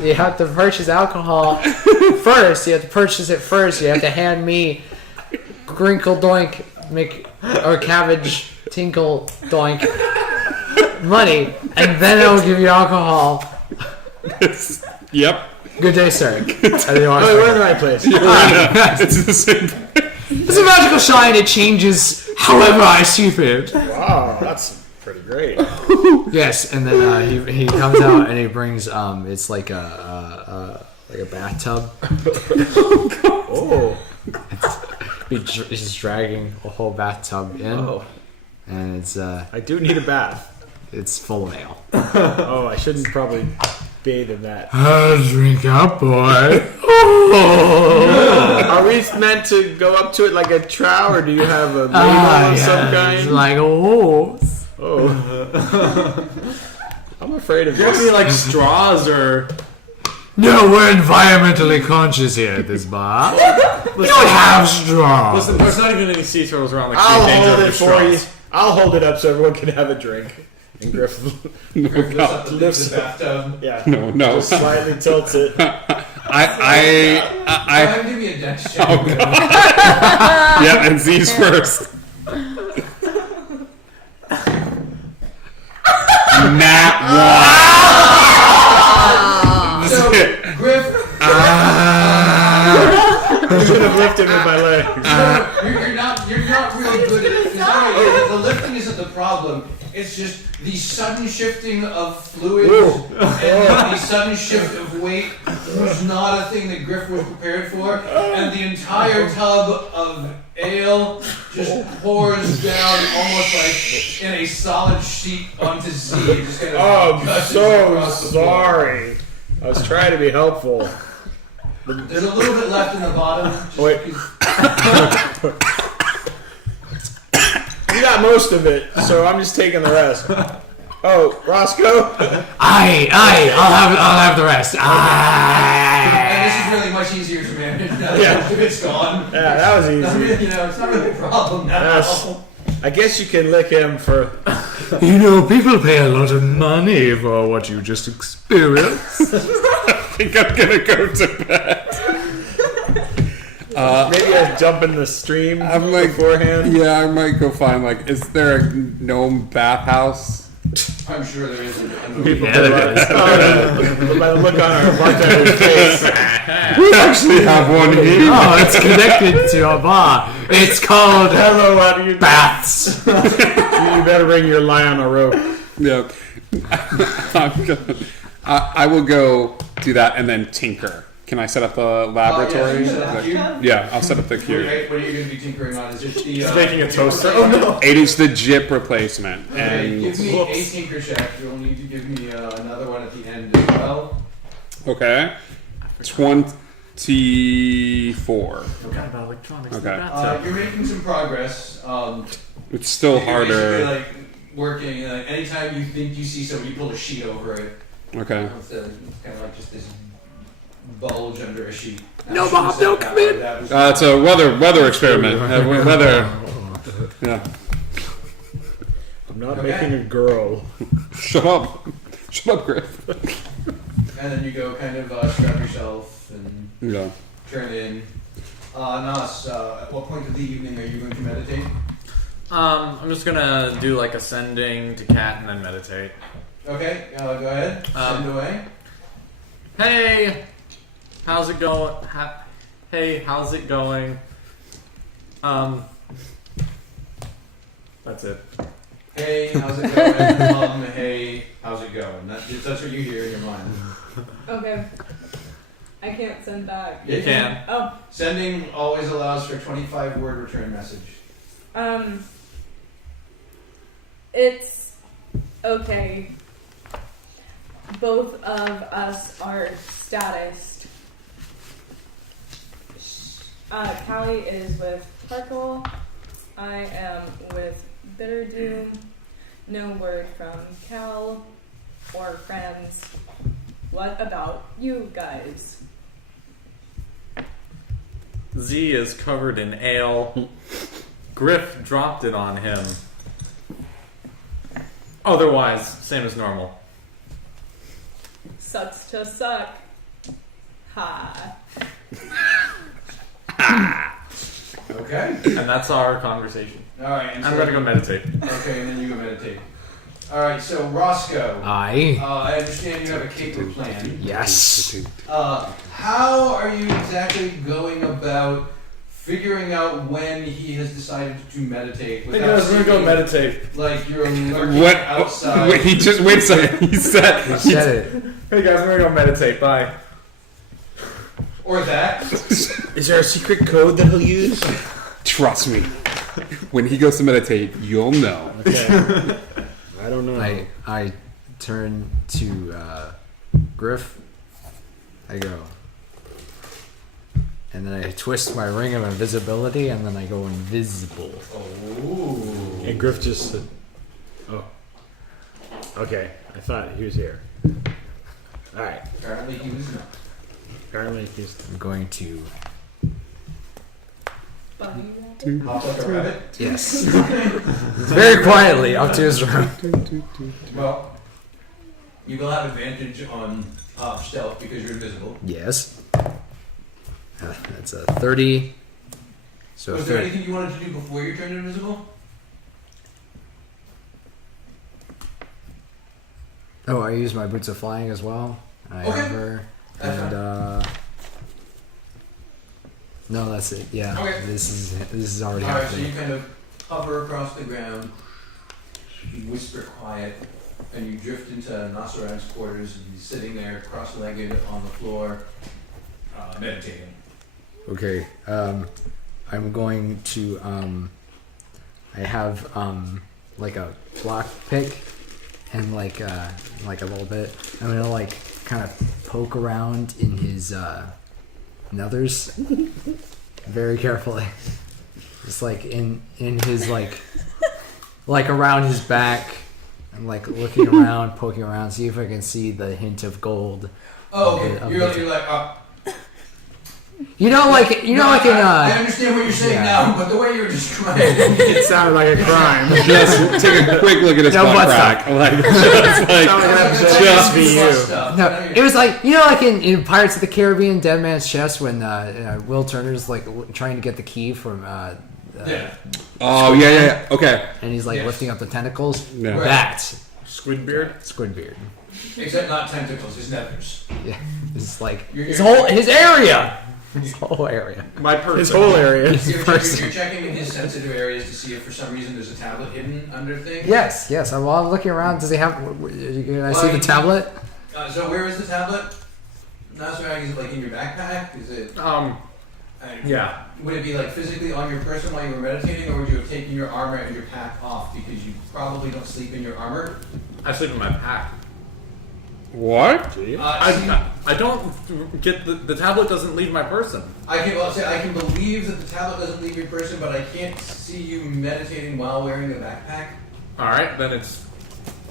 you have to purchase alcohol first. You have to purchase it first. You have to hand me Grinkle Doink or Cabbage Tinkle Doink money, and then I will give you alcohol. Yep. Good day, sir. we're in the right place. It's the same. It's a magical shine. It changes however I see fit. Wow, that's pretty great. Yes, and then he comes out and he brings it's like a bathtub. Oh, He's just dragging a whole bathtub in, oh, and it's I do need a bath. it's full of ale. Oh, I shouldn't probably bathe in that. Drink up, boy. Are we meant to go up to it like a trow, or do you have a label of some It's kind? like a horse. Oh, I'm afraid of There could be this. like straws or. No, we're environmentally conscious here at this bar. We don't have straws. Listen, there's not even any sea turtles around. Like I'll danger hold of it the for you. straws. I'll hold it up so everyone can have a drink. And Griff, Lifts up the Lifts- bathtub. yeah, No. just slightly tilts it. I Give me a dex check. yeah, and Z's first. Nat So, Griff, I should have lifted with my leg. you're not really good at it. It's not really- the lifting isn't the problem. It's just the sudden shifting of fluids and the sudden shift of weight was not a thing that Griff was prepared for. And the entire tub of ale just pours down almost like in a solid sheet onto Z. It just kind of Oh, I'm gushes so across the floor. sorry. I was trying to be helpful. There's a little bit left in the bottom. Just Wait. because- You got most of it, so I'm just taking the rest. Oh, Roscoe? I'll have the rest. And this is really much easier to manage now Yeah. if it's gone. Yeah, that was It's not easy. really, it's not really a problem now. Yes. I guess you can lick him for. You know, people pay a lot of money for what you just experienced. I think I'm gonna go to bed. Maybe I jump in the stream I'm like, beforehand. yeah, I might go find like, is there a gnome bathhouse? I'm sure there isn't. People by the look on our bartender's face. We actually have one here. Oh, it's connected to a bar. It's called Hello, how do you? baths. You better bring your lie on a rope. Yeah. I will go do that and then tinker. Can I set up the laboratory? set up the cube? Yeah, I'll set up the What cube. are you going to be tinkering on? Is it the? He's making a toaster. Oh no! It is the JIP replacement, Okay, and give me a tinker check. You'll need to give me another one at the end as well. okay, 24. Forgot about electronics. Okay. You're making some progress. It's still You're basically, harder. like working. Anytime you think you see somebody, you pull a sheet over it. Okay. It's kind of like just this bulge under a sheet. No, Bob, don't come in. It's a weather experiment. Weather. Yeah. I'm not Okay. making a girl. Shut up. Shut up, Griff. And then you go kind of strap yourself and Yeah. turn in. Nas, at what point of the evening are you going to meditate? I'm just gonna do like ascending to cat and then meditate. Okay, go ahead. Send away. Hey, how's it going? Hey, how's it going? That's it. Hey, how's it going? Hey, how's it going? That's what you hear in your mind. Okay. I can't send back. You can. Oh, Sending always allows for 25-word return message. it's okay. Both of us are statist. Callie is with Parkle. I am with Bitter Doom. No word from Cal or friends. What about you guys? Z is covered in ale. Griff dropped it on him. Otherwise, same as normal. Sucks to suck. Ha. Okay. And that's our conversation. All right. And I'm so- gonna go meditate. Okay, and then you go meditate. All right. So Roscoe, I I understand you have a caper plan. yes. How are you exactly going about figuring out when he has decided to meditate? Hey guys, we're gonna go seeming meditate. Like you're lurking What? outside. Wait, wait a second. He said. You said it. Hey guys, we're gonna go meditate. Bye. Or that. Is there a secret code that he'll use? Trust me. When he goes to meditate, you'll know. Okay. I don't know. I turn to Griff. I go. And then I twist my ring of invisibility, and then I go invisible. Oh. And Griff just said, "Oh, okay." I thought he was here. All right. Apparently he was not. Apparently he's. I'm going to Bunny rabbit. Hop like a rabbit. yes, very quietly up to his room. Well, you will have advantage on stealth because you're invisible. Yes, that's a 30. So Was there 30. anything you wanted to do before you turned invisible? Oh, I use my boots of flying as well. I Okay. hover, That's and no, that's it. Yeah, Okay. this is already All right, so happening. you kind of hover across the ground, you whisper quiet, and you drift into Nasarag's quarters, and he's sitting there cross-legged on the floor, meditating. Okay, I'm going to I have like a block pick and like a little bit. I'm gonna like kind of poke around in his nethers very carefully, just like in his like around his back, and like looking around, poking around, see if I can see the hint of gold. Oh, okay. Of You're like, like in I understand what you're saying yeah. now, but the way you're describing It sounded like a crime. Just take a quick look at his No, butt what's crack. Like, just like, Just be you. No, it was like like in Pirates of the Caribbean, Dead Man's Chest, when Will Turner's like trying to get the key from, Yeah. oh yeah. Okay. and he's like Yes. lifting up the tentacles. Yeah. Right. That's Squidbeard. Squidbeard. Except not tentacles, his nethers. Yeah, it's like You're- his area, his whole area. My person. His whole area. You're checking in his sensitive areas to see if for some reason there's a tablet hidden under things. Yes. While I'm looking around, does he have? Can I see the Well, tablet? So where is the tablet? Nasarag, is it like in your backpack? Is it? Yeah. Would it be like physically on your person while you were meditating, or would you have taken your armor and your pack off because you probably don't sleep in your armor? I sleep in my pack. What? See, I don't get the tablet doesn't leave my person. I can believe that the tablet doesn't leave your person, but I can't see you meditating while wearing a backpack. All right, then it's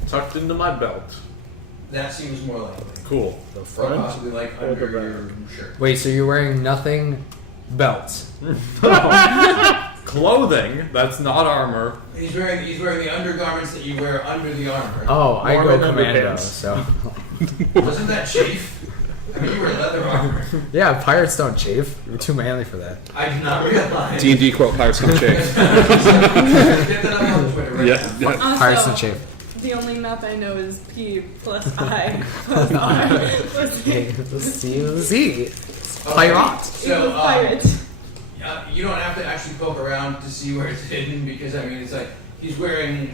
tucked into my belt. That seems more likely. Cool. The Or front. possibly like or the under your shirt. Wait, so you're wearing nothing? Belts. Clothing that's not armor. He's wearing the undergarments that you wear under the armor. Oh, I go Norman commando. underpants. So Wasn't that chafe? I mean, you wear leather armor. yeah, pirates don't chafe. You're too manly for that. I did not realize. D&D quote Pirates Don't Chafe. Get that up on Twitter right Yeah. now. yeah. Pirates don't Also, chafe. the only math I know is P plus I plus R plus Okay, Z. Okay, Pirate. equals pirate. You don't have to actually poke around to see where it's hidden because I mean it's like he's wearing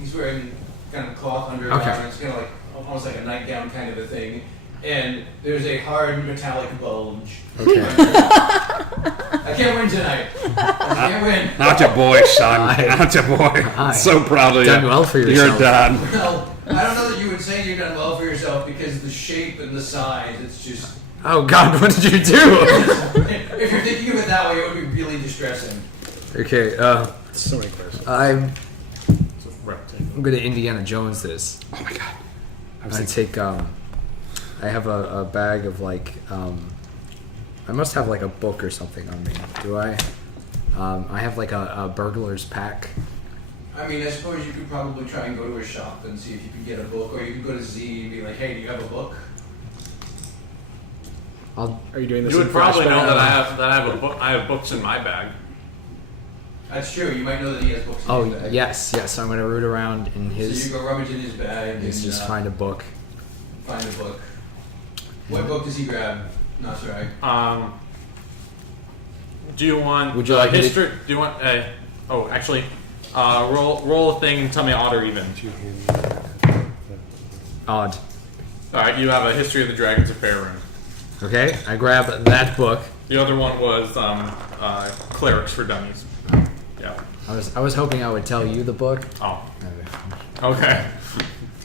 he's wearing kind of cloth undergarments, kind of like almost like a nightgown kind of a thing, and there's a hard metallic bulge. Okay. I can't win tonight. I can't win. Not your boy, son. Aye. Not your boy. Aye. So proud of you. Done well for You're yourself. done. Well, I don't know that you would say you've done well for yourself because the shape and the size. It's just Oh God, what did you do? if you're thinking of it that way, it would be really distressing. Okay, So many questions. I'm Rectangle. gonna Indiana Jones this. Oh my god. I take I have a bag of like I must have like a book or something on me. Do I? I have like a burglar's pack. I mean, I suppose you could probably try and go to a shop and see if you could get a book, or you could go to Z and be like, hey, do you have a book? I'll. Are you doing this? You would in probably know flashback? that I have a book. I have books in my bag. That's true. You might know that he has books in Oh his bag. yes. So I'm gonna root around in So his. you go rummage in his bag and Just find a book. find a book. What book does he grab? Not sure. Do you want? Would you like me to- history? Do you want? Oh, actually, roll a thing and tell me odd or even. Did you hand me the- Odd. All right, you have a history of the Dragons of Faerun. Okay. I grab that book. The other one was Clerics for Dummies. Yeah. I was hoping I would tell you the book. Oh. Okay.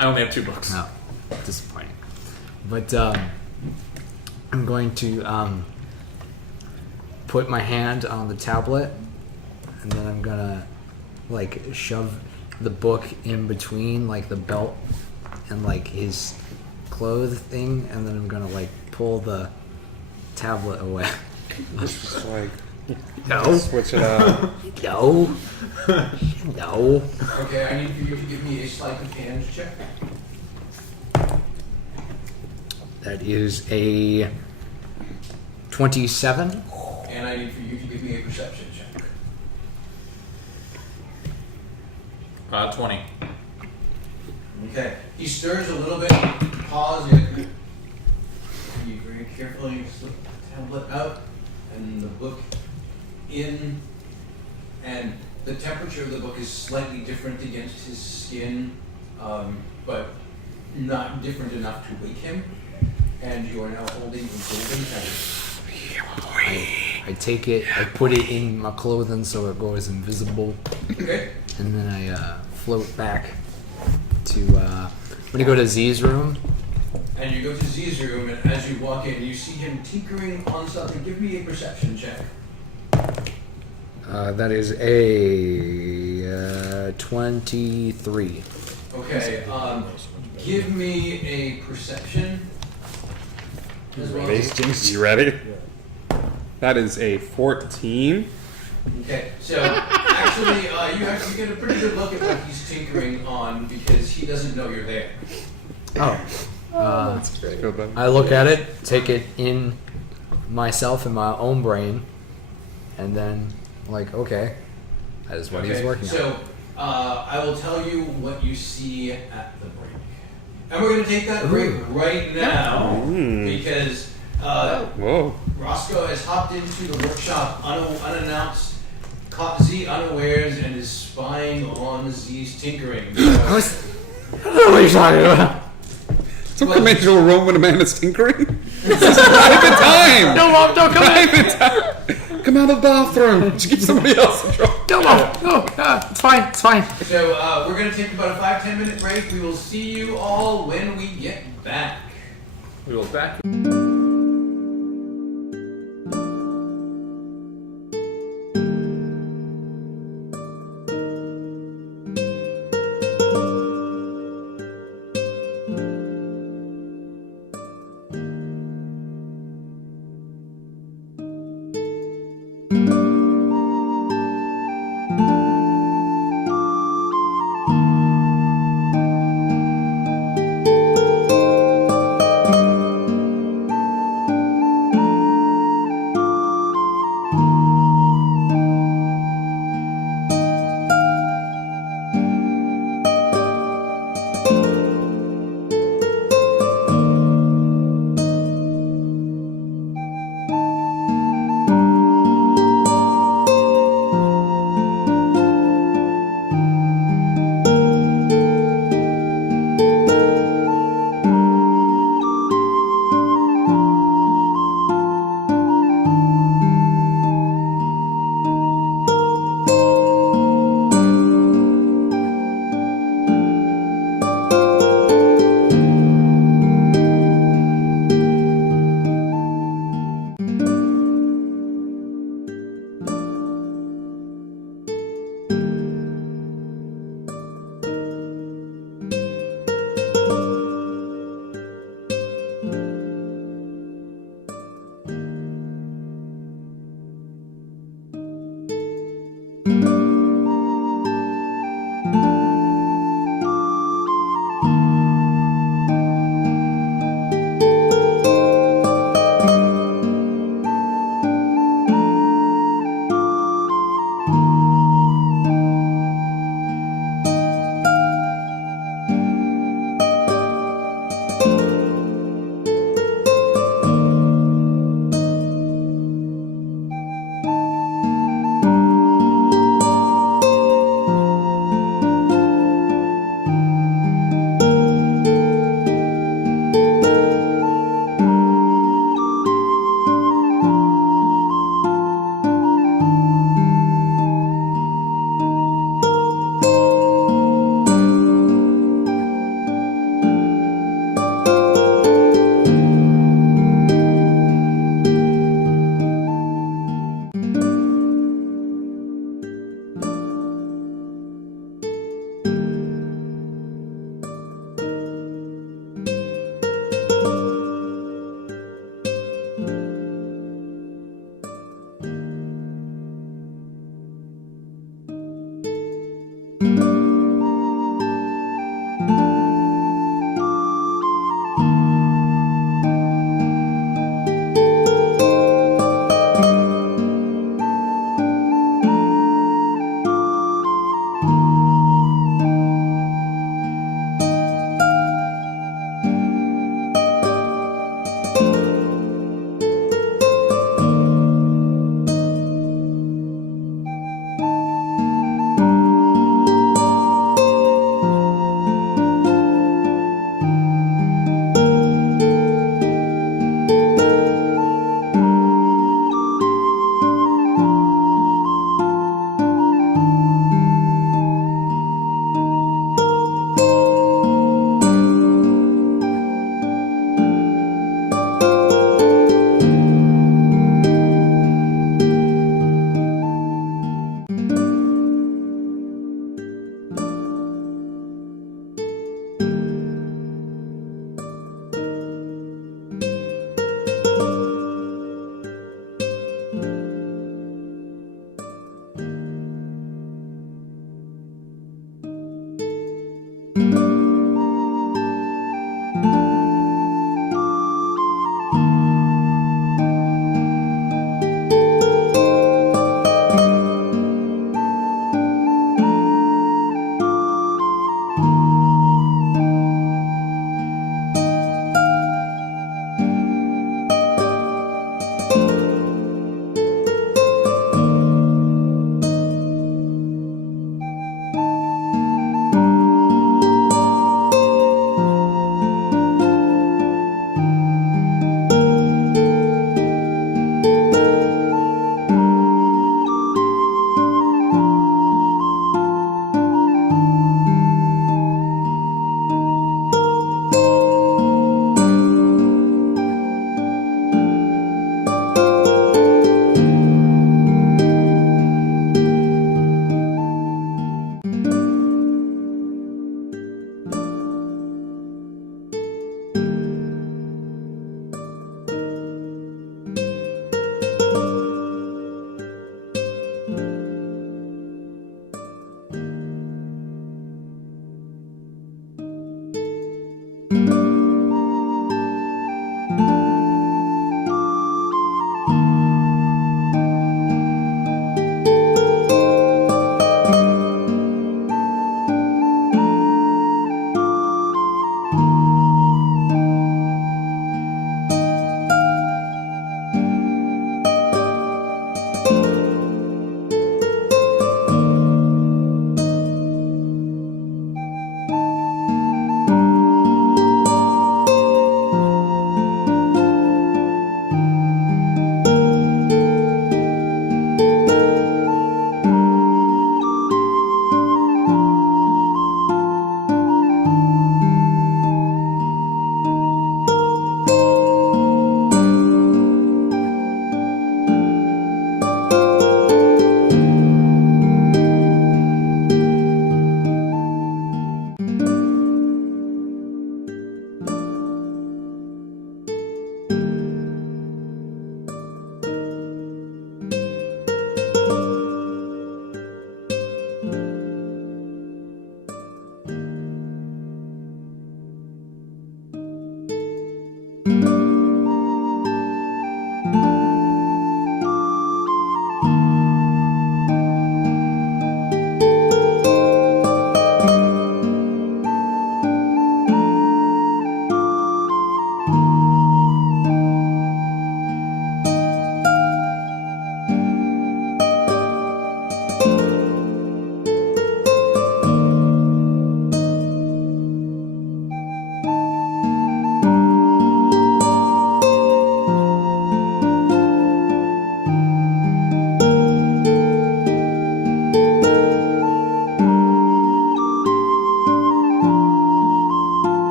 I only have 2 books. No, disappointing. But I'm going to put my hand on the tablet, and then I'm gonna like shove the book in between like the belt and like his clothes thing, and then I'm gonna like pull the tablet away. Just like No, switch it up. no, no. Okay, I need for you to give me a sleight of hand check. That is a 27. And I need for you to give me a perception check. 20. Okay. He stirs a little bit, pause, and you very carefully slip the tablet out and the book in, and the temperature of the book is slightly different against his skin, but not different enough to wake him. And you are now holding a golden pen. I take it, I put it in my clothing so it goes invisible, Okay. and then I float back to. I'm gonna go to Z's room. And you go to Z's room, and as you walk in, you see him tinkering on something. Give me a perception check. That is a 23. Okay. Give me a perception. As well. You ready? That is a 14. Okay, so actually, you get a pretty good look at what he's tinkering on because he doesn't know you're there. Oh. That's great. Feel better? I look at it, take it in myself in my own brain, and then like, okay, that is what he's working on. So I will tell you what you see at the break, and we're going to take that break right now because Whoa. Roscoe has hopped into the workshop unannounced, caught Z unawares, and is spying on Z's tinkering. I don't know what you're talking about. Don't come into a room when a man is tinkering. This is private time. No, Mom, don't come in. Private time. Come out of the bathroom. Just give somebody else a try. No, Mom, no, it's fine, it's fine. So we're going to take about a 5-10 minute break. We will see you all when we get back. We will back.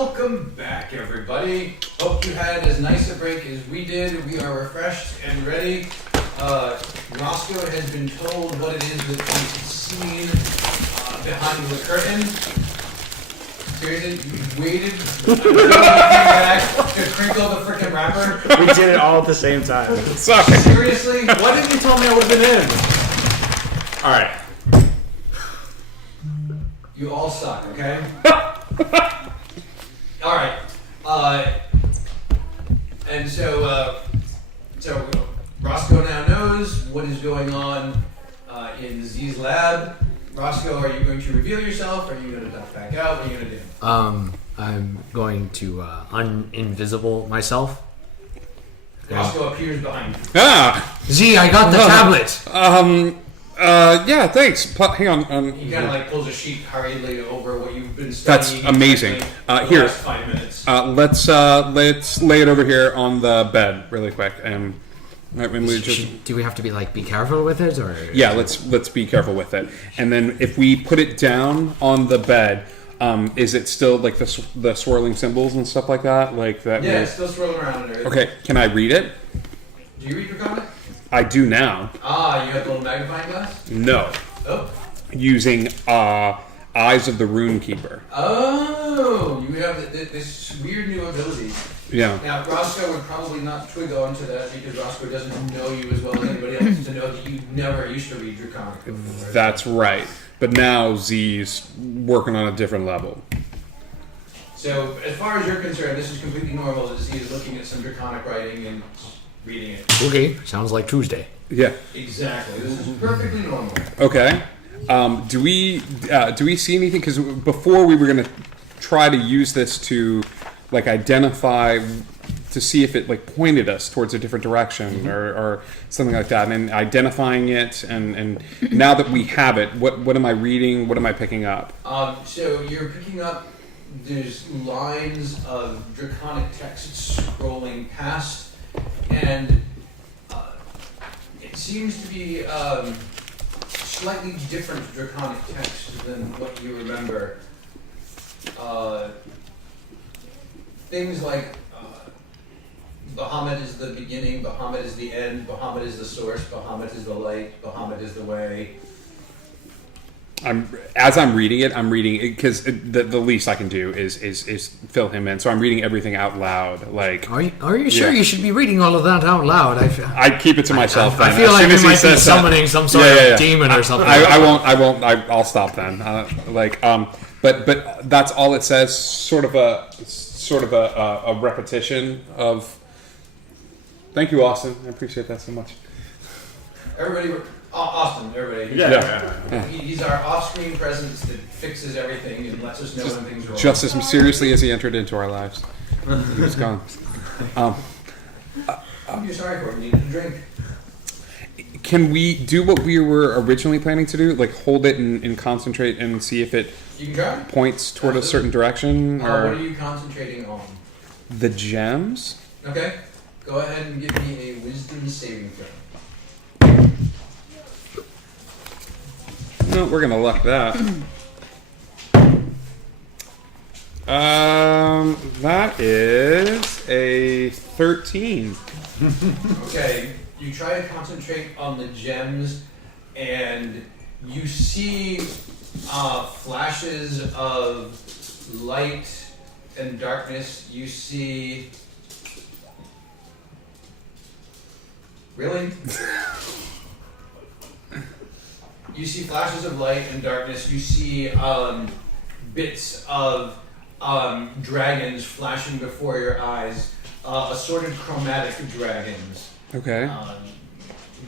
Welcome back, everybody. Hope you had as nice a break as we did. We are refreshed and ready. Roscoe has been told what it is that he's seen behind the curtain. Seriously, you waited until he came back to crinkle the frickin' wrapper? We did it all at the same time. Sorry. Seriously? Why didn't you tell me I would have been in? All right. You all suck, okay? All right. And so Roscoe now knows what is going on in Z's lab. Roscoe, are you going to reveal yourself? Or are you going to duck back out? What are you going to do? I'm going to uninvisible myself. Roscoe appears behind you. Ah. Z, I got the tablet. Yeah. Thanks. Hang on. He kind of like pulls a sheet hurriedly over what you've been That's studying. amazing. for the Here. last 5 minutes. Let's lay it over here on the bed really quick, and we just. Do we have to be careful with it, or? Yeah, let's be careful with it. And then if we put it down on the bed, is it still like the swirling symbols and stuff like that? Like that? Yeah, it's still swirling around in there. Okay, can I read it? Do you read your comic? I do now. Ah, you have the little magnifying glass? No, Oh. using Eyes of the Rune Keeper. Oh, you have this weird new ability. Yeah. Now, Roscoe would probably not twig onto that because Roscoe doesn't know you as well as anybody else to know that you never used to read your comic before. That's right. But now Z's working on a different level. So, as far as you're concerned, this is completely normal that Z is looking at some draconic writing and reading it. Okay, sounds like Tuesday. Yeah. Exactly. This is perfectly normal. Okay. Do we see anything? Because before we were going to try to use this to like identify to see if it like pointed us towards a different direction or something like that, and identifying it. And now that we have it, what am I reading? What am I picking up? So you're picking up. There's lines of draconic text scrolling past, and it seems to be slightly different draconic text than what you remember. Things like Bahamut is the beginning, Bahamut is the end, Bahamut is the source, Bahamut is the light, Bahamut is the way. As I'm reading it, I'm reading it because the least I can do is fill him in. So I'm reading everything out loud. Like, Are you sure Yeah. you should be reading all of that out loud? I keep it to myself. I then. feel As like soon you as he might be says that- summoning some sort of demon or something. I won't. I'll stop then. But that's all it says. Sort of a repetition of. Thank you, Austin. I appreciate that so much. Everybody, Austin, everybody. Yeah. He's our off-screen presence that fixes everything and lets us know when things are wrong. Just as mysteriously as he entered into our lives, he was gone. You're sorry for him. Needed a drink. Can we do what we were originally planning to do? Like hold it and concentrate and see if it You can try. points toward a certain direction, What are or you concentrating on? the gems? Okay. Go ahead and give me a wisdom saving throw. No, we're gonna luck that. That is a 13. Okay. You try to concentrate on the gems, and you see flashes of light and darkness. You see. Really? You see flashes of light and darkness. You see bits of dragons flashing before your eyes. Assorted chromatic dragons. Okay.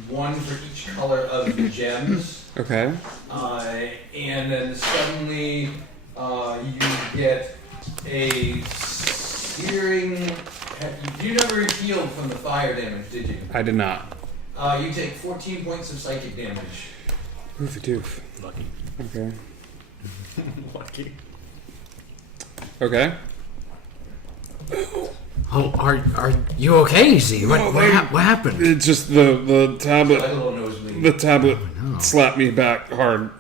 One for each color of the gems. Okay. And then suddenly you get a searing. You never healed from the fire damage, did you? I did not. You take 14 points of psychic damage. Oof, doof. Lucky. Okay. Lucky. Okay. Oh, are you okay, Z? What happened? It's just the Like a tablet. little nosebleed. The tablet no. slapped me back hard.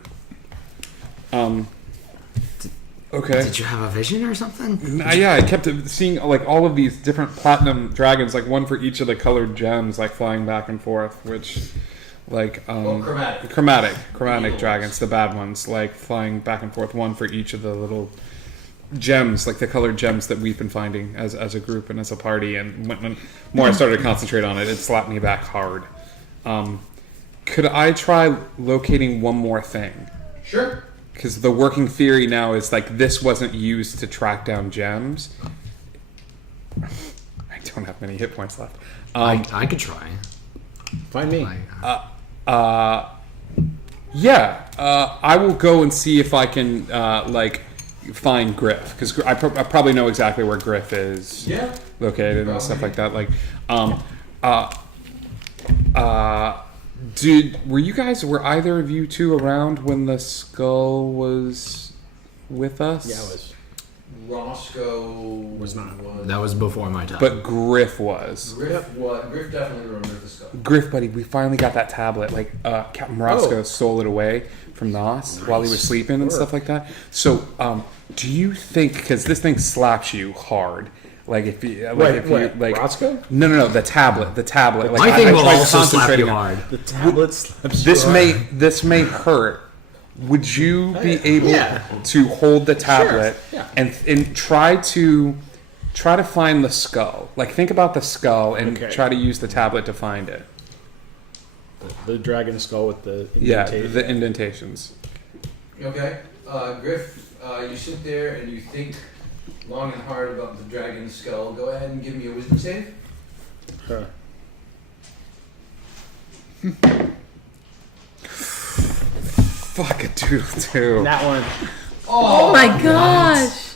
Okay. Did you have a vision or something? Yeah, I kept seeing like all of these different platinum dragons, like one for each of the colored gems, like flying back and forth. Which, like, chromatic Evil dragons, the bad ones, like flying back and forth, one for each of the little gems, like the colored gems that we've been finding as a group and as a party. And when more I started to concentrate on it, it slapped me back hard. Could I try locating one more thing? Sure. Because the working theory now is like this wasn't used to track down gems. I don't have many hit points left. I could try. Find me. I will go and see if I can find Griff, because I probably know exactly where Griff is located and stuff like that. Like, were either of you two around when the skull was with us? Yeah, I was. Roscoe Was not. That was before my time. But Griff was. Griff definitely remembers the skull. Griff, buddy, we finally got that tablet. Like, Captain Roscoe stole it away from Nos while he was sleeping and stuff like that. So, do you think, because this thing slaps you hard, like if you, Roscoe? No, the tablet. Like, my thing will tried also slap you concentrating on- hard. The tablet slaps This you. this may hurt. Would you be able to hold the tablet and try to find the skull? Like, think about the skull and try to use the tablet to find it. The dragon skull with the Yeah, indentation. the indentations. Okay. Griff, you sit there and you think long and hard about the dragon skull. Go ahead and give me a wisdom save. Huh. Fuck a doodle too. That one. Oh my gosh!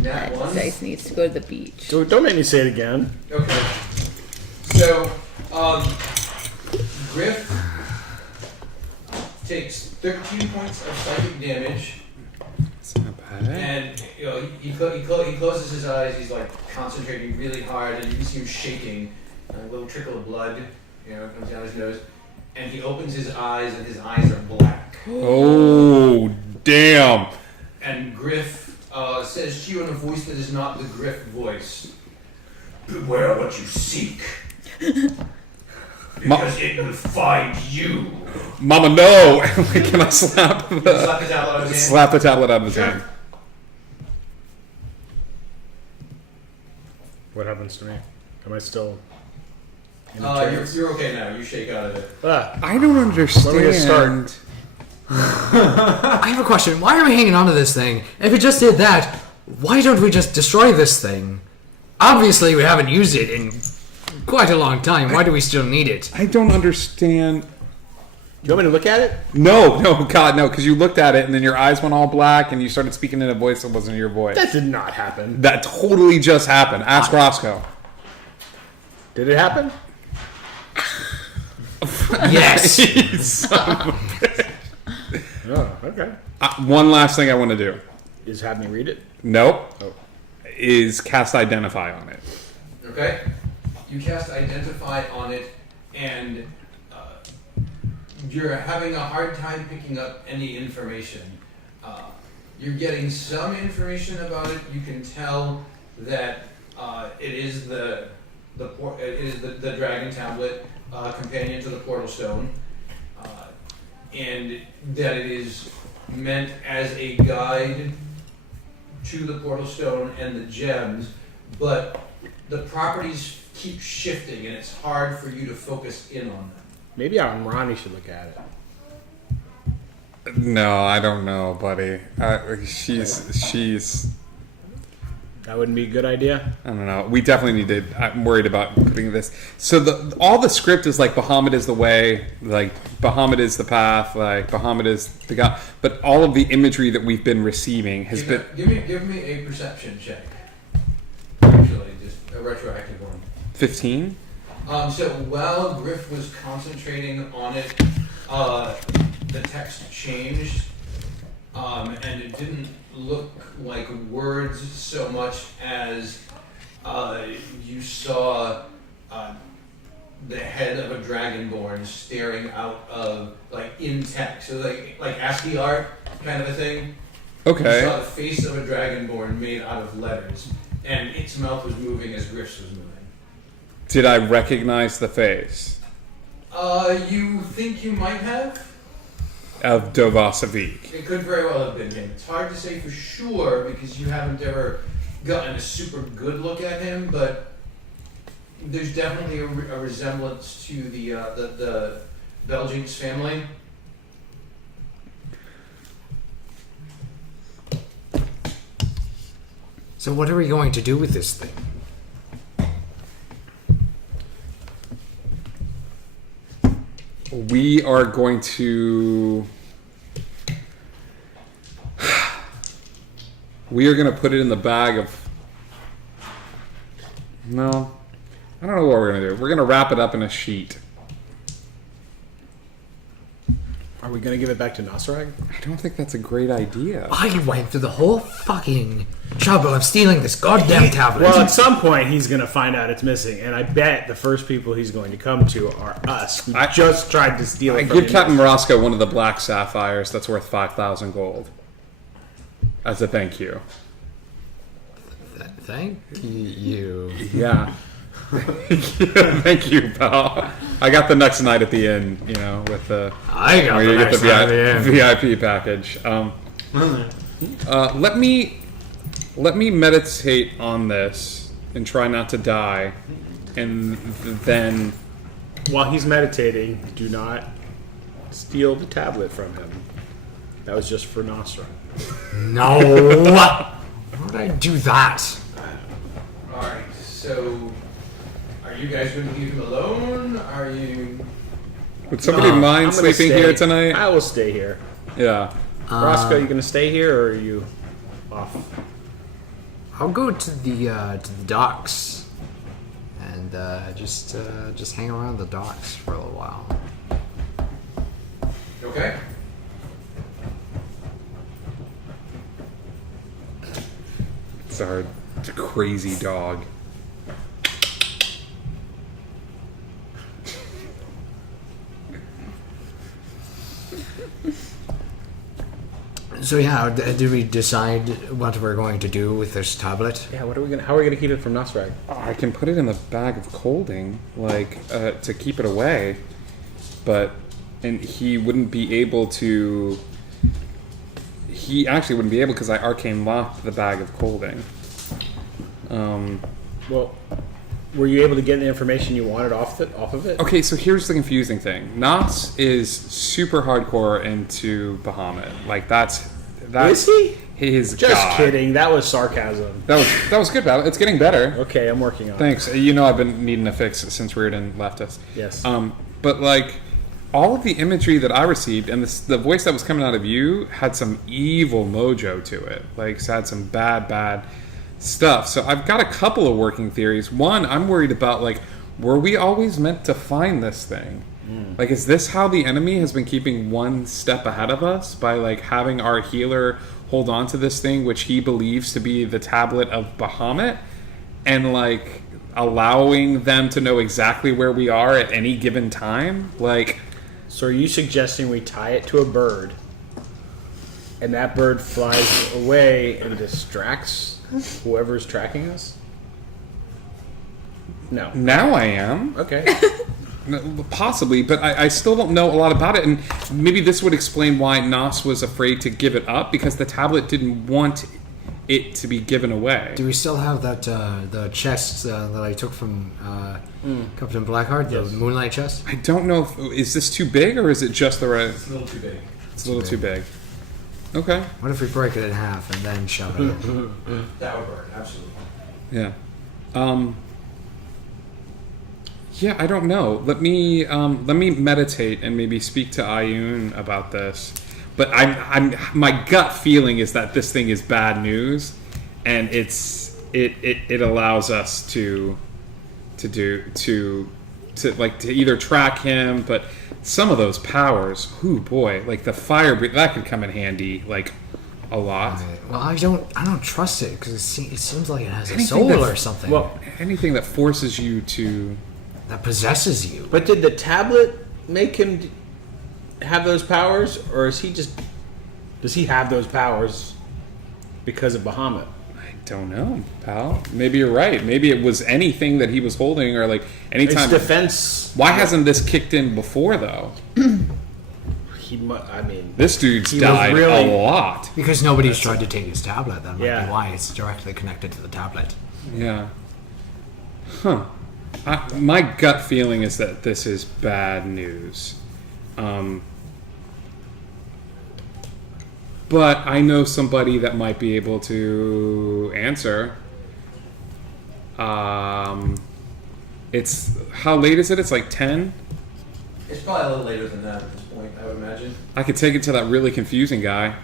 Nat one. Dice needs to go to the beach. Don't make me say it again. Okay. So, Griff takes 13 points of psychic damage, It's not bad. and he closes his eyes. He's like concentrating really hard, and you can see him shaking. A little trickle of blood, comes down his nose, and he opens his eyes, and his eyes are black. Oh, damn. And Griff says to you in a voice that is not the Griff voice, "Beware what you seek, because it will find you." Mama, no! Can I slap Slap the the tablet out of his hand. slap the tablet out of his hand? What happens to me? Am I still in the trance? You're okay now. You shake out of it. I don't understand. When are we gonna start? I have a question. Why are we hanging on to this thing? If it just did that, why don't we just destroy this thing? Obviously, we haven't used it in quite a long time. Why do we still need it? I don't understand. You want me to look at it? No, God, no, because you looked at it and then your eyes went all black and you started speaking in a voice that wasn't your voice. That did not happen. That totally just happened. Ask Roscoe. Did it happen? Yes. Oh, okay. One last thing I want to do. Is have me read it? Nope. Oh. Is cast Identify on it. Okay. You cast Identify on it, and you're having a hard time picking up any information. You're getting some information about it. You can tell that it is the dragon tablet companion to the portal stone, and that it is meant as a guide to the portal stone and the gems, but the properties keep shifting, and it's hard for you to focus in on them. Maybe Ronnie should look at it. No, I don't know, buddy. She's. That wouldn't be a good idea. I don't know. We definitely need to. I'm worried about putting this. So all the script is like Bahamut is the way, like Bahamut is the path, like Bahamut is the god. But all of the imagery that we've been receiving has been. Give me a perception check. Actually, just a retroactive one. 15. So while Griff was concentrating on it, the text changed, and it didn't look like words so much as you saw the head of a dragonborn staring out of, like, in text. So like ASCII art kind of a thing. You Okay. saw the face of a dragonborn made out of letters, and its mouth was moving as Griff's was moving. Did I recognize the face You think you might have? of Dovasavik? It could very well have been him. It's hard to say for sure because you haven't ever gotten a super good look at him, but there's definitely a resemblance to the Belgians family. So what are we going to do with this thing? We are going to. We are going to put it in the bag of. No. I don't know what we're going to do. We're going to wrap it up in a sheet. Are we going to give it back to Nosrag? I don't think that's a great idea. I went through the whole fucking trouble of stealing this goddamn tablet. Well, at some point he's going to find out it's missing, and I bet the first people he's going to come to are us. Who just tried to steal it I from give him. Captain Morosco one of the black sapphires that's worth 5,000 gold. As a thank you. Thank you. Yeah. Thank you, pal. I got the next night at the inn, you know, with the I got where the you get next the night at the VIP package. Let me meditate on this and try not to die, and then While he's meditating, do not steal the tablet from him. That was just for Nosra. No. Why would I do that? Alright, so are you guys going to leave him alone? Are you... would somebody I'm mind gonna sleeping stay. here tonight? I will stay here. Yeah. Roscoe, you going to stay here, or are you off? I'll go to the docks and just hang around the docks for a little while. Okay. It's a crazy dog. So yeah, did we decide what we're going to do with this tablet? Yeah, what are we gonna? How are we gonna keep it from Nosrag? I can put it in the bag of colding, like, to keep it away, and he wouldn't be able to. He actually wouldn't be able because I arcane locked the bag of colding. Well, were you able to get the information you wanted off of it? Okay, so here's the confusing thing. Nos is super hardcore into Bahamut. Like that's Is he? his Just god. kidding. That was sarcasm. That was good, Val. It's getting better. Okay, I'm working on it. Thanks. You know I've been needing a fix since Reardon left us. Yes. But like all of the imagery that I received and the voice that was coming out of you had some evil mojo to it. Like had some bad stuff. So I've got a couple of working theories. One, I'm worried about like, were we always meant to find this thing? Like, is this how the enemy has been keeping one step ahead of us by like having our healer hold on to this thing, which he believes to be the tablet of Bahamut, and like allowing them to know exactly where we are at any given time? Like, So are you suggesting we tie it to a bird, and that bird flies away and distracts whoever's tracking us? No. now I am. Okay. Possibly, but I still don't know a lot about it, and maybe this would explain why Nos was afraid to give it up, because the tablet didn't want it to be given away. Do we still have that the chest that I took from Captain Blackheart, the Moonlight chest? I don't know is this too big, or is it just the right... It's a little too big. It's a little too big. Okay. What if we break it in half and then shove it in? That would work, absolutely. Yeah. Yeah, I don't know. Let me meditate and maybe speak to Ayun about this. But I'm my gut feeling is that this thing is bad news, and it allows us to either track him, but some of those powers, ooh boy, like the fire that could come in handy like a lot. Well, I don't trust it because it seems like it has a Anything soul that- or something. Well, Anything that forces you to that possesses you. But did the tablet make him have those powers, or does he have those powers because of Bahamut? I don't know, pal. Maybe you're right. Maybe it was anything that he was holding, or like It's anytime. defense. Why hasn't this kicked in before though? This dude's He was died really- a lot. Because nobody's tried to take his tablet. That might Yeah. be why it's directly connected to the tablet. Yeah. Huh. My gut feeling is that this is bad news. But I know somebody that might be able to answer. It's how late is it? It's like 10. It's probably a little later than that at this point, I would imagine. I could take it to that really confusing guy.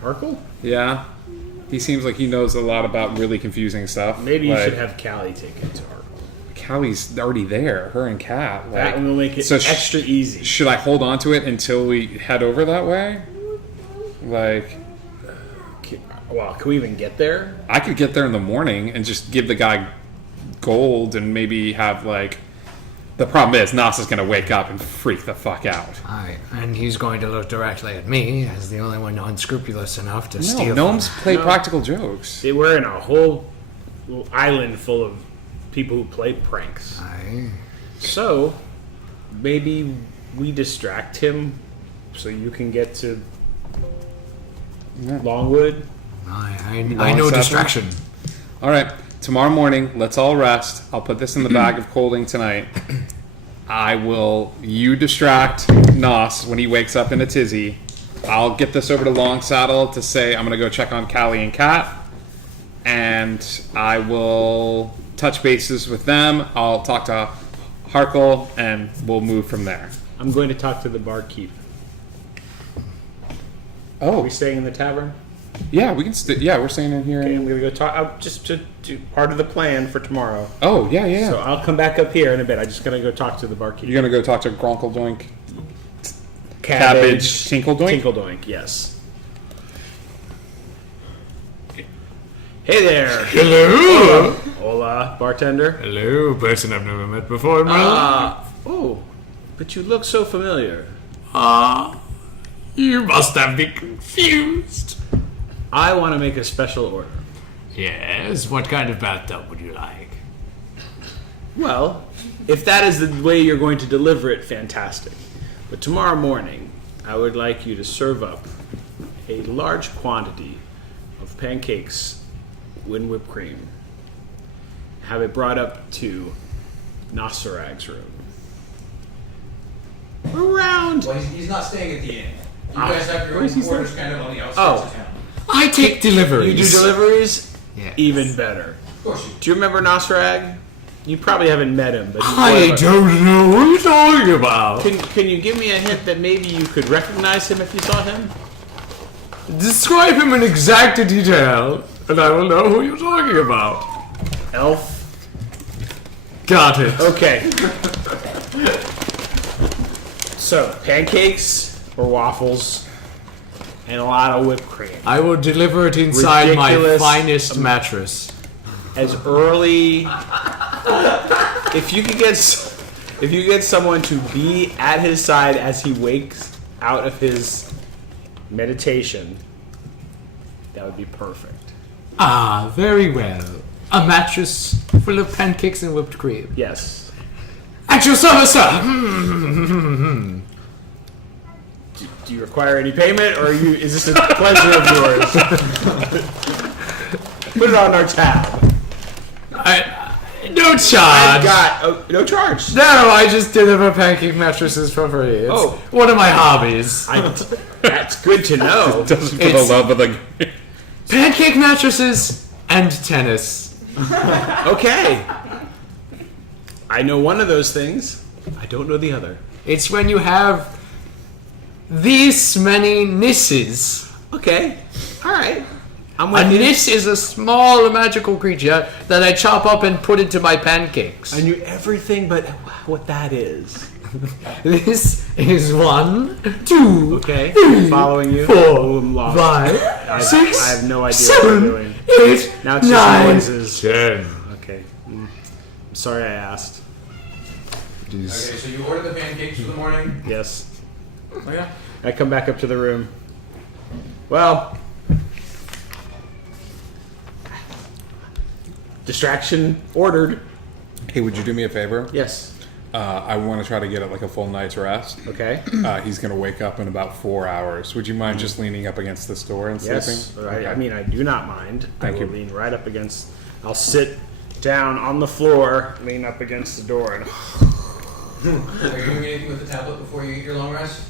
Harkle? Yeah. He seems like he knows a lot about really confusing stuff. Maybe you Like, should have Callie take it to Harkle. Callie's already there. Her and Kat. Like, That will make it so extra easy. Should I hold on to it until we head over that way? Like, Well, can we even get there? I could get there in the morning and just give the guy gold and maybe have like. The problem is, Nas is going to wake up and freak the fuck out. Aye, and he's going to look directly at me as the only one unscrupulous enough to No, steal. gnomes from play practical jokes. We're in a whole island full of people who play pranks. Aye. So, maybe we distract him so you can get to Longwood. I know Seven? distraction. All right, tomorrow morning, let's all rest. I'll put this in the bag of colding tonight. You distract Nos when he wakes up in a tizzy. I'll get this over to Long Saddle to say I'm going to go check on Callie and Kat. And I will touch bases with them. I'll talk to Harkle and we'll move from there. I'm going to talk to the barkeep. Are Oh, we staying in the tavern? yeah, we can. We're staying in here. Okay, I'm going to go talk. Just to part of the plan for tomorrow. Oh, yeah. So I'll come back up here in a bit. I'm just going to go talk to the barkeep. You're gonna go talk to Gronkle Doink, Cabbage, Tinkle Doink. Tinkle Doink, yes. Hey there. Hello. Hola, bartender. Hello, person I've never met before. Oh, but you look so familiar. You must have been confused. I want to make a special order. Yes, what kind of bathtub would you like? Well, if that is the way you're going to deliver it, fantastic. But tomorrow morning, I would like you to serve up a large quantity of pancakes with whipped cream. Have it brought up to Nosarag's room. Around. Well, he's not staying at the inn. You guys have your where's own he quarters kind of on the outskirts Oh. of town. I take deliveries. You do deliveries? Yes. Even better. Of course you Do you remember Nosrag? You probably haven't met him, but he's I one of our- don't know what you're talking about. Can you give me a hint that maybe you could recognize him if you saw him? Describe him in exact detail, and I will know who you're talking about. Elf. Got it. Okay. So, pancakes or waffles and a lot of whipped cream. I will deliver it inside Ridiculous. my finest mattress. As early if you get someone to be at his side as he wakes out of his meditation, that would be perfect. Ah, very well. A mattress full of pancakes and whipped cream. Yes. At your service, sir. Do you require any payment, or is this a pleasure of yours? Put it on our tab. No charge. I've got no charge. No, I just deliver pancake mattresses for free. It's Oh. one of my hobbies. That's good to know. Does it for the It's- love of the game. Pancake mattresses and tennis. Okay. I know one of those things. I don't know the other. It's when you have these many nisses. Okay. All right. I'm A with you. niss is a small magical creature that I chop up and put into my pancakes. I knew everything but what that is. This is 1, 2, Okay. 3, Following you. 4, Oh, I'm lost. 5, I 6, have no idea 7, what we're doing. 8, Now it's just 9, noises. 10. Okay. I'm sorry I asked. Okay, so you order the pancakes for the morning. Yes. Oh, yeah. I come back up to the room. Well, distraction ordered. Hey, would you do me a favor? Yes. I want to try to get it like a full night's rest. Okay. He's going to wake up in about 4 hours. Would you mind just leaning up against this door and Yes. sleeping? I mean, I do not mind. Thank I will you. lean right up against. I'll sit down on the floor, lean up against the door, and Are you doing anything with the tablet before you eat your long rest?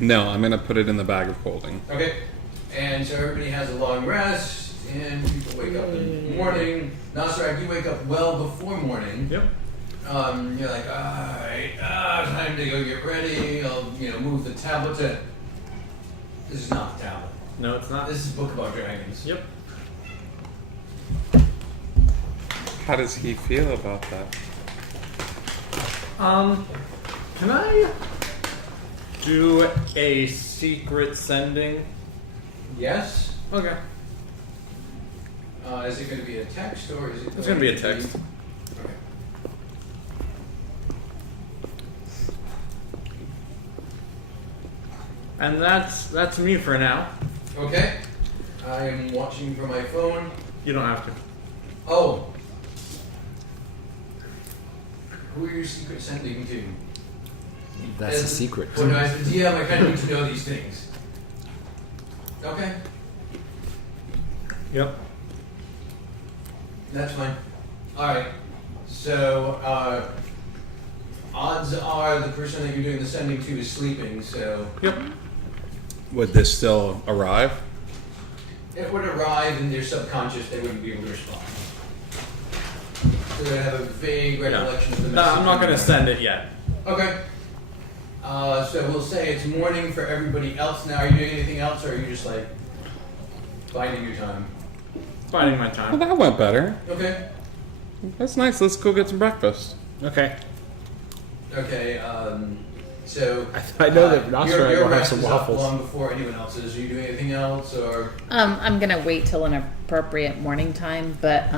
No, I'm going to put it in the bag of holding. Okay. And so everybody has a long rest, and people wake up in the morning. Nasrag, you wake up well before morning. Yep. You're like, alright, time to go get ready. I'll, move the tablet to. This is not the tablet. No, it's not. This is Book About Dragons. Yep. How does he feel about that? Can I do a secret sending? Yes. Okay. Is it going to be a text or is it? It's gonna be a text. Okay. And that's me for now. Okay. I am watching for my phone. You don't have to. Oh. Who are your secret sending to? That's a As- secret. Well, no, as the DM, I kind of need to know these things. Okay, Yep. that's fine. Alright, so, odds are the person that you're doing the sending to is sleeping, so Yep. Would this still arrive? it would arrive in their subconscious, they wouldn't be able to respond. So they have a vague recollection of the No, message. I'm not gonna send it yet. Okay. So we'll say it's morning for everybody else now. Are you doing anything else, or are you just like biding your time? Finding my Well, time. that went better. Okay. That's nice. Let's go get some breakfast. okay. Okay. So I know that your Nostra will have rest some is up waffles. long before anyone else's. Are you doing anything else, or I'm gonna wait till an appropriate morning time, but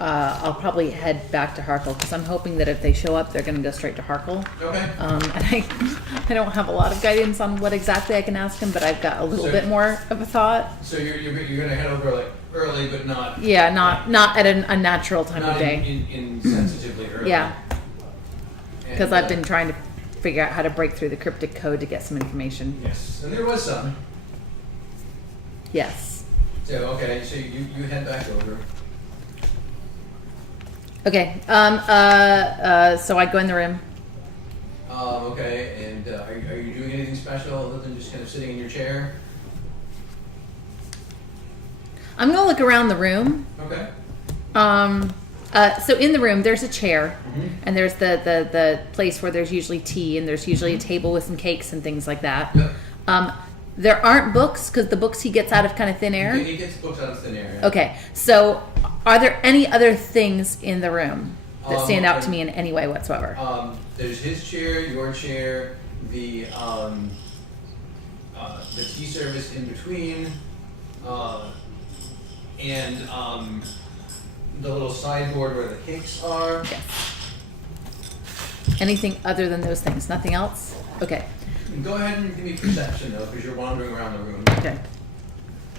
I'll probably head back to Harkle because I'm hoping that if they show up, they're gonna go straight to Harkle. okay? And I don't have a lot of guidance on what exactly I can ask him, but I've got a little So- bit more of a thought. So you're gonna head over like early, but not Yeah, not at an unnatural time not of day. insensitively early. Yeah, And, because I've been trying to figure out how to break through the cryptic code to get some information. Yes, and there was some. Yes. So okay, so you head back over. Okay. So I go in the room. Okay, and are you doing anything special other than just kind of sitting in your chair? I'm gonna look around the room. Okay. So in the room, there's a chair, Mhm. and there's the place where there's usually tea, and there's usually a table with some cakes and things like that. Yep. There aren't books because the books he gets out of kind of thin air. He gets books out of thin air. yeah. Okay, so are there any other things in the room that stand out to Okay. me in any way whatsoever? There's his chair, your chair, the tea service in between, and the little sideboard where the cakes are. Yes. Anything other than those things? Nothing else? Okay. Go ahead and give me perception though, because you're wandering around the room. Okay.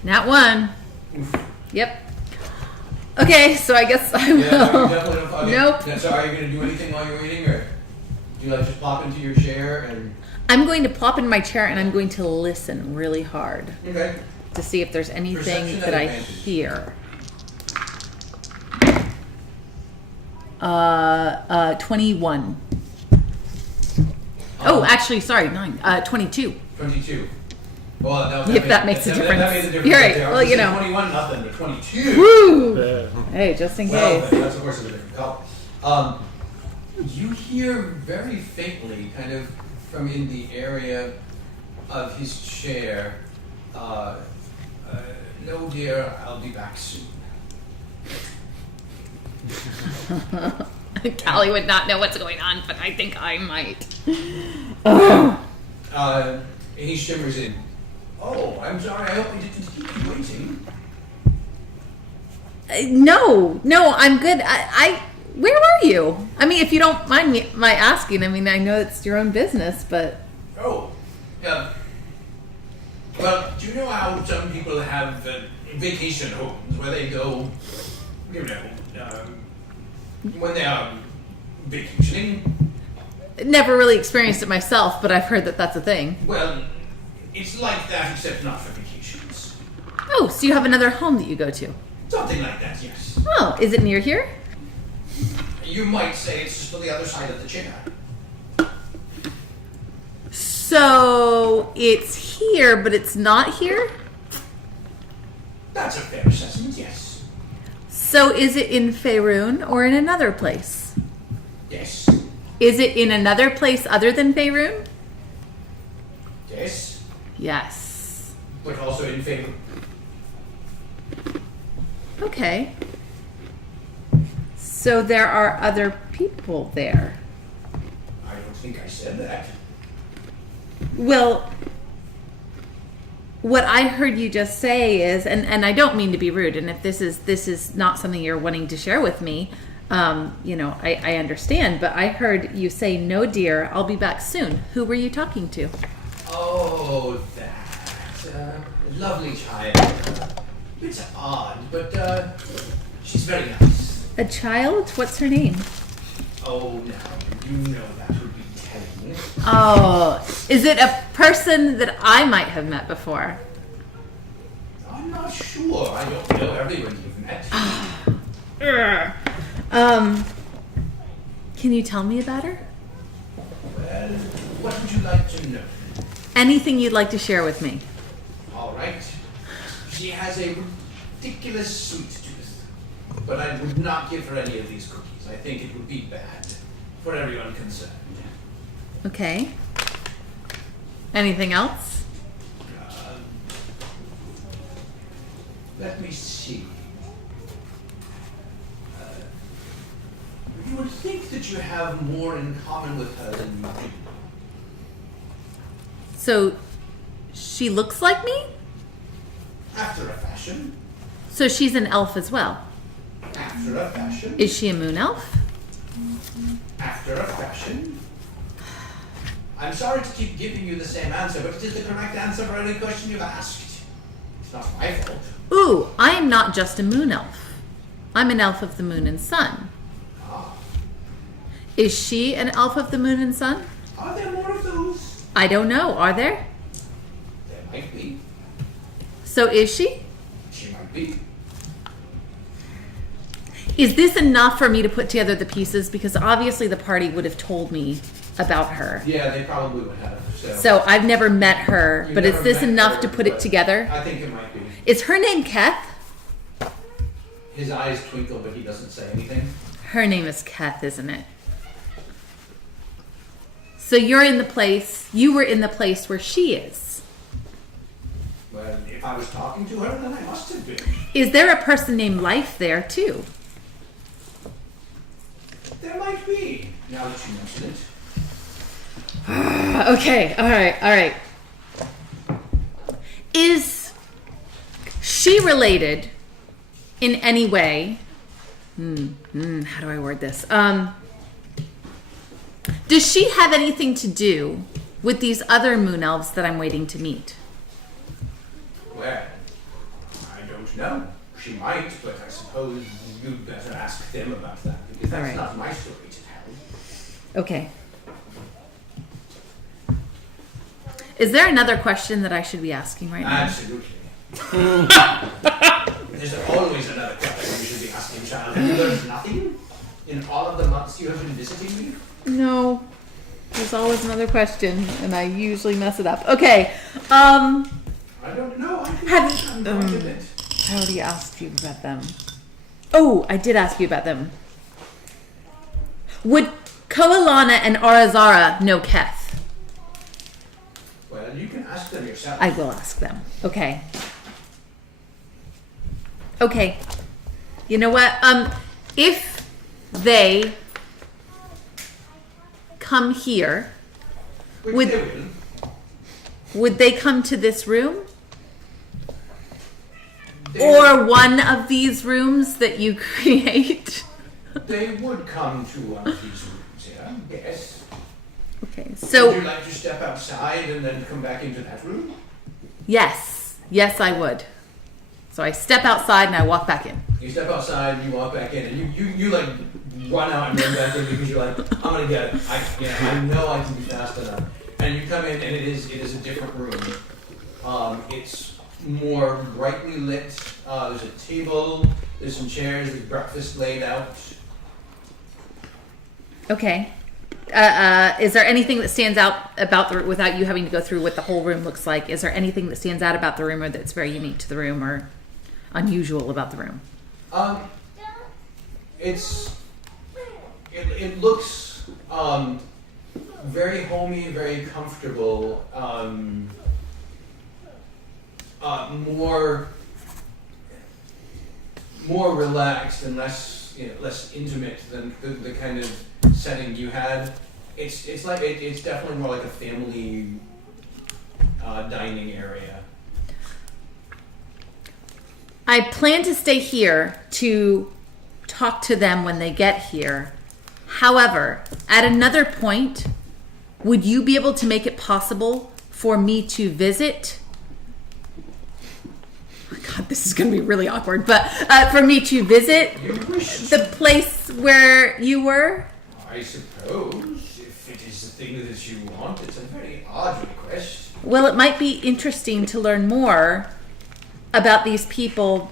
Not one. Oof. Yep. Okay, so I guess I will. Yeah, no, you definitely don't. Okay. Nope. Yeah, so are you going to do anything while you're eating, or do you like just plop into your chair and? I'm going to plop in my chair and I'm going to listen really hard Okay. to see if there's anything Perception that at I advantage. hear. 21. Oh, actually, sorry, 9. 22. 22. Well, If that makes a difference. That made a difference. You're right. there. I was Well, you gonna say know. 21, nothing, but 22. Woo! Hey, just in Well, case. then, that's of course a different color. You hear very faintly, kind of from in the area of his chair, no dear, I'll be back soon. Callie would not know what's going on, but I think I might. And he shimmers in. Oh, I'm sorry, I hope I didn't keep you waiting. No, I'm good. Where were you? I mean, if you don't mind my asking, I mean, I know it's your own business, but Oh, yeah. Well, do you know how some people have vacation homes where they go, when they are vacationing? never really experienced it myself, but I've heard that that's a thing. Well, it's like that, except not for vacations. Oh, so you have another home that you go to? Something like that, yes. Oh, is it near here? You might say it's just on the other side of the chair. So it's here, but it's not here? That's a fair assessment, yes. So is it in Faerun or in another place? Yes. Is it in another place other than Faerun? Yes. Yes. But also in favor. Okay. So there are other people there. I don't think I said that. Well, what I heard you just say is, and I don't mean to be rude, and if this is not something you're wanting to share with me, I understand, but I heard you say, "No, dear, I'll be back soon." Who were you talking to? Oh, that lovely child. It's odd, but she's very nice. A child? What's her name? Oh, now you know that would be telling. Oh, is it a person that I might have met before? I'm not sure. I don't know everyone you've met. Can you tell me about her? Well, what would you like to know? Anything you'd like to share with me? All right. She has a ridiculous sweet tooth, but I would not give her any of these cookies. I think it would be bad for everyone concerned. Okay. Anything else? Let me see. You would think that you have more in common with her than you do. So, she looks like me? After a fashion. So she's an elf as well. After a fashion. Is she a moon elf? After a fashion. I'm sorry to keep giving you the same answer, but it is the correct answer for any question you've asked. It's not my fault. Ooh, I am not just a moon elf. I'm an elf of the moon and sun. Ah. Is she an elf of the moon and sun? Are there more of those? I don't know. Are there? There might be. So is she? She might be. Is this enough for me to put together the pieces? Because obviously the party would have told me about her. Yeah, they probably would have. So I've never met her, You've but is never this met enough her, to put it but together? I think it might be. Is her name Keth? His eyes twinkle, but he doesn't say anything. Her name is Keth, isn't it? So you were in the place where she is. Well, if I was talking to her, then I must have been. Is there a person named Life there too? There might be, now that you mention it. Okay, all right. Is she related in any way? How do I word this? Does she have anything to do with these other moon elves that I'm waiting to meet? Well, I don't know. She might, but I suppose you'd better ask them about that, because that's Alright. not my story to tell. Okay. Is there another question that I should be asking right now? Absolutely. There's always another question you should be asking, child. Have you learned nothing in all of the months you have been visiting me? No. There's always another question, and I usually mess it up. Okay. I don't know. I think Have I'm quite a bit. I already asked you about them. Oh, I did ask you about them. Would Koalana and Arazara know Keth? Well, you can ask them yourself. I will ask them. Okay. Okay. You know what? If they come here, Which would- they will. would they come to this room? They will. Or one of these rooms that you create? They would come to one of these rooms, yeah, yes. Okay, Would so you like to step outside and then come back into that room? yes, I would. So I step outside and I walk back in. You step outside and you walk back in, and you like run out and run back in because you're like, I'm gonna get it. I know I can be fast enough. And you come in, and it is a different room. It's more brightly lit. There's a table. There's some chairs. There's breakfast laid out. Okay. Is there anything that stands out about the without you having to go through what the whole room looks like? Is there anything that stands out about the room or that's very unique to the room or unusual about the room? It looks very homey, very comfortable. More relaxed and less intimate than the kind of setting you had. It's definitely more like a family dining area. I plan to stay here to talk to them when they get here. However, at another point, would you be able to make it possible for me to visit? Oh God, this is going to be really awkward, but for me to visit the place where you were? I suppose, if it is the thing that you want, it's a very odd request. Well, it might be interesting to learn more about these people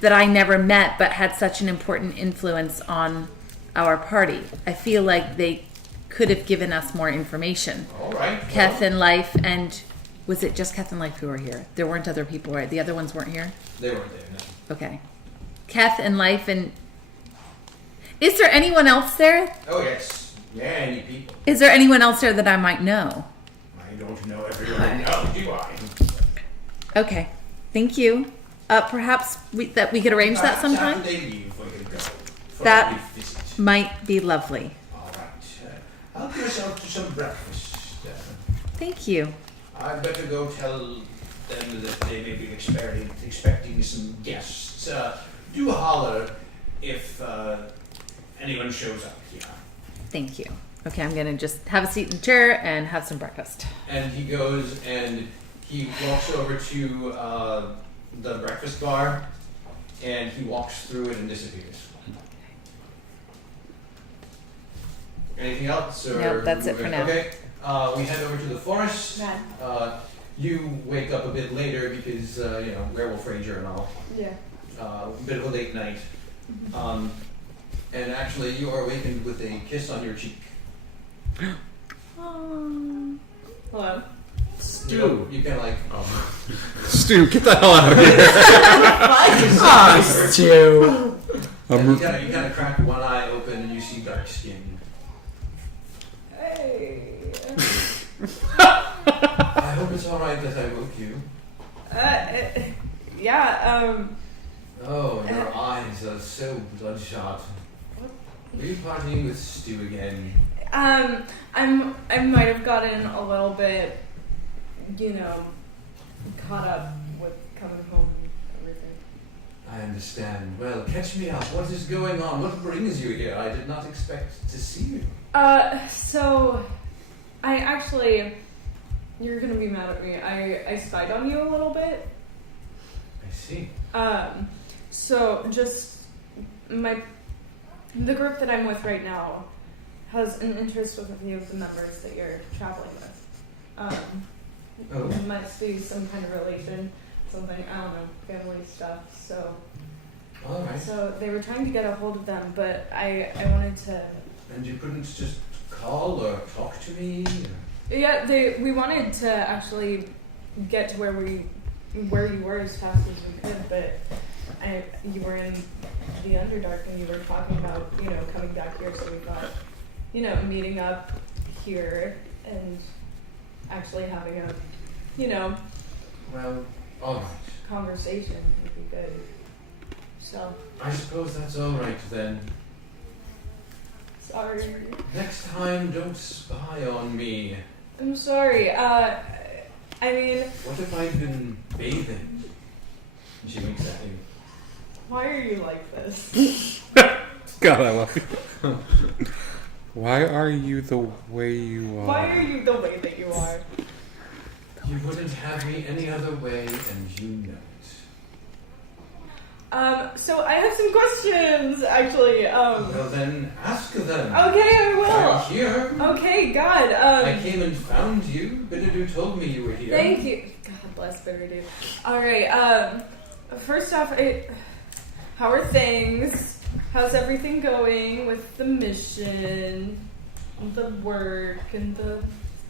that I never met but had such an important influence on our party. I feel like they could have given us more information. All right. Keth and Life, and was it just Keth and Life who were here? There weren't other people, right? The other ones weren't here? They weren't there, no. Okay. Keth and Life, and is there anyone else there? Oh, yes. Many people. Is there anyone else there that I might know? I don't know everyone now, do I? Okay. Thank you. Perhaps we could arrange that Perhaps sometime? after they leave, we can go for That- a brief visit. Might be lovely. All right. Help yourself to some breakfast. Thank you. I'd better go tell them that they may be expecting some guests. Do holler if anyone shows up here. Thank you. Okay, I'm gonna just have a seat in the chair and have some breakfast. And he goes and he walks over to the breakfast bar, and he walks through it and disappears. Anything else? Or No, that's it for now. Okay. We head over to the forest. Right. You wake up a bit later because Werewolf Ranger and all. Yeah. A bit of a late night. And actually, you are awakened with a kiss on your cheek. Hello. You kind of like. Stu, get the hell out of here. Stu. And you kind of crack one eye open and you see dark skin. Hey. I hope it's all right that I woke you. Yeah. Oh, your eyes are so bloodshot. Were you partying with Stu again? I might have gotten a little bit, caught up with coming home and everything. I understand. Well, catch me up. What is going on? What brings you here? I did not expect to see you. So I actually, you're gonna be mad at me. I spied on you a little bit. I see. So just the group that I'm with right now has an interest with a few of the members that you're traveling with. Oh. It must be some kind of relation, something, I don't know, family stuff. So All right. so they were trying to get a hold of them, but I wanted to. And you couldn't just call or talk to me? Yeah, we wanted to actually get to where you were as fast as we could, but you were in the Underdark and you were talking about, coming back here, so we thought, meeting up here and actually having a, Well, all right. conversation would be good. So, I suppose that's all right then. sorry. Next time, don't spy on me. I'm sorry. I mean, What if I've been bathing? And she winks at you. why are you like this? God, I love you. Why are you the way you are? Why are you the way that you are? You wouldn't have me any other way, and you know it. So I have some questions, actually. Well, then ask them. Okay, I will. I'm here. Okay, God. I came and found you. Benadu told me you were here. Thank you. God bless Benadu. All right. First off, how are things? How's everything going with the mission, the work, and the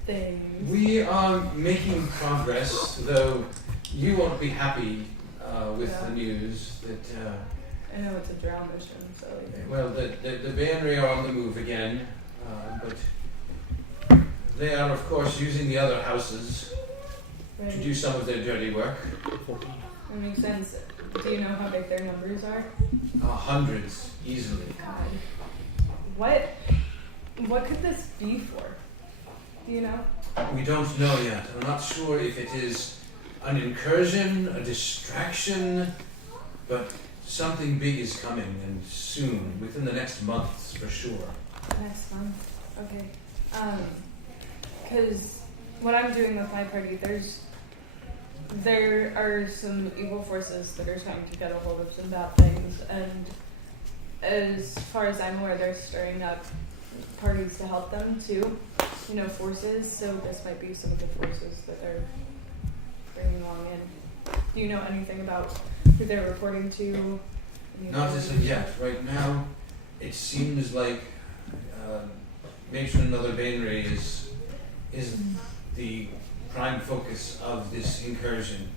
things? We are making progress, though you won't be happy with Yeah. the news that, I know it's a drown mission, so like, well, the Banry are on the move again, but they are, of course, using the other houses to right. do some of their dirty work. That makes sense. Do you know how big their numbers are? Hundreds, easily. God. What could this be for? Do you know? We don't know yet. I'm not sure if it is an incursion, a distraction, but something big is coming, and soon, within the next months, for sure. Next month. Okay. Because what I'm doing with my party, there are some evil forces that are trying to get a hold of some bad things, and as far as I'm aware, they're stirring up parties to help them too. You know, forces. So this might be some of the forces that they're bringing along in. Do you know anything about who they're reporting to? Not as of yet. Right now, it seems like Matron Mother Bainry is the prime focus of this incursion.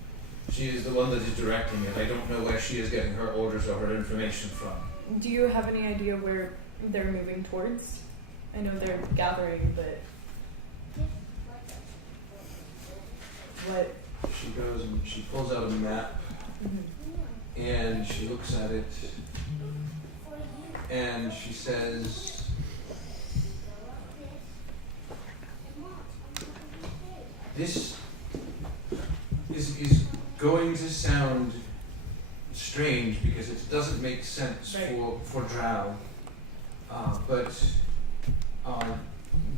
She is the one that is directing it. I don't know where she is getting her orders or her information from. Do you have any idea where they're moving towards? I know they're gathering, but what? She goes and she pulls out a map and she looks at it and she says, "This is going to sound strange because it doesn't make sense Right. for Drow, but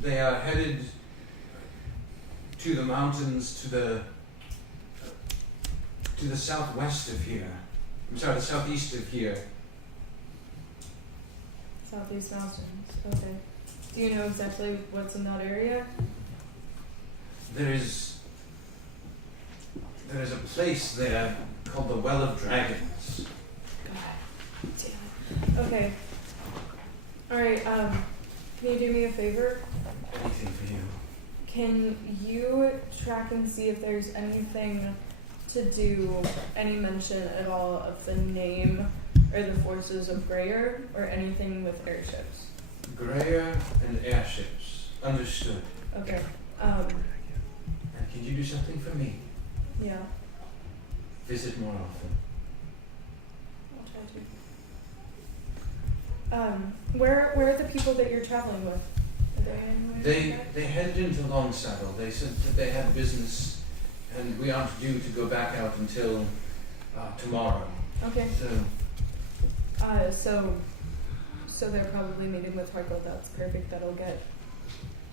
they are headed to the mountains to the southwest of here. I'm sorry, the southeast of here. Southeast Mountains. Okay. Do you know exactly what's in that area? There is a place there called the Well of Dragons. God damn it. Okay. Alright, can you do me a favor? Anything for you. Can you track and see if there's anything to do, any mention at all of the name or the forces of Greyer or anything with airships? Greyer and airships. Understood. Okay. And can you do something for me? Yeah. Visit more often. I'll try to. Where are the people that you're traveling with? Are they anywhere? They headed into Long Saddle. They said that they had business and we aren't due to go back out until tomorrow. Okay. So So they're probably meeting with Harko. That's perfect. That'll get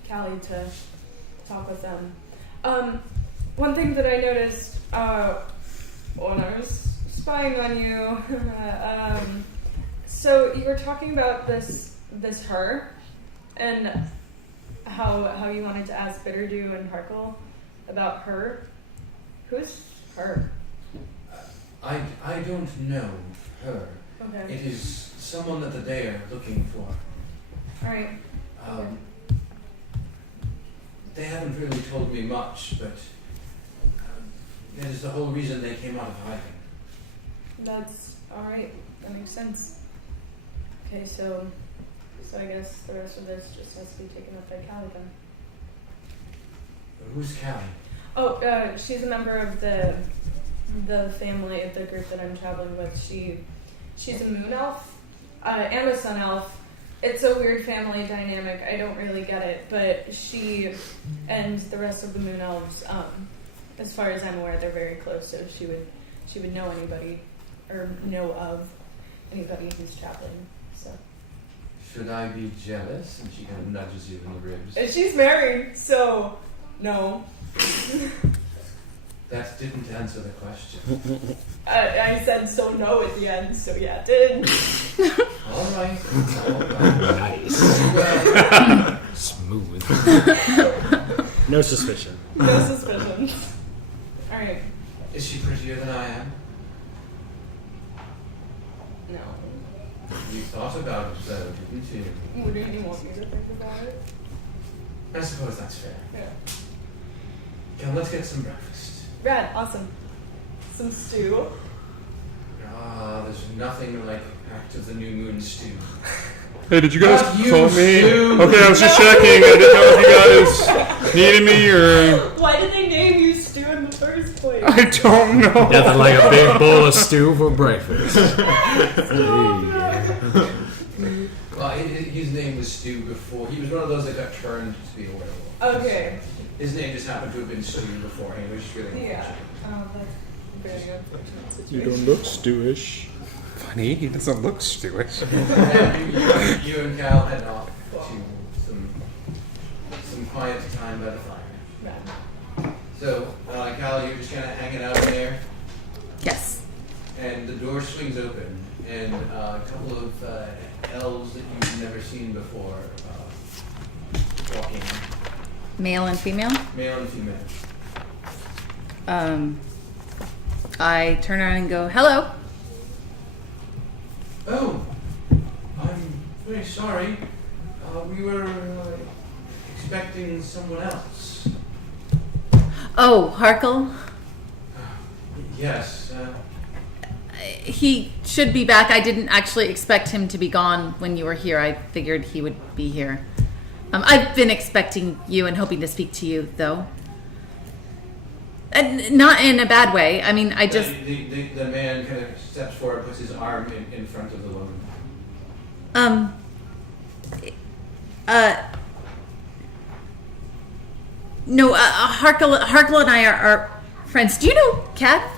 Callie to talk with them. One thing that I noticed when I was spying on you, so you were talking about this her, and how you wanted to ask Bitterdew and Harkle about her. Who's her? I don't know her. Okay. It is someone that they are looking for. All right. They haven't really told me much, but that is the whole reason they came out of hiding. That's all right. That makes sense. Okay, so I guess the rest of this just has to be taken up by Callie then. Who's Callie? Oh, she's a member of the family of the group that I'm traveling with. She's a moon elf and a sun elf. It's a weird family dynamic. I don't really get it, but she and the rest of the moon elves, as far as I'm aware, they're very close. So she would know anybody or know of anybody who's traveling. So Should I be jealous? And she kind of nudges you in the ribs. And she's married, so no. That didn't answer the question. I said so no at the end, so yeah, it did. All right. Nice. Well, Smooth. No suspicion. No suspicion. Alright. is she prettier than I am? No. You thought about it, though, didn't you? What do you want me to think about it? I suppose that's fair. Yeah. Come, let's get some breakfast. Rad, awesome. Some stew. Ah, there's nothing like Act of the New Moon stew. Hey, did you guys Fuck you, call me? Stu. Okay, I was just checking. I didn't know if you guys needed me or. Why did they name you stew in the first place? I don't know. Nothing like a big bowl of stew for breakfast. Well, his name was Stu before. He was one of those that got turned to be a werewolf. Okay. His name just happened to have been Stu before. He was just really Yeah. unfortunate. That's very unfortunate situation. You don't look stewish. Funny, he doesn't look Stewish. And you and Cal head off to some quiet time by the fire. Rad. So, Cal, you're just kind of hanging out in there, Yes. and the door swings open, and a couple of elves that you've never seen before walk in, Male and female. male and female. I turn around and go, hello. Oh, I'm very sorry. We were expecting someone else. Oh, Harkle. Yes. He should be back. I didn't actually expect him to be gone when you were here. I figured he would be here. I've been expecting you and hoping to speak to you, though. And not in a bad way. I mean, I just... The man kind of steps forward, puts his arm in front of the woman. No, Harkle and I are friends. Do you know Kath?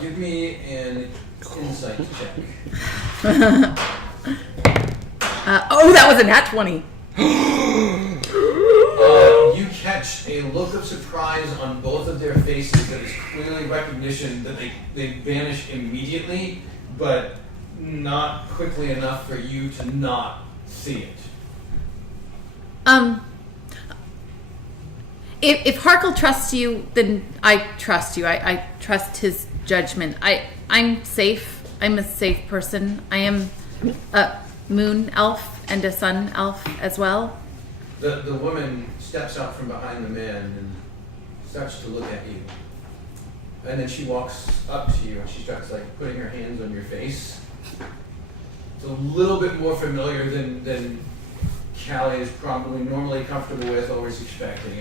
Give me an insight check. Oh, that was a nat 20. You catch a look of surprise on both of their faces that is clearly recognition that they vanish immediately, but not quickly enough for you to not see it. If Harkle trusts you, then I trust you. I trust his judgment. I'm safe. I'm a safe person. I am a moon elf and a sun elf as well. The woman steps out from behind the man and starts to look at you. And then she walks up to you and she starts like putting her hands on your face. It's a little bit more familiar than Callie is probably normally comfortable with or is expecting.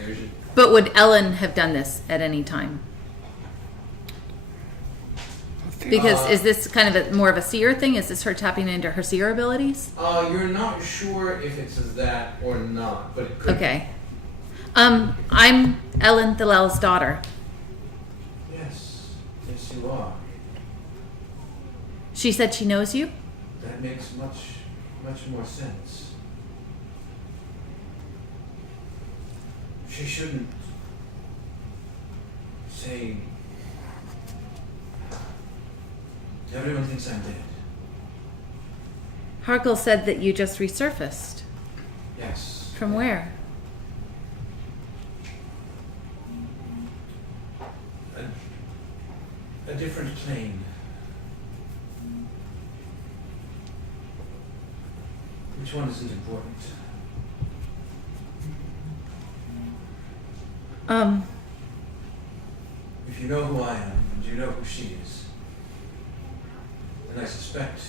But would Ellen have done this at any time? Because is this kind of more of a seer thing? Is this her tapping into her seer abilities? You're not sure if it's that or not, but it could. Okay. I'm Ellen Thalel's daughter. Yes, yes you are. She said she knows you? That makes much more sense. She shouldn't say. Everyone thinks I'm dead. Harkle said that you just resurfaced. Yes. From where? A different plane. Which one isn't important? If you know who I am, and you know who she is, then I suspect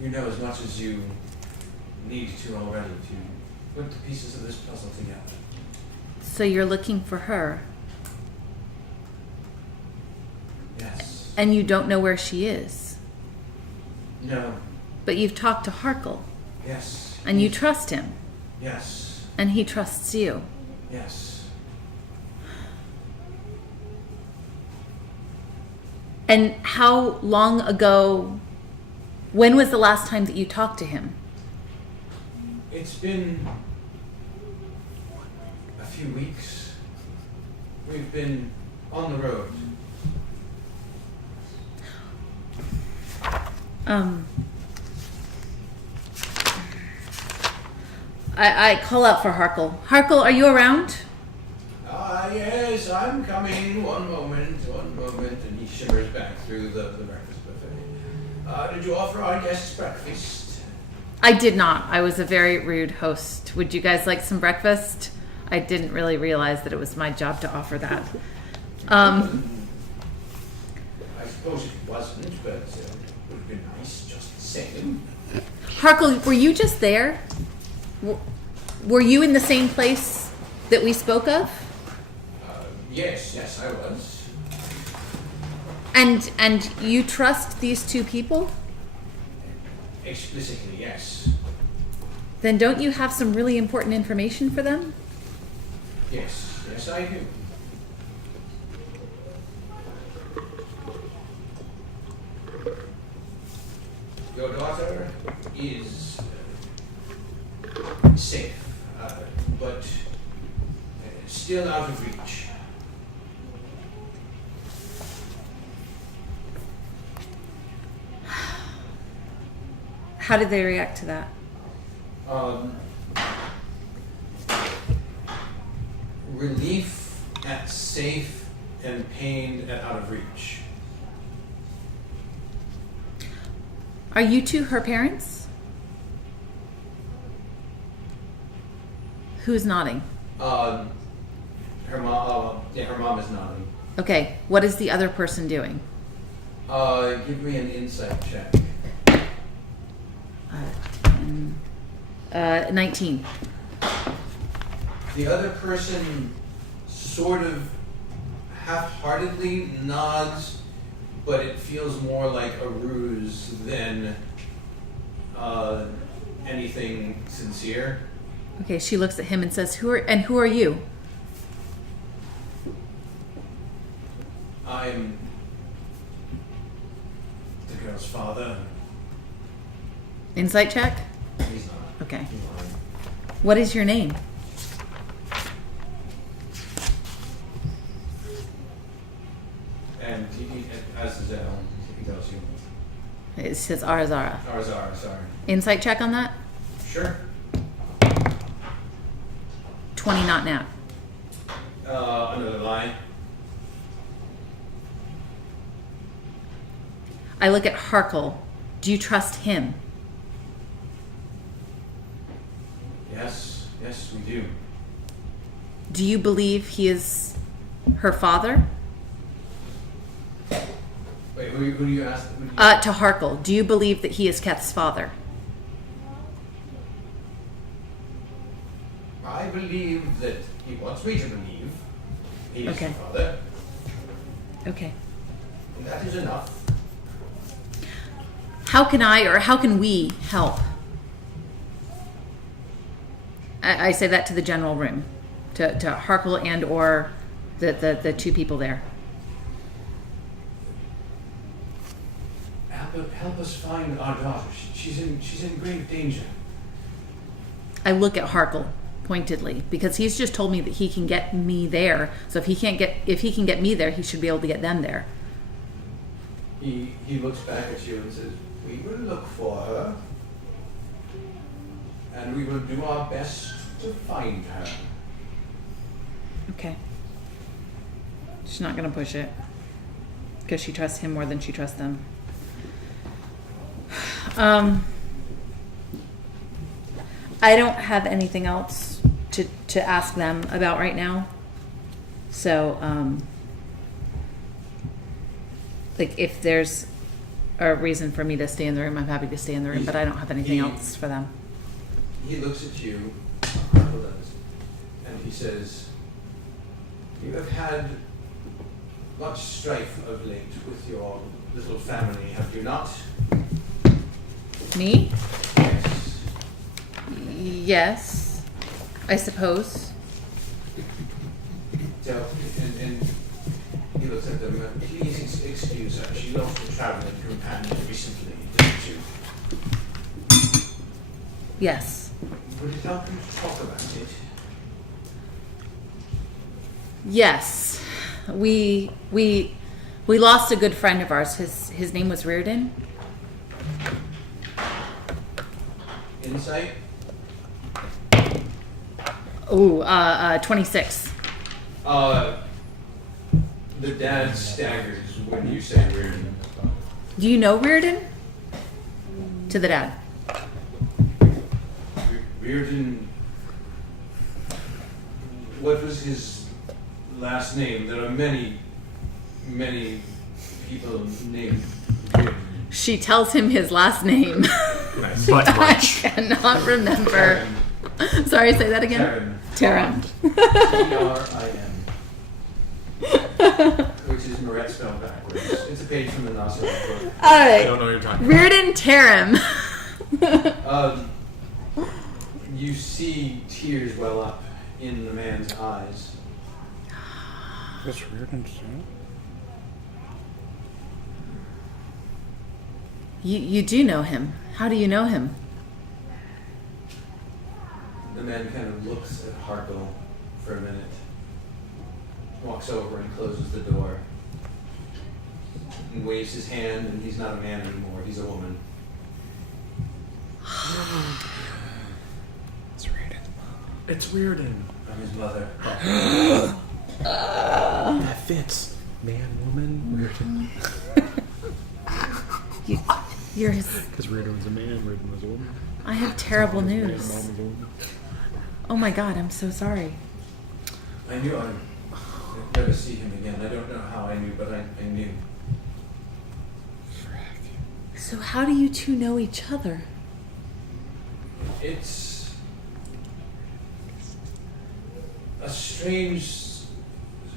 you know as much as you need to already to put the pieces of this puzzle together. So you're looking for her, Yes. and you don't know where she is. No. But you've talked to Harkle, Yes. and you trust him, Yes. and he trusts you. Yes. And how long ago When was the last time that you talked to him? It's been a few weeks. We've been on the road. I call out for Harkle. Harkle, are you around? Yes, I'm coming. One moment. And he shimmers back through the breakfast buffet. Did you offer our guests breakfast? I did not. I was a very rude host. Would you guys like some breakfast? I didn't really realize that it was my job to offer that. I suppose it wasn't, but it would have been nice just the same. Harkle, were you just there? Were you in the same place that we spoke of? Yes, I was. And you trust these two people? Explicitly, yes. Then don't you have some really important information for them? Yes, I do. Your daughter is safe, but still out of reach. How did they react to that? Relief at safe and pain at out of reach. Are you two her parents? Who's nodding? Her mom is nodding. Okay, what is the other person doing? Give me an insight check. 19. The other person sort of half-heartedly nods, but it feels more like a ruse than anything sincere. Okay, she looks at him and says, who are you? I'm the girl's father. Insight check? He's not. Okay. He's lying. What is your name? And as is Zell, he tells you. It says Arazara. Arzara, sorry. Insight check on that? Sure. 20 not nat. Another lie. I look at Harkle. Do you trust him? Yes, we do. Do you believe he is her father? Wait, who do you ask? To Harkle. Do you believe that he is Keth's father? I believe that he wants me to believe he is Okay. the father. Okay. And that is enough. How can we help? I say that to the general room, to Harkle and or the two people there. Help us find our daughter. She's in grave danger. I look at Harkle pointedly because he's just told me that he can get me there. So if he can get me there, he should be able to get them there. He looks back at you and says, "We will look for her, and we will do our best to find her." Okay. She's not gonna push it because she trusts him more than she trusts them. I don't have anything else to ask them about right now. So, like if there's a reason for me to stay in the room, I'm happy to stay in the room, but I don't have anything else for them. He looks at you, Harkle does, and he says, "You have had much strife of late with your little family, have you not?" Me? Yes. Yes, I suppose. So, and he looks at them, "Please excuse her. She lost a traveling companion recently, didn't issue. Yes. Would it help you to talk about it? Yes. We lost a good friend of ours. His name was Reardon. Insight? Oh, 26. The dad staggers when you say Reardon. Do you know Reardon? To the dad. Reardon. What was his last name? There are many people named Reardon. She tells him his last name. But I much. cannot remember. Sorry, say that again. Taran. T-R-I-N. Which is Moret spelled backwards. It's a page from the Nasser book. All I right. don't know what you're talking Reardon Taram. You see tears well up in the man's eyes. That's Reardon's son? You do know him. How do you know him? The man kind of looks at Harkle for a minute, walks over and closes the door, and waves his hand, and he's not a man anymore, he's a woman. It's Reardon's mom. It's Reardon. I'm his mother. That fits. Man, woman, Reardon. You're his. Because Reardon was a man, Reardon was a woman. I have terrible Man, mom news. was a woman. Oh my God, I'm so sorry. I knew I'd never see him again. I don't know how I knew, but I knew. So how do you two know each other? It's a strange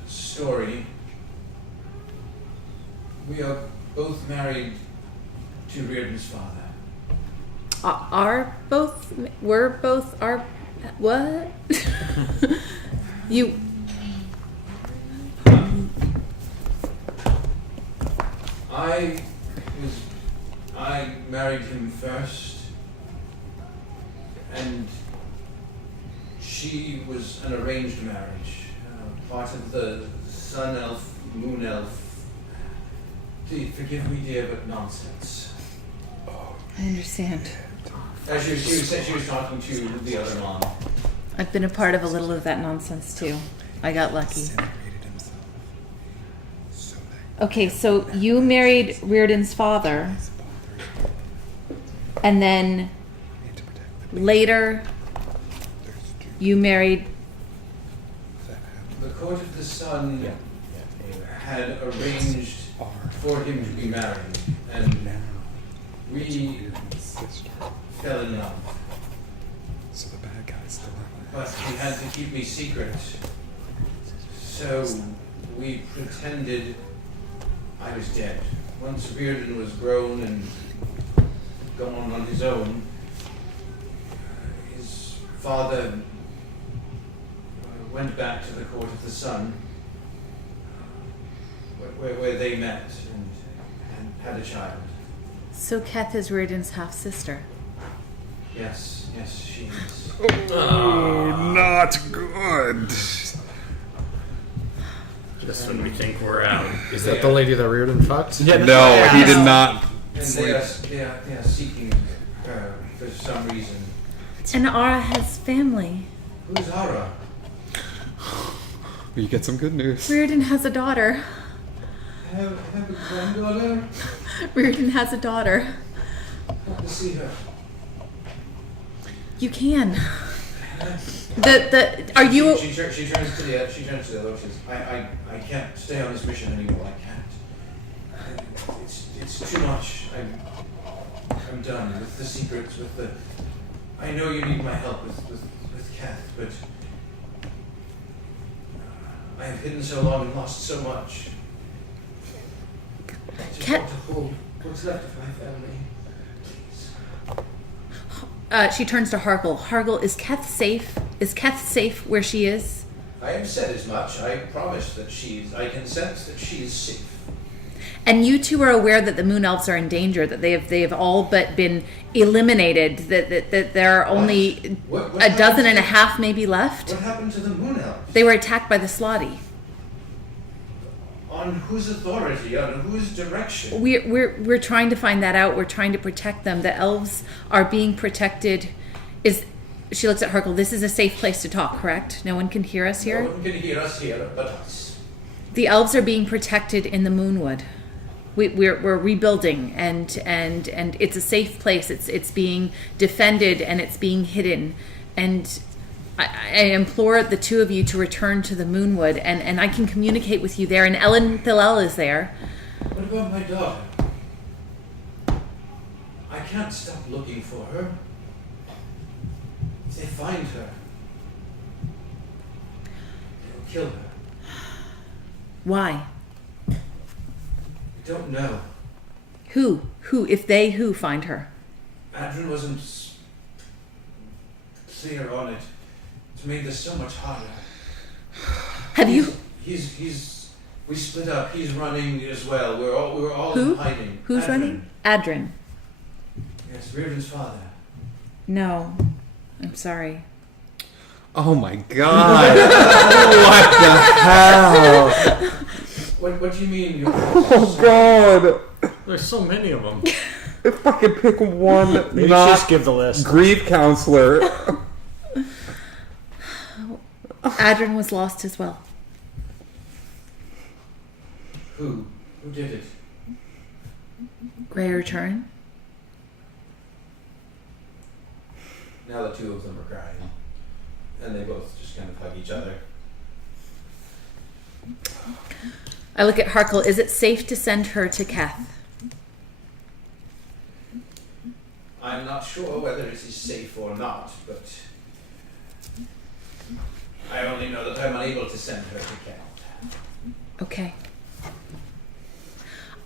story. We are both married to Reardon's father. We're both our, what? You, I married him first, and she was an arranged marriage, part of the sun elf, moon elf. Forgive me, dear, but nonsense. I understand. As she said, she was talking to the other mom. I've been a part of a little of that nonsense too. I got lucky. Okay, so you married Reardon's father, and then later you married. The court of the sun had arranged for him to be married, and we fell in love. So the bad guy's still out. But he had to keep me secret. So we pretended I was dead. Once Reardon was grown and gone on his own, his father went back to the court of the sun, where they met and had a child. So Keth is Reardon's half sister. Yes, she is. Oh, not good. Just when we think we're out. Is that the lady that Reardon fucked? Yeah, No, he did not. And they are seeking her for some reason. And Ara has family. Who's Ara? You get some good news. Reardon has a daughter. Have a granddaughter? Reardon has a daughter. I want to see her. You can. Are you? She turns to the other. She says, "I can't stay on this mission anymore. I can't. It's too much. I'm done with the secrets. With the. I know you need my help with Kath, but I have hidden so long and lost so much. I just want to hold what's left of my family. She turns to Hargle. Hargle, is Keth safe? Is Keth safe where she is? I have said as much. I promise that I can sense that she is safe. And you two are aware that the moon elves are in danger, that they have all but been eliminated, that there are only What a dozen happened and a to- half maybe left. What happened to the moon elves? They were attacked by the Slotty. On whose authority? On whose direction? We're trying to find that out. We're trying to protect them. The elves are being protected. She looks at Harkle. This is a safe place to talk, correct? No one can hear us here? No one can hear us here but us. The elves are being protected in the Moonwood. We're rebuilding, and it's a safe place. It's being defended and it's being hidden. And I implore the two of you to return to the Moonwood, and I can communicate with you there. And Ellen Thilel is there. What about my daughter? I can't stop looking for her. If they find her, they'll kill her. Why? I don't know. Who? If they find her? Adrian wasn't clear on it. It's made this so much harder. Have you? We split up. He's running as well. We were all Who? in hiding. Who's Adrian. running? Adrin. Yes, Reardon's father. No. I'm sorry. Oh my god. What the hell? What do you mean? You're Oh god. There's so many of them. If I could pick one Maybe not just give the list. grief counselor. Adrin was lost as well. Who did it? Gray return. Now the two of them are crying, and they both just kind of hug each other. I look at Harkle. Is it safe to send her to Keth? I'm not sure whether it is safe or not, but I only know that I'm unable to send her to Keth. Okay.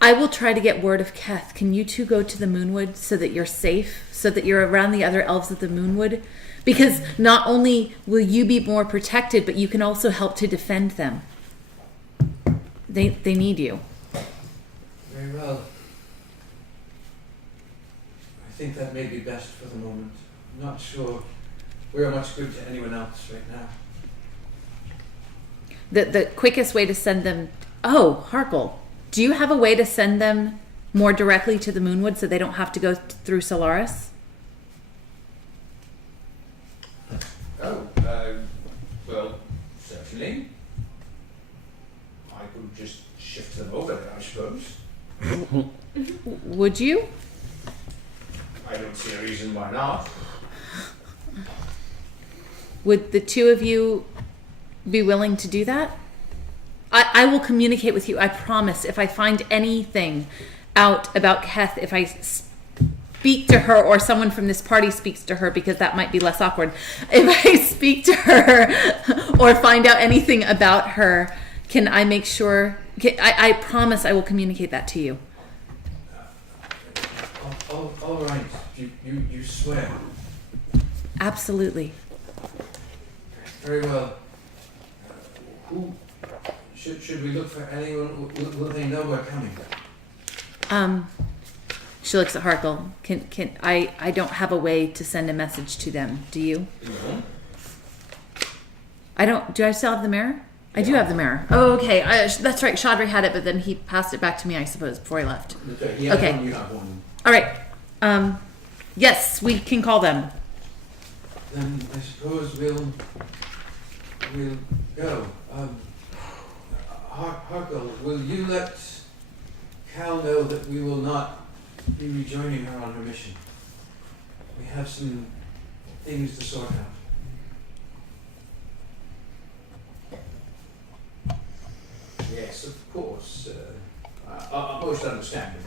I will try to get word of Keth. Can you two go to the Moonwood so that you're safe, so that you're around the other elves at the Moonwood? Because not only will you be more protected, but you can also help to defend them. They need you. Very well. I think that may be best for the moment. I'm not sure we're much good to anyone else right now. The quickest way to send them... Oh, Harkle. Do you have a way to send them more directly to the Moonwood so they don't have to go through Solaris? Oh, well, certainly. I could just shift them over there, I suppose. Would you? I don't see a reason why not. Would the two of you be willing to do that? I will communicate with you, I promise. If I find anything out about Keth, if I speak to her or someone from this party speaks to her, because that might be less awkward. If I speak to her or find out anything about her, can I make sure... I promise I will communicate that to you. All right. You swear. Absolutely. Very well. Who should we look for anyone? Will they know we're coming? She looks at Harkle. Can I don't have a way to send a message to them. Do you? No. I don't. Do I still have the mirror? I do have the mirror. Oh, okay. That's right. Chaudhry had it, but then he passed it back to me, I suppose, before he left. Okay. He has Okay. one, you have one. All right. Yes, we can call them. Then I suppose we'll go. Harkle, will you let Cal know that we will not be rejoining her on her mission? We have some things to sort out. Yes, of course. Most understandable.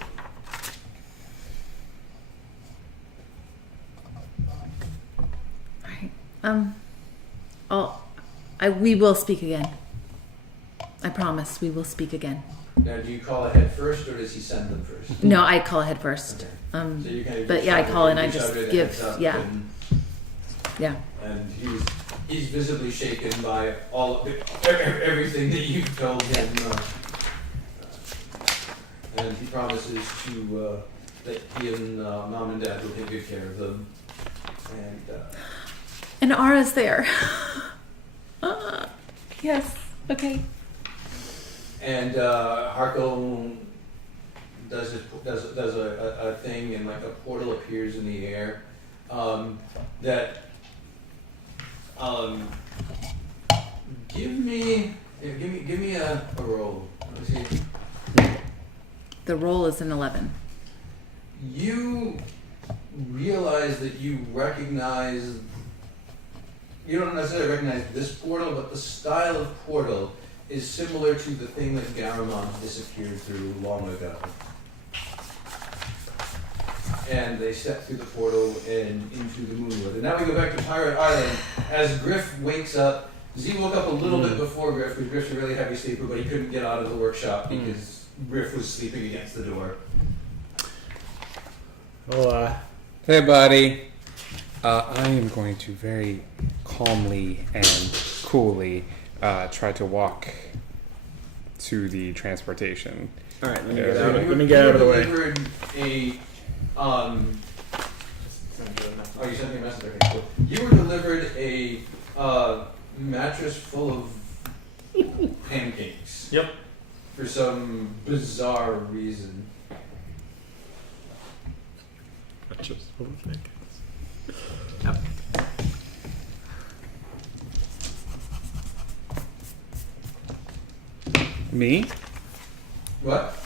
All right. We will speak again. I promise we will speak again. Now, do you call ahead first, or does he send them first? No, I call ahead first. So you kind of But give yeah, I Chaudhry- call and I give just Chaudhry the give, heads up, yeah. Yeah. And he's visibly shaken by all of everything that you've told him. and he promises to that he and mom and dad will take good care of them. And Ara's there. Yes. Okay. And Harko does a thing, and like a portal appears in the air. Give me a roll. Let's see. The roll is an 11. You realize that you recognize. You don't necessarily recognize this portal, but the style of portal is similar to the thing that Garamond disappeared through long ago. And they step through the portal and into the Moonwood. And now we go back to Pirate Island. As Griff wakes up, Z woke up a little bit before Griff, because Griff's a really heavy sleeper, but he couldn't get out of the workshop because Griff was sleeping against the door. Oh, Hey, buddy. I am going to very calmly and coolly try to walk to the transportation. all right. Let me Yeah, get so out. you- Let me get out of the way. delivered you sent me a message. Okay, cool. You were delivered a mattress full of pancakes. Yep. For some bizarre reason. Me? What?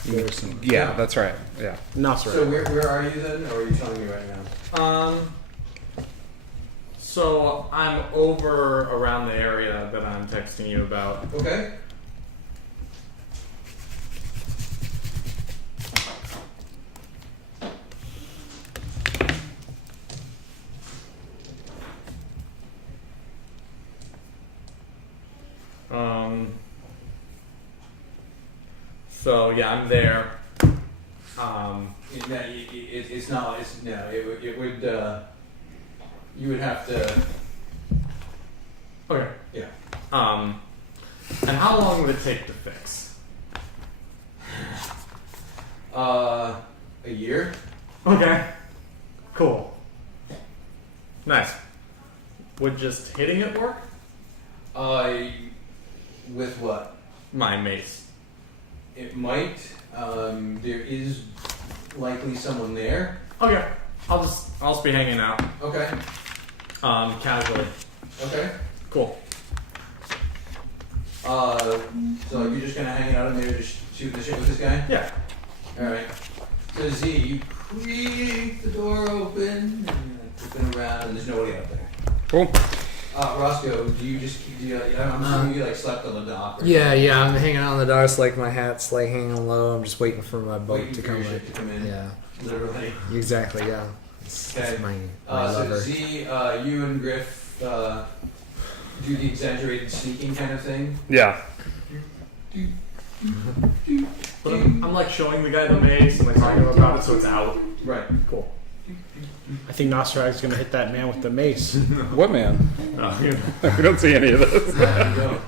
Yeah, that's right. Yeah. Nasser. So where are you then, or are you telling me right now? So I'm over around the area that I'm texting you about. Okay. So yeah, I'm there. It's not. It's no. It would. You would have to. Okay. Yeah. And how long would it take to fix? A year. Okay. Cool. Nice. Would just hitting it work? With what? My mace. It might. There is likely someone there. Okay. I'll just be hanging out. Okay. Casually. Okay. Cool. So you're just gonna hang out in there, just shooting the shit with this guy? Yeah. All right. So Z, you creak the door open, and looking around, and there's nobody out there. Cool. Roscoe, I'm assuming you like slept on the dock. Or Yeah, I'm hanging out on the docks, like my hat's like hanging low. I'm just waiting for my boat waiting to for come your in. ship to come in. Yeah, Literally. exactly. Yeah, it's Okay. my So lover. Z, you and Griff do the exaggerated sneaking kind of thing. Yeah. But I'm like showing the guy the mace and like talking about it so it's out. Right. Cool. I think Nosferag's gonna hit that man with the mace. What man? Oh, We don't see any of this. There you go.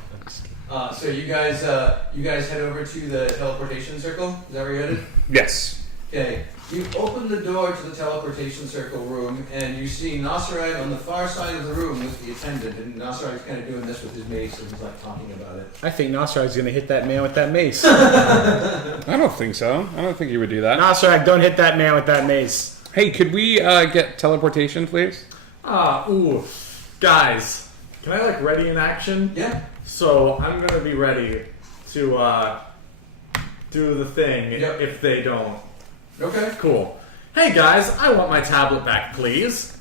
So you guys head over to the teleportation circle. Is that where you're headed? Yes. Okay. You open the door to the teleportation circle room, and you see Nosferag on the far side of the room with the attendant, and Nosferag's kind of doing this with his mace, and he's like talking about it. I think Nosferag's gonna hit that man with that mace. I don't think so. I don't think he would do that. Nosferag, don't hit that man with that mace. Hey, could we get teleportation, please? ooh. Guys, can I like ready in action? Yeah. So I'm gonna be ready to do the thing Yep. if they don't. Okay. Cool. Hey guys, I want my tablet back, please.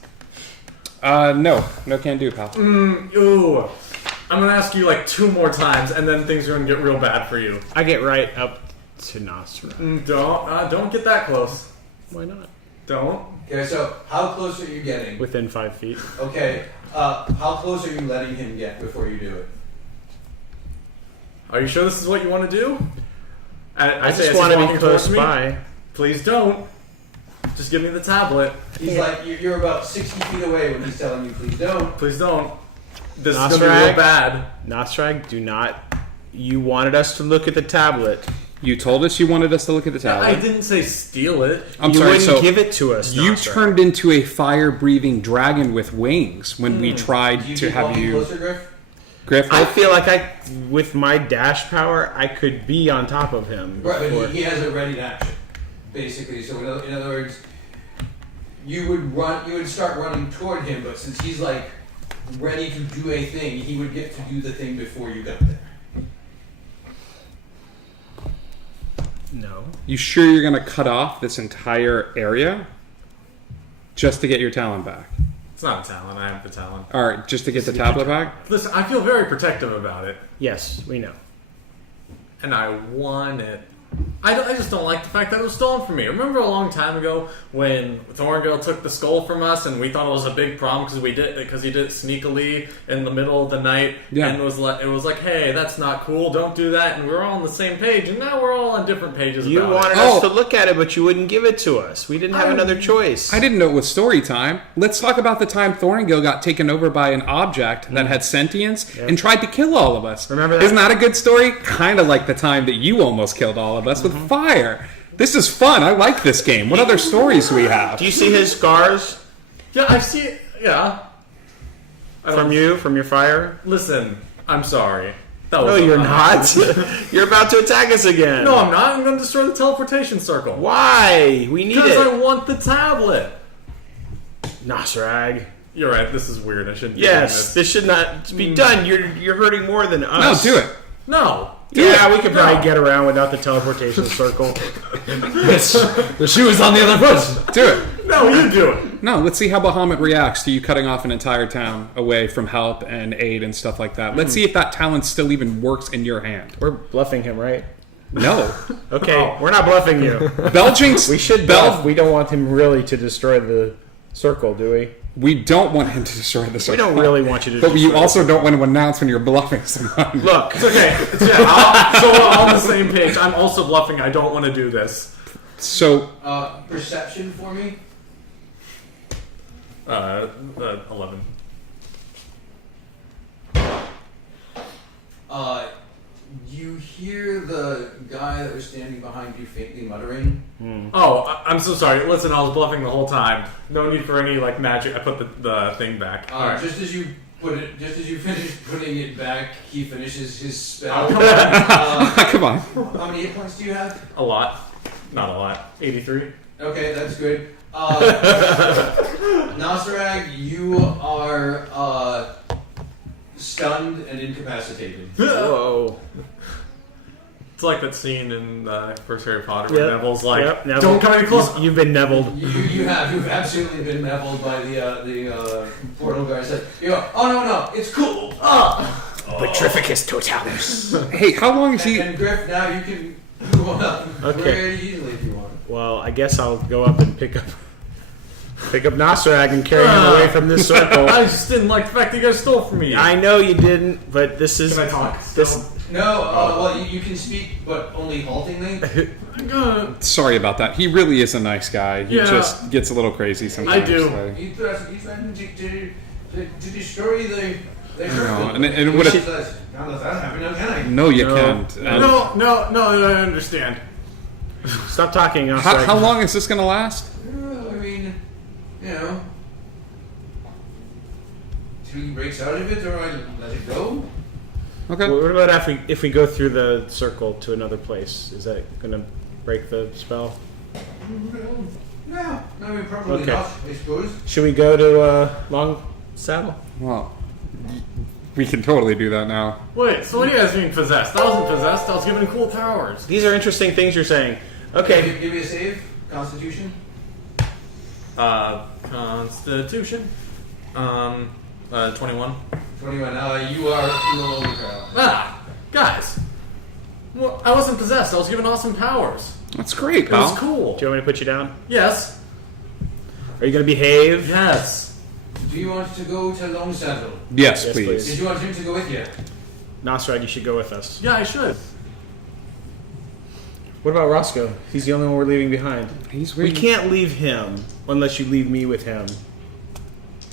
No. No can do, pal. Ooh. I'm gonna ask you like 2 more times, and then things are gonna get real bad for you. I get right up to Nosferag. Don't get that close. Why not? Don't. Okay. So how close are you getting? Within 5 feet. Okay. How close are you letting him get before you do it? Are you sure this is what you want to do? I say just as want he's to be walking close towards me. by. Please don't. Just give me the tablet. He's like, you're about 60 feet away when he's telling you, please don't. Please don't. This is gonna be Nosferag? real bad. Nosferag, do not. You wanted us to look at the tablet. You told us you wanted us to look at the tablet. I didn't say steal it. I'm you sorry. wouldn't So give it to us. you Nosra. turned into a fire-breathing dragon with wings when we Do tried you to keep have walking you. closer, Griff? Griff, I feel like with my dash power, I could be on top of him. Right, before- but he has a ready action, basically. So in other words, you would start running toward him, but since he's like ready to do a thing, he would get to do the thing before you got there. No. you sure you're going to cut off this entire area just to get your talon back? It's not a talent. I have the talent. All right, just to get the tablet back? Listen, I feel very protective about it, Yes, we know. and I want it. I just don't like the fact that it was stolen from me. Remember a long time ago when Thorngale took the skull from us, and we thought it was a big problem because he did it sneakily in the middle of the night, Yeah. and it was like, hey, that's not cool. Don't do that. And we were all on the same page, and now we're all on different pages. You about wanted it. us to look at it, but you wouldn't give it to us. We didn't have another choice. I didn't know it was story time. Let's talk about the time Thorngill got taken over by an object that had sentience and tried to kill all of us. Remember that? Isn't that a good story? Kind of like the time that you almost killed all of us with fire. This is fun. I like this game. What other stories do we have? Do you see his scars Yeah, I see it. Yeah. from your fire? Listen, I'm sorry. That No, was you're not. You're about to attack us again. No, I'm not. I'm going to destroy the teleportation circle. Why? We need Because it. I want the tablet. Nosrag. You're right. This is weird. I shouldn't be doing Yes, this should not be done. You're hurting more than No, us. do it. No. Yeah, we could probably No. get around without the teleportation circle. The shoe is on the other foot. Do it. No, you do it. No, let's see how Bahamut reacts to you cutting off an entire town away from help and aid and stuff like that. Let's see if that talent still even works in your hand. We're bluffing him, right? No. Okay, we're not bluffing you. Belching. We should bluff. We don't want him really to destroy the circle, do we? We don't want him to destroy the We circle. don't really want you to. But you destroy also don't want to announce when you're bluffing someone. look. Okay. Yeah, so we're all on the same page. I'm also bluffing. I don't want to do this. So, Perception for me. 11. You hear the guy that was standing behind you faintly muttering. Oh, I'm so sorry. Listen, I was bluffing the whole time. No need for any like magic. I put the thing back. All right. Just as you finish putting it back, he finishes his spell. Oh, come on. How many hit points do you have? A lot. Not a lot. 83. Okay, that's good. Nosrag, you are stunned and incapacitated. Whoa. It's like that scene in first Harry Potter where Yep. Neville's like, Yep, Neville. "Don't come any closer." You've been nevilled. You've absolutely been nevilled by the portal guy. Said, you go, oh no, it's cool. Petrificus totalis. Hey, how long is he? And Griff, now you can move on up Okay. very easily if you want. Well, I guess I'll go up and pick up Nosrag and carry him away from this circle. I just didn't like the fact that you guys stole from me. I know you didn't, but this is Can I talk? this. No, well, you can speak, but only haltingly. I'm gonna. Sorry about that. He really is a nice guy. He Yeah. just gets a little crazy sometimes. I do. so- He threatened to destroy the No, and it would have. Now that happened, can I? No, you No. can't. And No, I understand. Stop talking, Nosrag. how long is this going to last? I mean, you know, till he breaks out of it, or I let it go. Okay. What about if we go through the circle to another place? Is that going to break the spell? Yeah, I mean, probably Okay. not, I suppose. Should we go to Long Saddle? Well, we can totally do that now. Wait, so what do you guys mean possessed? I wasn't possessed. I was given cool powers. These are interesting things you're saying. Okay. Give me a save. Constitution. Constitution. 21. 21. You are no longer paralyzed. Ah, guys. Well, I wasn't possessed. I was given awesome powers. That's great, It was pal. cool. Do you want me to put you down? Yes. Are you going to behave? Yes. Do you want to go to Long Saddle? Yes, Yes, please. please. Did you want him to go with you? Nosrag, you should go with us. Yeah, I should. What about Roscoe? He's the only one we're leaving behind. He's We waiting. can't leave him unless you leave me with him. Do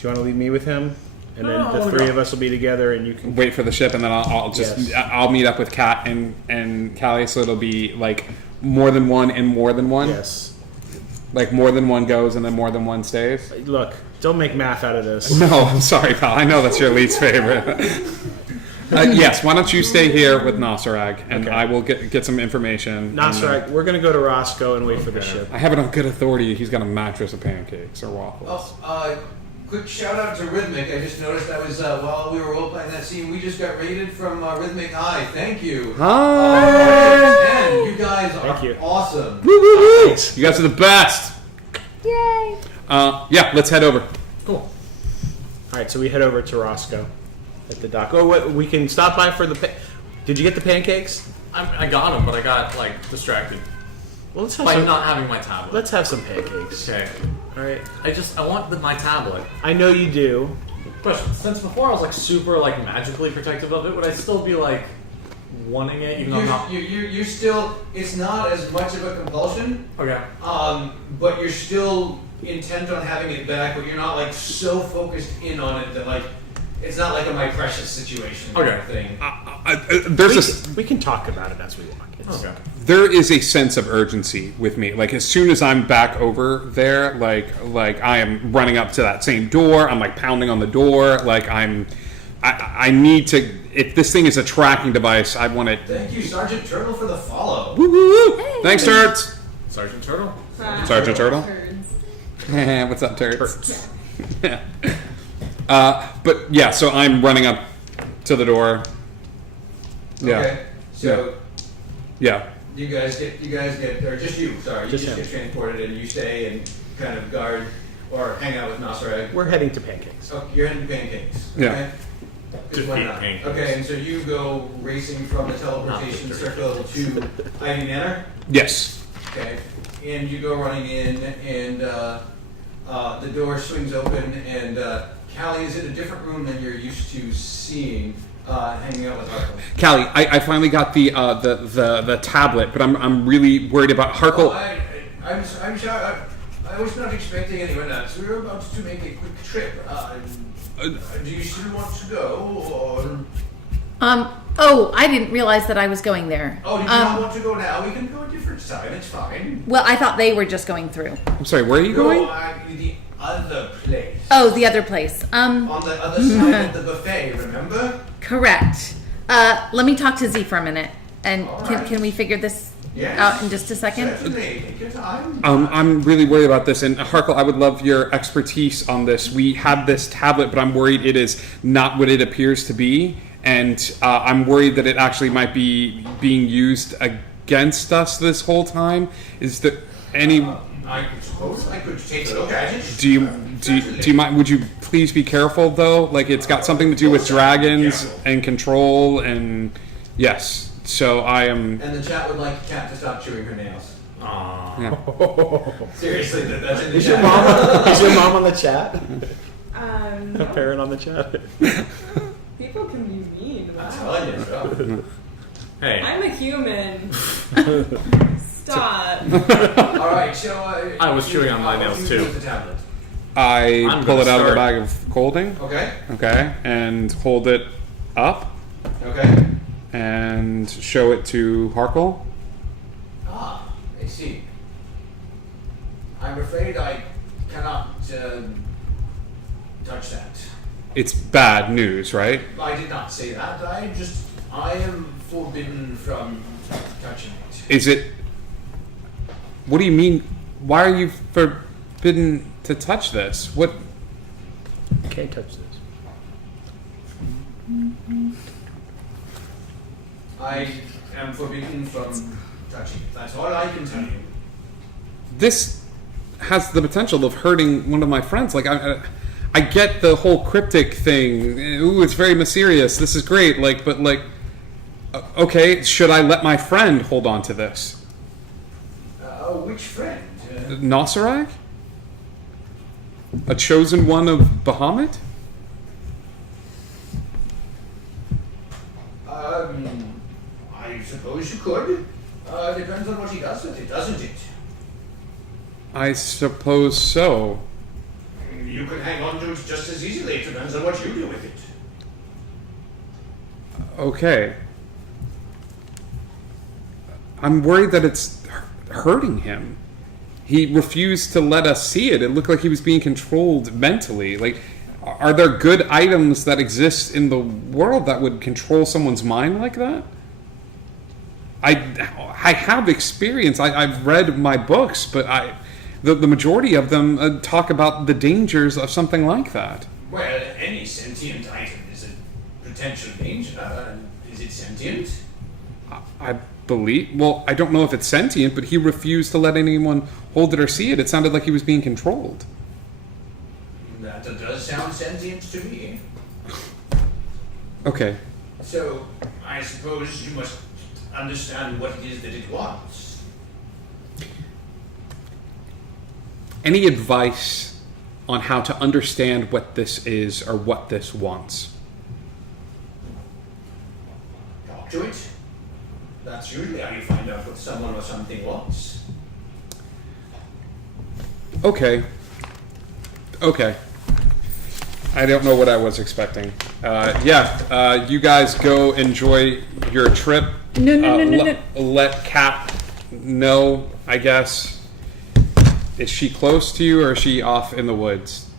you want to leave me with him? and No, then I the wanna three go. of us will be together, and you can. Wait for the ship, and then I'll just Yes. I'll meet up with Kat and Callie, so it'll be like more than one and more than one. Yes. Like more than one goes and then more than one stays. Look, don't make math out of this. No, I'm sorry, pal. I know that's your least favorite. Yes, why don't you stay here with Nasarag, and Okay. I will get some information. Nasarag, we're gonna go to Roscoe and wait for the ship. I have it on good authority. He's got a mattress of pancakes or waffles. Oh, quick shout out to Rhythmic. I just noticed that was while we were role playing that scene, we just got rated from Rhythmic High. Thank you. Hi. And you guys are Thank you. awesome. Thanks. You guys are the best. Yay! Yeah, let's head over. Cool. All right, so we head over to Roscoe at the dock. Oh, what, we can stop by for the. Did you get the pancakes? I got them, but I got like distracted Well, let's have by some. not having my tablet. Let's have some pancakes. Okay. All right. I want my tablet. I know you do. Question: since before I was like super like magically protective of it, would I still be like wanting it even though I'm not? You're still. It's not as much of a compulsion. Okay. But you're still intent on having it back. But you're not like so focused in on it that like it's not like a my precious situation kind of thing. We can talk about it as we walk. Okay. There is a sense of urgency with me. Like as soon as I'm back over there, like I am running up to that same door. I'm like pounding on the door. Like I need to. If this thing is a tracking device, I want it. Thank you, Sergeant Turtle, for the follow. Woo, woo, woo. Thanks, Turds. Sergeant Turtle. Sergeant Turtle. Turds. What's up, Turds? But yeah, so I'm running up to the door. Yeah. Okay. So Yeah. you guys get, or just you. Sorry, you Just just him. get transported and you stay and kind of guard or hang out with Nasarag. We're heading to pancakes. Oh, you're into pancakes. Yeah. Okay? 'Cause why Defeat not? pancakes. Okay, and so you go racing from the teleportation Not circle to Ivy Manor. Yes. Okay, and you go running in, and the door swings open, and Callie is in a different room than you're used to seeing, hanging out with Harkle. Callie, I finally got the tablet, but I'm really worried about Harkle. I'm sorry. I was not expecting anyone else. We were about to make a quick trip. Do you still want to go, or? Oh, I didn't realize that I was going there. Oh, do you not want to go now? We can go a different time. It's fine. Well, I thought they were just going through. I'm sorry, where are you going? The other place. Oh, the other place. On the other side of the buffet, remember? Correct. Let me talk to Z for a minute, and All can, right. can we figure this Yes. out in just a second? Certainly. Take your time. I'm really worried about this, and Harkle, I would love your expertise on this. We have this tablet, but I'm worried it is not what it appears to be, and I'm worried that it actually might be being used against us this whole time. Is there any? I suppose I could take a look at it. Do you mind? Would you please be careful though? Like it's got something to do with dragons and control, and yes. So I am. And the chat would like Kat to stop chewing her nails. Yeah. Seriously, that's in the Is your chat. mom? Is your mom on the chat? A No. parent on the chat. People can be mean. I'm Wow. telling you, so. Hey. I'm a human. Stop. All right, so I was chewing on my what nails, do you do too. with the tablet? I I'm pull gonna it out of the start- bag of holding. Okay. Okay, and hold it up Okay. and show it to Harkle. Ah, I see. I'm afraid I cannot touch that. It's bad news, right? I did not say that. I am forbidden from touching it. Is it? What do you mean? Why are you forbidden to touch this? What? Can't touch this. I am forbidden from touching it. That's all I can tell you. This has the potential of hurting one of my friends. Like I get the whole cryptic thing. Ooh, it's very mysterious. This is great. Like, but like, okay, should I let my friend hold on to this? Which friend? Nasarag? A chosen one of Bahamut? I suppose you could. Depends on what he does with it, doesn't it? I suppose so. You can hang on to it just as easily. It depends on what you do with Okay. I'm worried that it's hurting him. He refused to let us see it. It looked like he was being controlled mentally. Like, are there good items that exist in the world that would control someone's mind like that? I have experience. I've read my books, but the majority of them talk about the dangers of something like that. Well, any sentient item is a potential danger. Is it sentient? I believe. Well, I don't know if it's sentient, but he refused to let anyone hold it or see it. It sounded like he was being controlled. That does sound sentient to me. Okay. So, I suppose you must understand what it is that it wants. Any advice on how to understand what this is or what this wants? Talk to it. That's usually how you find out what someone or something wants. Okay. I don't know what I was expecting. You guys go enjoy your trip. No. Let Kat know, I guess. Is she close to you or is she off in the woods?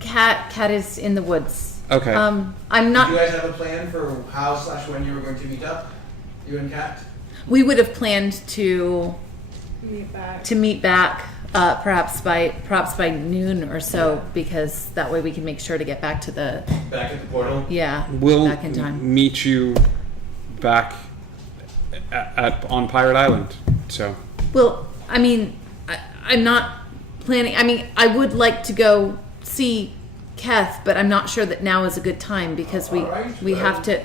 Cat is in the woods. Okay. I'm Do you not. guys have a plan for how/when you were going to meet up? You and Kat? We would have planned to Meet back. perhaps by noon or so, because that way we can make sure to get back to the Back at the portal? We'll back in time. meet you back on Pirate Island. So Well, I mean, I'm not planning. I mean, I would like to go see Keth, but I'm not sure that now is a good time because we All right, we well. have to.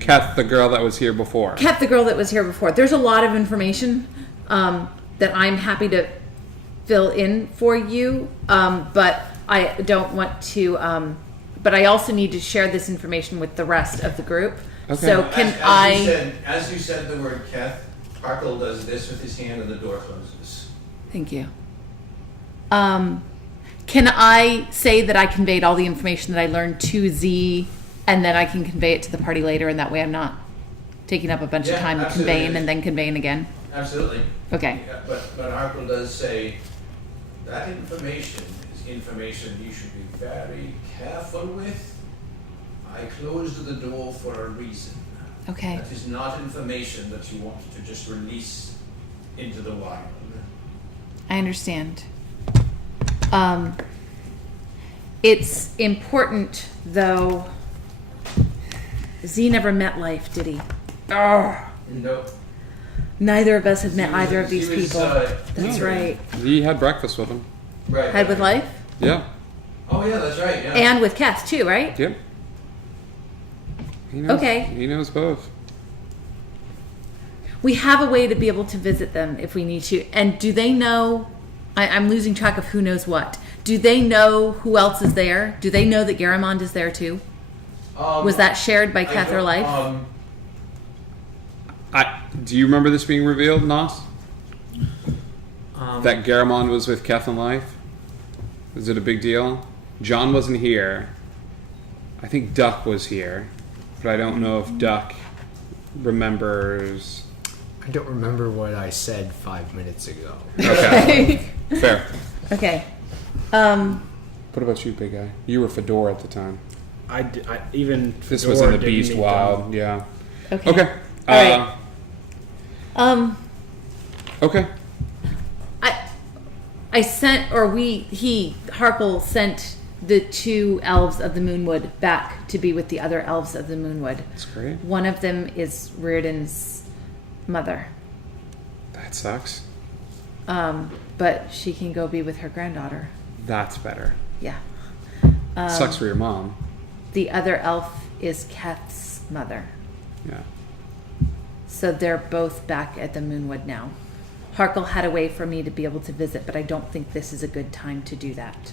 Kath, the girl that was here before. Keth, the girl that was here before. There's a lot of information that I'm happy to fill in for you, but I don't want to. But I also need to share this information with the rest of the group. Okay. So can I? As you said the word Keth, Harkle does this with his hand and the door closes. Thank you. Can I say that I conveyed all the information that I learned to Z, and then I can convey it to the party later, and that way I'm not taking up a bunch of Yeah, time absolutely. conveying and then conveying again? Absolutely. Okay. Yeah, but Harkle does say that information is information you should be very careful with. I closed the door for a reason. Okay. That is not information that you want to just release into the wild. I understand. It's important, though. Z never met life, did he? Oh, Nope. neither of us have met He was- either of these he was, people. That's No. right. He had breakfast with him. Right. Had with life Yeah. Oh yeah, that's right. Yeah. and with Keth too, right? Yep. He knows, Okay. He knows both. We have a way to be able to visit them if we need to. And do they know? I'm losing track of who knows what. Do they know who else is there? Do they know that Garamond is there too? Was that shared by I Keth or don't- Life? Do you remember this being revealed, Nos? Um, That Garamond was with Keth and Life? Was it a big deal? John wasn't here. I think Duck was here. But I don't know if Duck remembers. I don't remember what I said 5 minutes ago. Okay. Fair. Okay. What about you, big guy? You were Fedora at the time. Even This was in the Beast Wild. Yeah. Okay. Okay. All right. Okay. I sent, or Harkle sent the two elves of the Moonwood back to be with the other elves of the Moonwood. That's great. One of them is Reardon's mother, That sucks. but she can go be with her granddaughter. That's better. Yeah. Sucks for your mom. The other elf is Keth's mother. Yeah. So they're both back at the Moonwood now. Harkle had a way for me to be able to visit, but I don't think this is a good time to do that.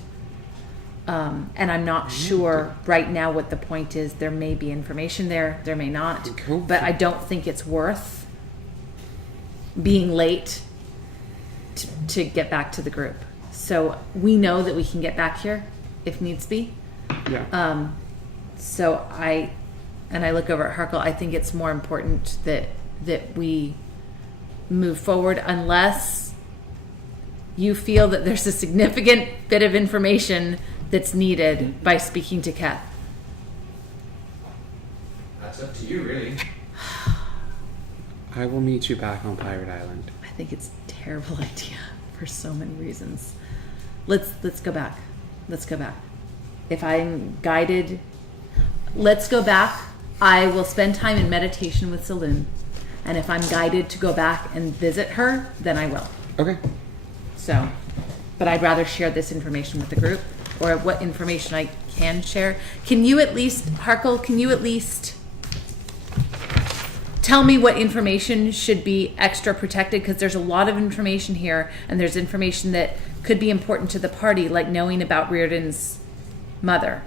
And I'm not sure right now what the point is. There may be information there, there may not, Cool. but I don't think it's worth being late to get back to the group. So we know that we can get back here if needs be. Yeah. So I and I look over at Harkle, I think it's more important that we move forward unless you feel that there's a significant bit of information that's needed by speaking to Kath. That's up to you, really. I will meet you back on Pirate Island. I think it's a terrible idea for so many reasons. Let's go back. Let's go back. If I'm guided, let's go back. I will spend time in meditation with Saloon. And if I'm guided to go back and visit her, then I will. Okay. So, but I'd rather share this information with the group, or what information I can share. Can you at least, Harkle, can you at least tell me what information should be extra protected? Because there's a lot of information here, and there's information that could be important to the party, like knowing about Reardon's mother.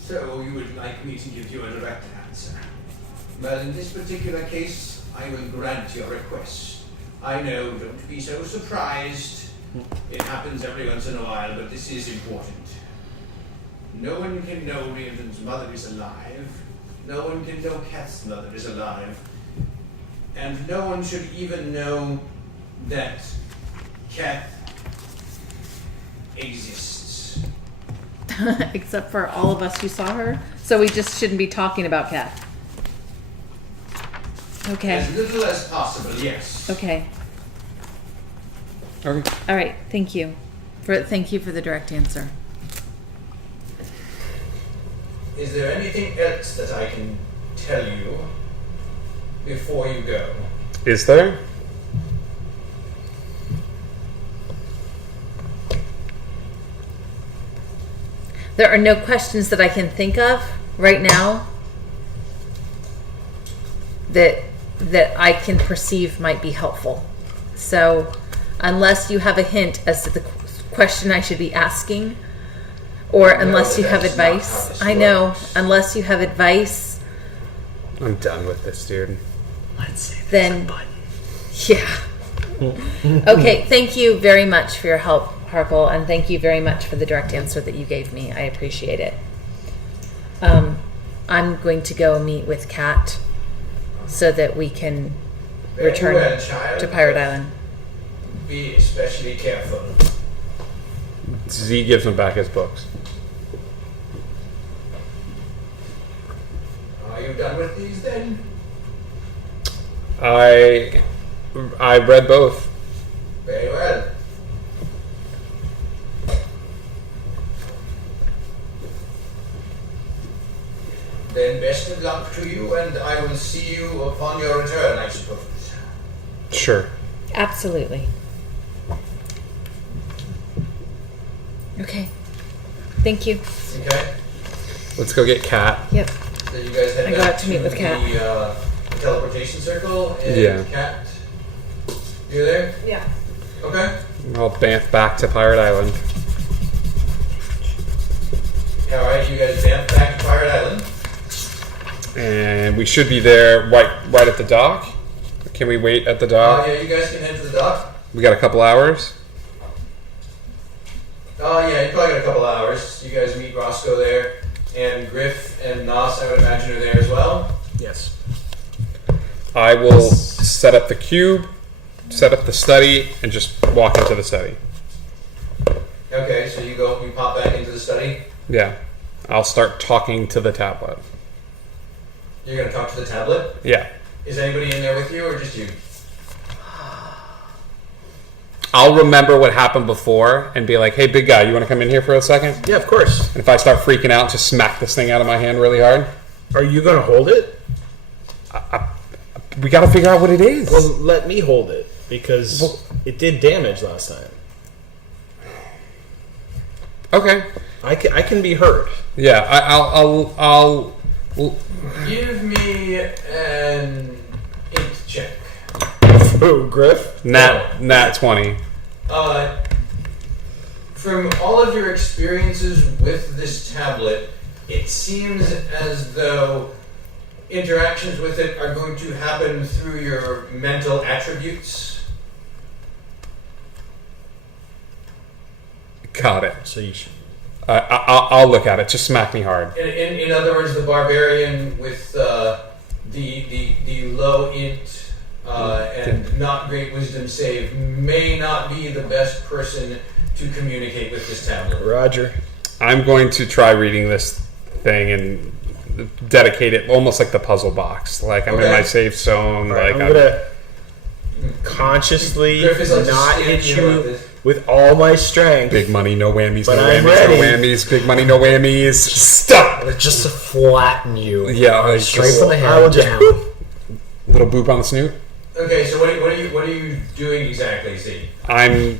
So you would like me to give you a direct answer? Well, in this particular case, I will grant your request. I know, don't be so surprised. It happens every once in a while, but this is important. No one can know Reardon's mother is alive. No one can know Kath's mother is alive. And no one should even know that Kath exists. Except for all of us who saw her. So we just shouldn't be talking about Kath. Okay. As little as possible, yes. Okay. Okay. All right. Thank you for the direct answer. Is there anything else that I can tell you before you go? Is there? There are no questions that I can think of right now that I can perceive might be helpful. So, unless you have a hint as to the question I should be asking, or unless you have advice, I know. Unless you have advice, I'm done with this, dude. Let's see. then yeah. Okay. Thank you very much for your help, Harkle, and thank you very much for the direct answer that you gave me. I appreciate it. I'm going to go meet with Kat so that we can return Very well, child. to Pirate Island. Be especially careful. Z gives him back his books. Are you done with these then? I read both. Very well. Then best of luck to you, and I will see you upon your return, I suppose. Sure. Absolutely. Okay. Thank you. Okay? Let's go get Kat. Yep. So you guys head I go back out to meet with Kat. The teleportation circle, and Yeah. Kat, you're there? Yeah. Okay. I'll bamf back to Pirate Island. Alright, you guys vamp back to Pirate Island. And we should be there right at the dock. Can we wait at the dock? Yeah, you guys can head to the dock. We got a couple hours. Oh yeah, you probably got a couple hours. You guys meet Roscoe there, and Griff and Nos, I would imagine, are there as well. Yes. I will set up the cube, set up the study, and just walk into the study. Okay, so you pop back into the study. Yeah. I'll start talking to the tablet. You're gonna talk to the tablet. Yeah. Is anybody in there with you, or just you? I'll remember what happened before and be like, hey, big guy, you want to come in here for a second? Yeah, of course. And if I start freaking out, just smack this thing out of my hand really hard. Are you going to hold it? We got to figure out what it is. Well, let me hold it because it did damage last time. Okay. I can be hurt. Yeah, I'll Give me an int check. Who, Griff? Nat 20. From all of your experiences with this tablet, it seems as though interactions with it are going to happen through your mental attributes. Got it. So you should. I'll look at it. Just smack me hard. In other words, the barbarian with the low int and not great wisdom save may not be the best person to communicate with this tablet. Roger. I'm going to try reading this thing and dedicate it almost like the puzzle box. Like I'm in Okay. my safe zone. Alright, Like I'm gonna consciously Griff is like just not standing hit here like you this. with all my strength. big money, no whammies, But no I'm whammies, ready. no whammies. Big money, no whammies. Stop. Just to flatten you. Yeah, like Straight just from the I head will just down. little boop on the snoot. Okay, so what are you doing exactly, Z? I'm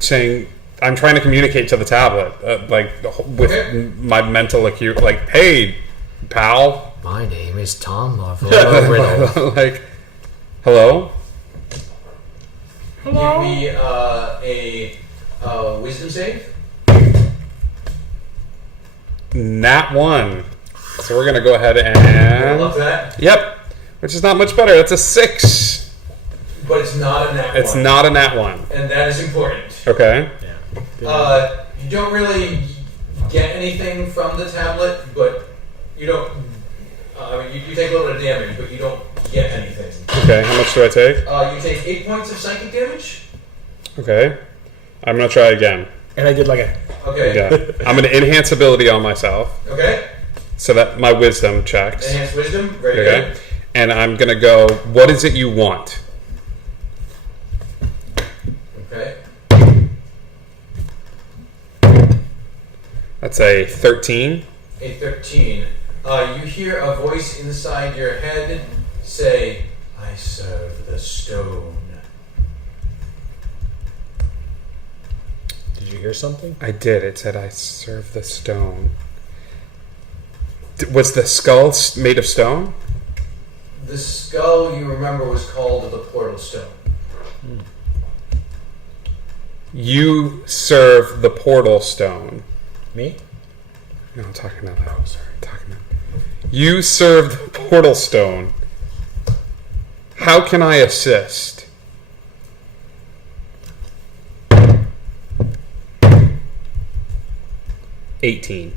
saying I'm trying to communicate to the tablet, with Okay. my mental acute. Like, hey, pal. My name is Tom Riddle. Like, hello. Give me a wisdom save. Nat 1. So we're gonna go ahead I and love that, yep, which is not much better. That's a 6. but it's not a nat It's one. not a nat 1. And that is important. Okay. You don't really get anything from the tablet, but you don't. You take a little bit of damage, but you don't get anything. Okay. How much do I take? You take 8 points of psychic damage. Okay. I'm gonna try again. And I did like a. Okay. Yeah. I'm gonna enhance ability on myself Okay. so that my wisdom checks. Enhanced wisdom. Very Okay. good. And I'm gonna go. What is it you want? Okay. That's a 13. A 13. You hear a voice inside your head say, "I serve the stone." Did you hear something? I did. It said I serve the stone. Was the skull made of stone? The skull you remember was called the portal stone. You serve the portal stone. Me? No, I'm talking about that. Sorry, I'm talking about. You serve the portal stone. How can I assist? $18.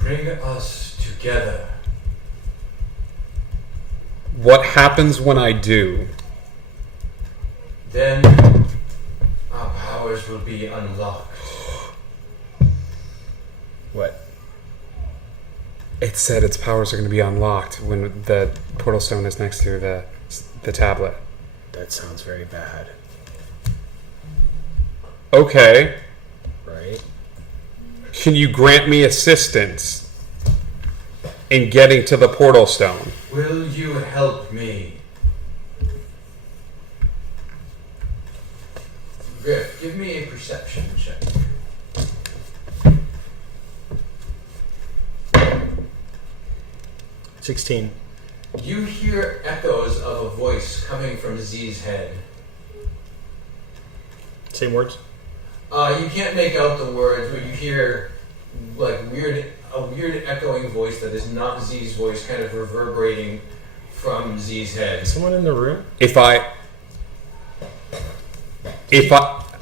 Bring us together. What happens when I do? Then our powers will be unlocked. What? It said its powers are going to be unlocked when the portal stone is next to the tablet. That sounds very bad. Okay. Right? Can you grant me assistance in getting to the portal stone? Will you help me? Griff, give me a perception check. $16. You hear echoes of a voice coming from Z's head. Same words? You can't make out the words, but you hear like a weird echoing voice that is not Z's voice, kind of reverberating from Z's head. Is someone in the room? If I Did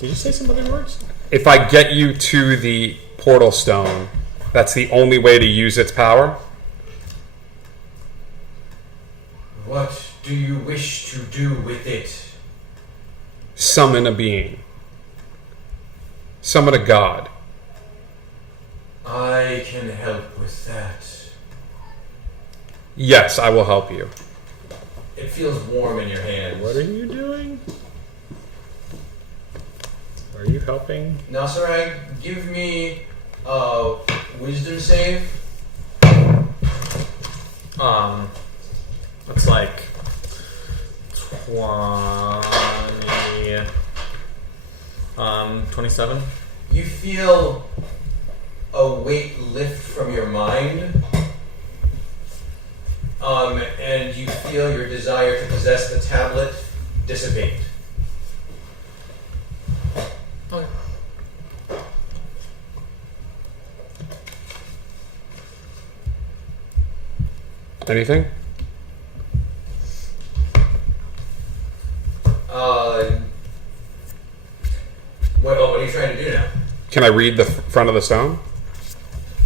you say some other words? if I get you to the portal stone, that's the only way to use its power? What do you wish to do with it? Summon a being. Summon a god. I can help with that. Yes, I will help you. It feels warm in your hands. What are you doing? Are you helping? Nasarag, give me a wisdom save. Looks like 27. You feel a weight lift from your mind. And you feel your desire to possess the tablet dissipate. Okay. Anything? What are you trying to do now? Can I read the front of the stone?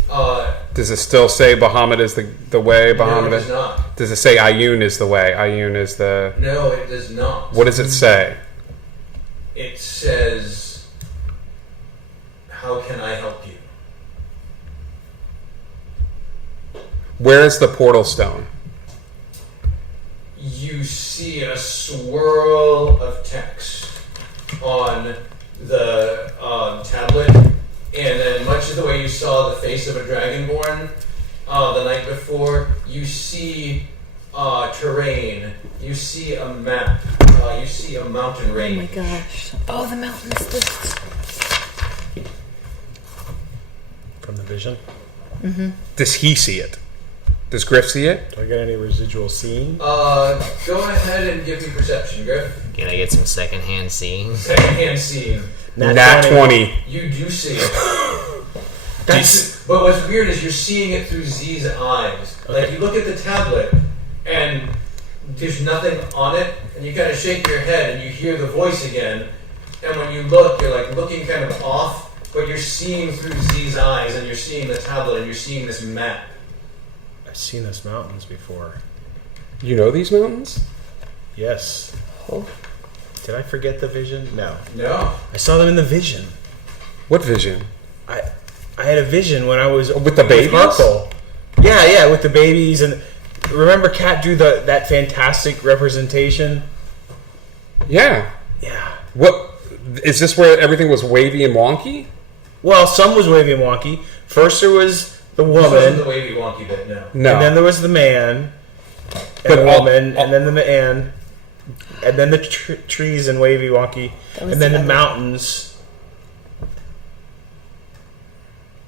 Does Does it still say Bahamut is the way? no, Bahamut it does is. not. Does it say Ayun is the way? Ayun is the. No, it does not. What does it say? It says, "How can I help you?" Where is the portal stone? You see a swirl of text on the tablet, and then much of the way you saw the face of a dragonborn the night before, you see terrain, you see a map, you see a mountain range. Oh my gosh. Oh, the mountains. From the vision. Does he see it? Does Griff see it? Do I get any residual seeing? Go ahead and give me perception, Griff. Can I get some secondhand seeing? Secondhand seeing. Nat 20. You do see it. But what's weird is you're seeing it through Z's eyes. Like, you look at the tablet, and there's nothing on it, and you kind of shake your head, and you hear the voice again, and when you look, you're like looking kind of off, but you're seeing through Z's eyes, and you're seeing the tablet, and you're seeing this map. I've seen those mountains before. You know these mountains? Yes. Oh. Did I forget the vision? No. No. I saw them in the vision. What vision? I had a vision when I was With the babies? Harkle. Yeah, with the babies, and remember Kat drew that fantastic representation. Yeah. Yeah. What is this? Where everything was wavy and wonky? Well, some was wavy and wonky. First there was the This wasn't woman, the wavy wonky bit, no. No. and then there was the man, and But the all- woman, all- and then the man, and then the trees and wavy wonky, That was and then the other- mountains.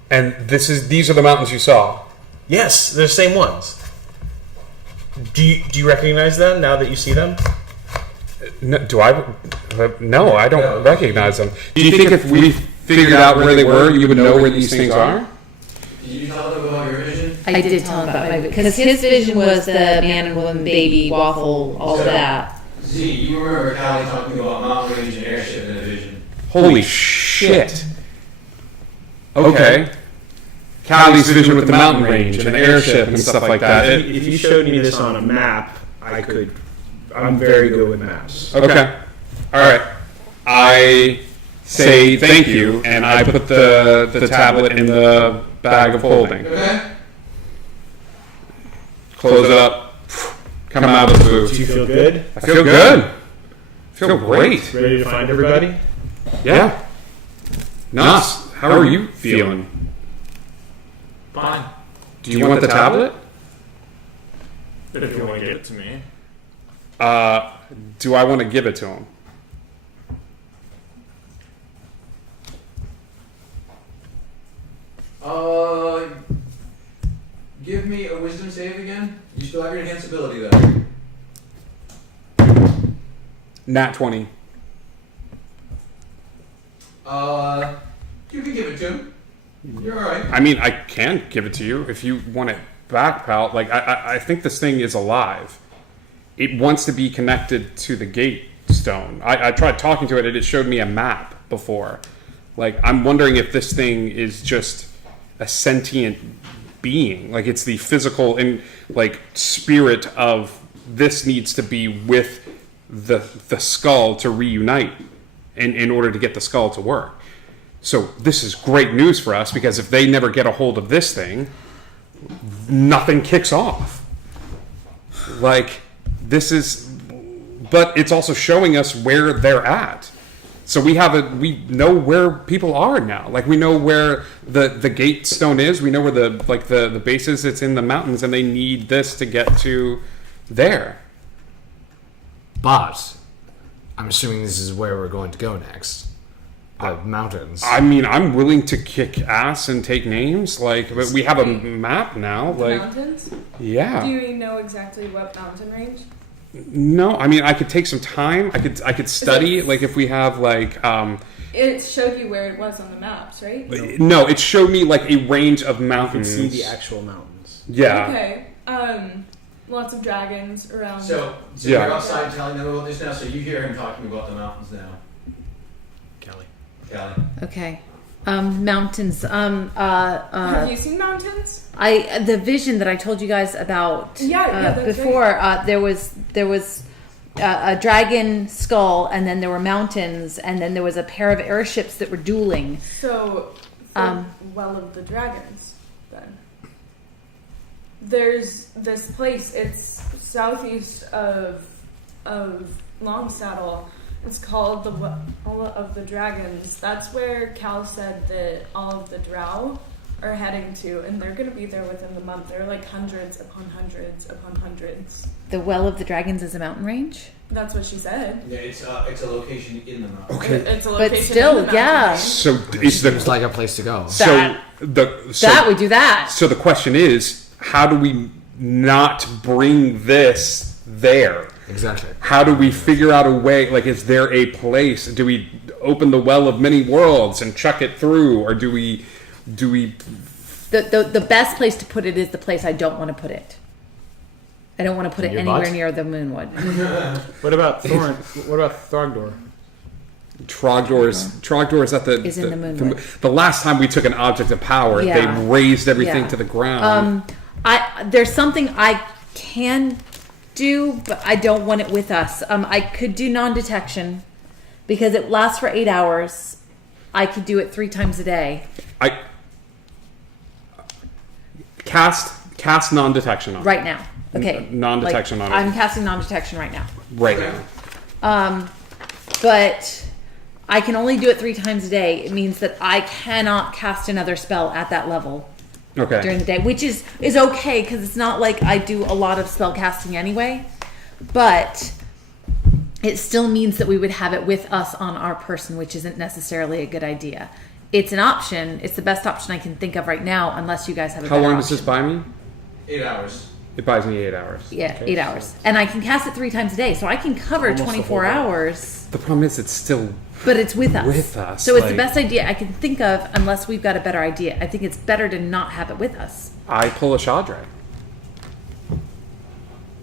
And these are the mountains you saw. Yes, they're the same ones. Do you recognize them now that you see them? No, do I? No, I don't No. recognize them. Do you think if we figured out where they were, you would know where these things are? Did you tell them about your vision? I did tell him about my because his vision was the man and woman, baby, waffle, all of that. Z, you remember Callie talking about mountain range and airship in a vision. Holy shit! Okay. Callie's vision with the mountain range and the airship and stuff like that. If you showed me this on a map, I could. I'm very good with maps. Okay. All right. I say thank you, and I put the tablet in the bag of holding. Okay? Close it up. Come out of the Do booth. you feel good? I feel good. I feel great. Ready to find everybody? Yeah. Nas, how are you feeling? Fine. Do you want the tablet? If you want to give it to me. Do I want to give it to him? Give me a wisdom save again. You still have your enhanced ability though. Nat 20. You can give it to him. You're alright. I mean, I can give it to you if you want it back, pal. Like, I think this thing is alive. It wants to be connected to the gate stone. I tried talking to it, and it showed me a map before. Like, I'm wondering if this thing is just a sentient being. Like, it's the physical and, like, spirit of this needs to be with the skull to reunite in order to get the skull to work. So this is great news for us, because if they never get a hold of this thing, nothing kicks off. Like, this is, but it's also showing us where they're at. So we know where people are now. Like, we know where the gate stone is. We know where the base is. It's in the mountains, and they need this to get to there. But I'm assuming this is where we're going to go next. The mountains. I mean, I'm willing to kick ass and take names. Like, but we have a map now. The Like, mountains? yeah. Do you know exactly what mountain range? No, I mean, I could take some time. I could study. Like, if we have like It showed you where it was on the maps, right? no, it showed me like a range of You can mountains. see the actual mountains. Yeah. Okay. Lots of dragons around. So Yeah. you're outside telling them about this now, so you hear him talking about the mountains now. Kelly. Callie. Okay. Mountains. Have you seen mountains? The vision that I told you guys about Yeah, that's before. There was a dragon skull, and then there were mountains, and then there was a pair of airships that were dueling. So, Well of the Dragons, then. There's this place, it's southeast of Longsaddle. It's called the Well of the Dragons. That's where Cal said that all of the drow are heading to, and they're going to be there within the month. There are like hundreds upon hundreds upon hundreds. The Well of the Dragons is a mountain range. That's what she said. Yeah, it's a location in the mountain. Okay. It's a location But still, in the yeah. mountain. So is Seems the like a place to go. That we do that. So the question is, how do we not bring this there? Exactly. How do we figure out a way? Like, is there a place? Do we open the well of many worlds and chuck it through, or do we? The best place to put it is the place I don't want to put it. I don't want to put it your anywhere butt? near the Moonwood. What about Thorn? What about Throgdor? Trogdor is at the Is in the Moonwood. the last time we took an object of power, Yeah. they razed everything Yeah. to the ground. There's something I can do, but I don't want it with us. I could do non-detection because it lasts for 8 hours. I could do it 3 times a day. I cast non-detection on it. Right now. Okay. Non-detection on it. I'm casting non-detection right now. Right now. But I can only do it 3 times a day. It means that I cannot cast another spell at that level Okay. during the day, which is okay because it's not like I do a lot of spell casting anyway. But it still means that we would have it with us on our person, which isn't necessarily a good idea. It's an option. It's the best option I can think of right now, unless you guys have a How better long option. does this buy me? 8 hours. It buys me 8 hours. Yeah, 8 hours. And I can cast it 3 times a day, so I can cover Almost the 24 whole day. hours, The problem is, it's still but it's with us. With us, So it's the like- best idea I can think of unless we've got a better idea. I think it's better to not have it with us. I pull a Shadre.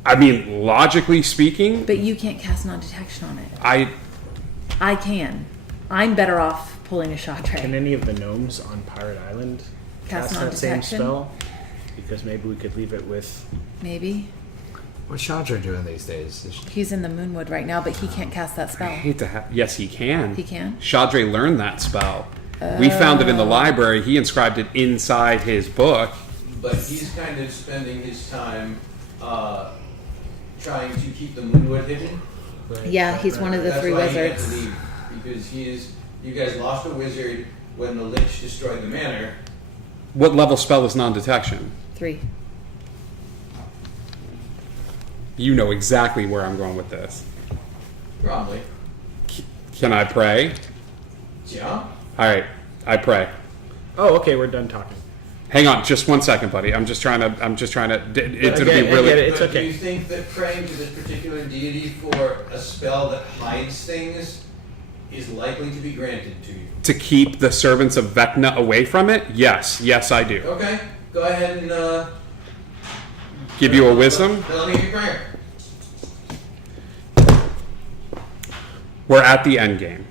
I mean, logically speaking, But you can't cast non-detection on it. I can. I'm better off pulling a shot Can tray. any of the gnomes on Pirate Island Cast cast that same non-detection? spell? Because maybe we could leave it with. Maybe. What's Chandra doing these days? Is she- He's in the Moonwood right now, but he can't cast that I spell. hate to have. Yes, he can. He can? Shadre learned that spell. We found it in the library. He inscribed it inside his book. But he's kind of spending his time trying to keep the Moonwood hidden. Yeah, he's one of the That's 3 why he had to wizards. leave, because you guys lost a wizard when the Lich destroyed the manor. What level spell is non-detection? 3. You know exactly where I'm going with this. Probably. Can I pray? Yeah. All right, I pray. Oh, okay, we're done talking. Hang on, just 1 second, buddy. I'm just trying to. It's gonna be I get really. it. It's But okay. do you think that praying to this particular deity for a spell that hides things is likely to be granted to you? To keep the servants of Vecna away from it? Yes, I do. Okay, go ahead and Give you a wisdom. Let me hear your prayer. We're at the end game.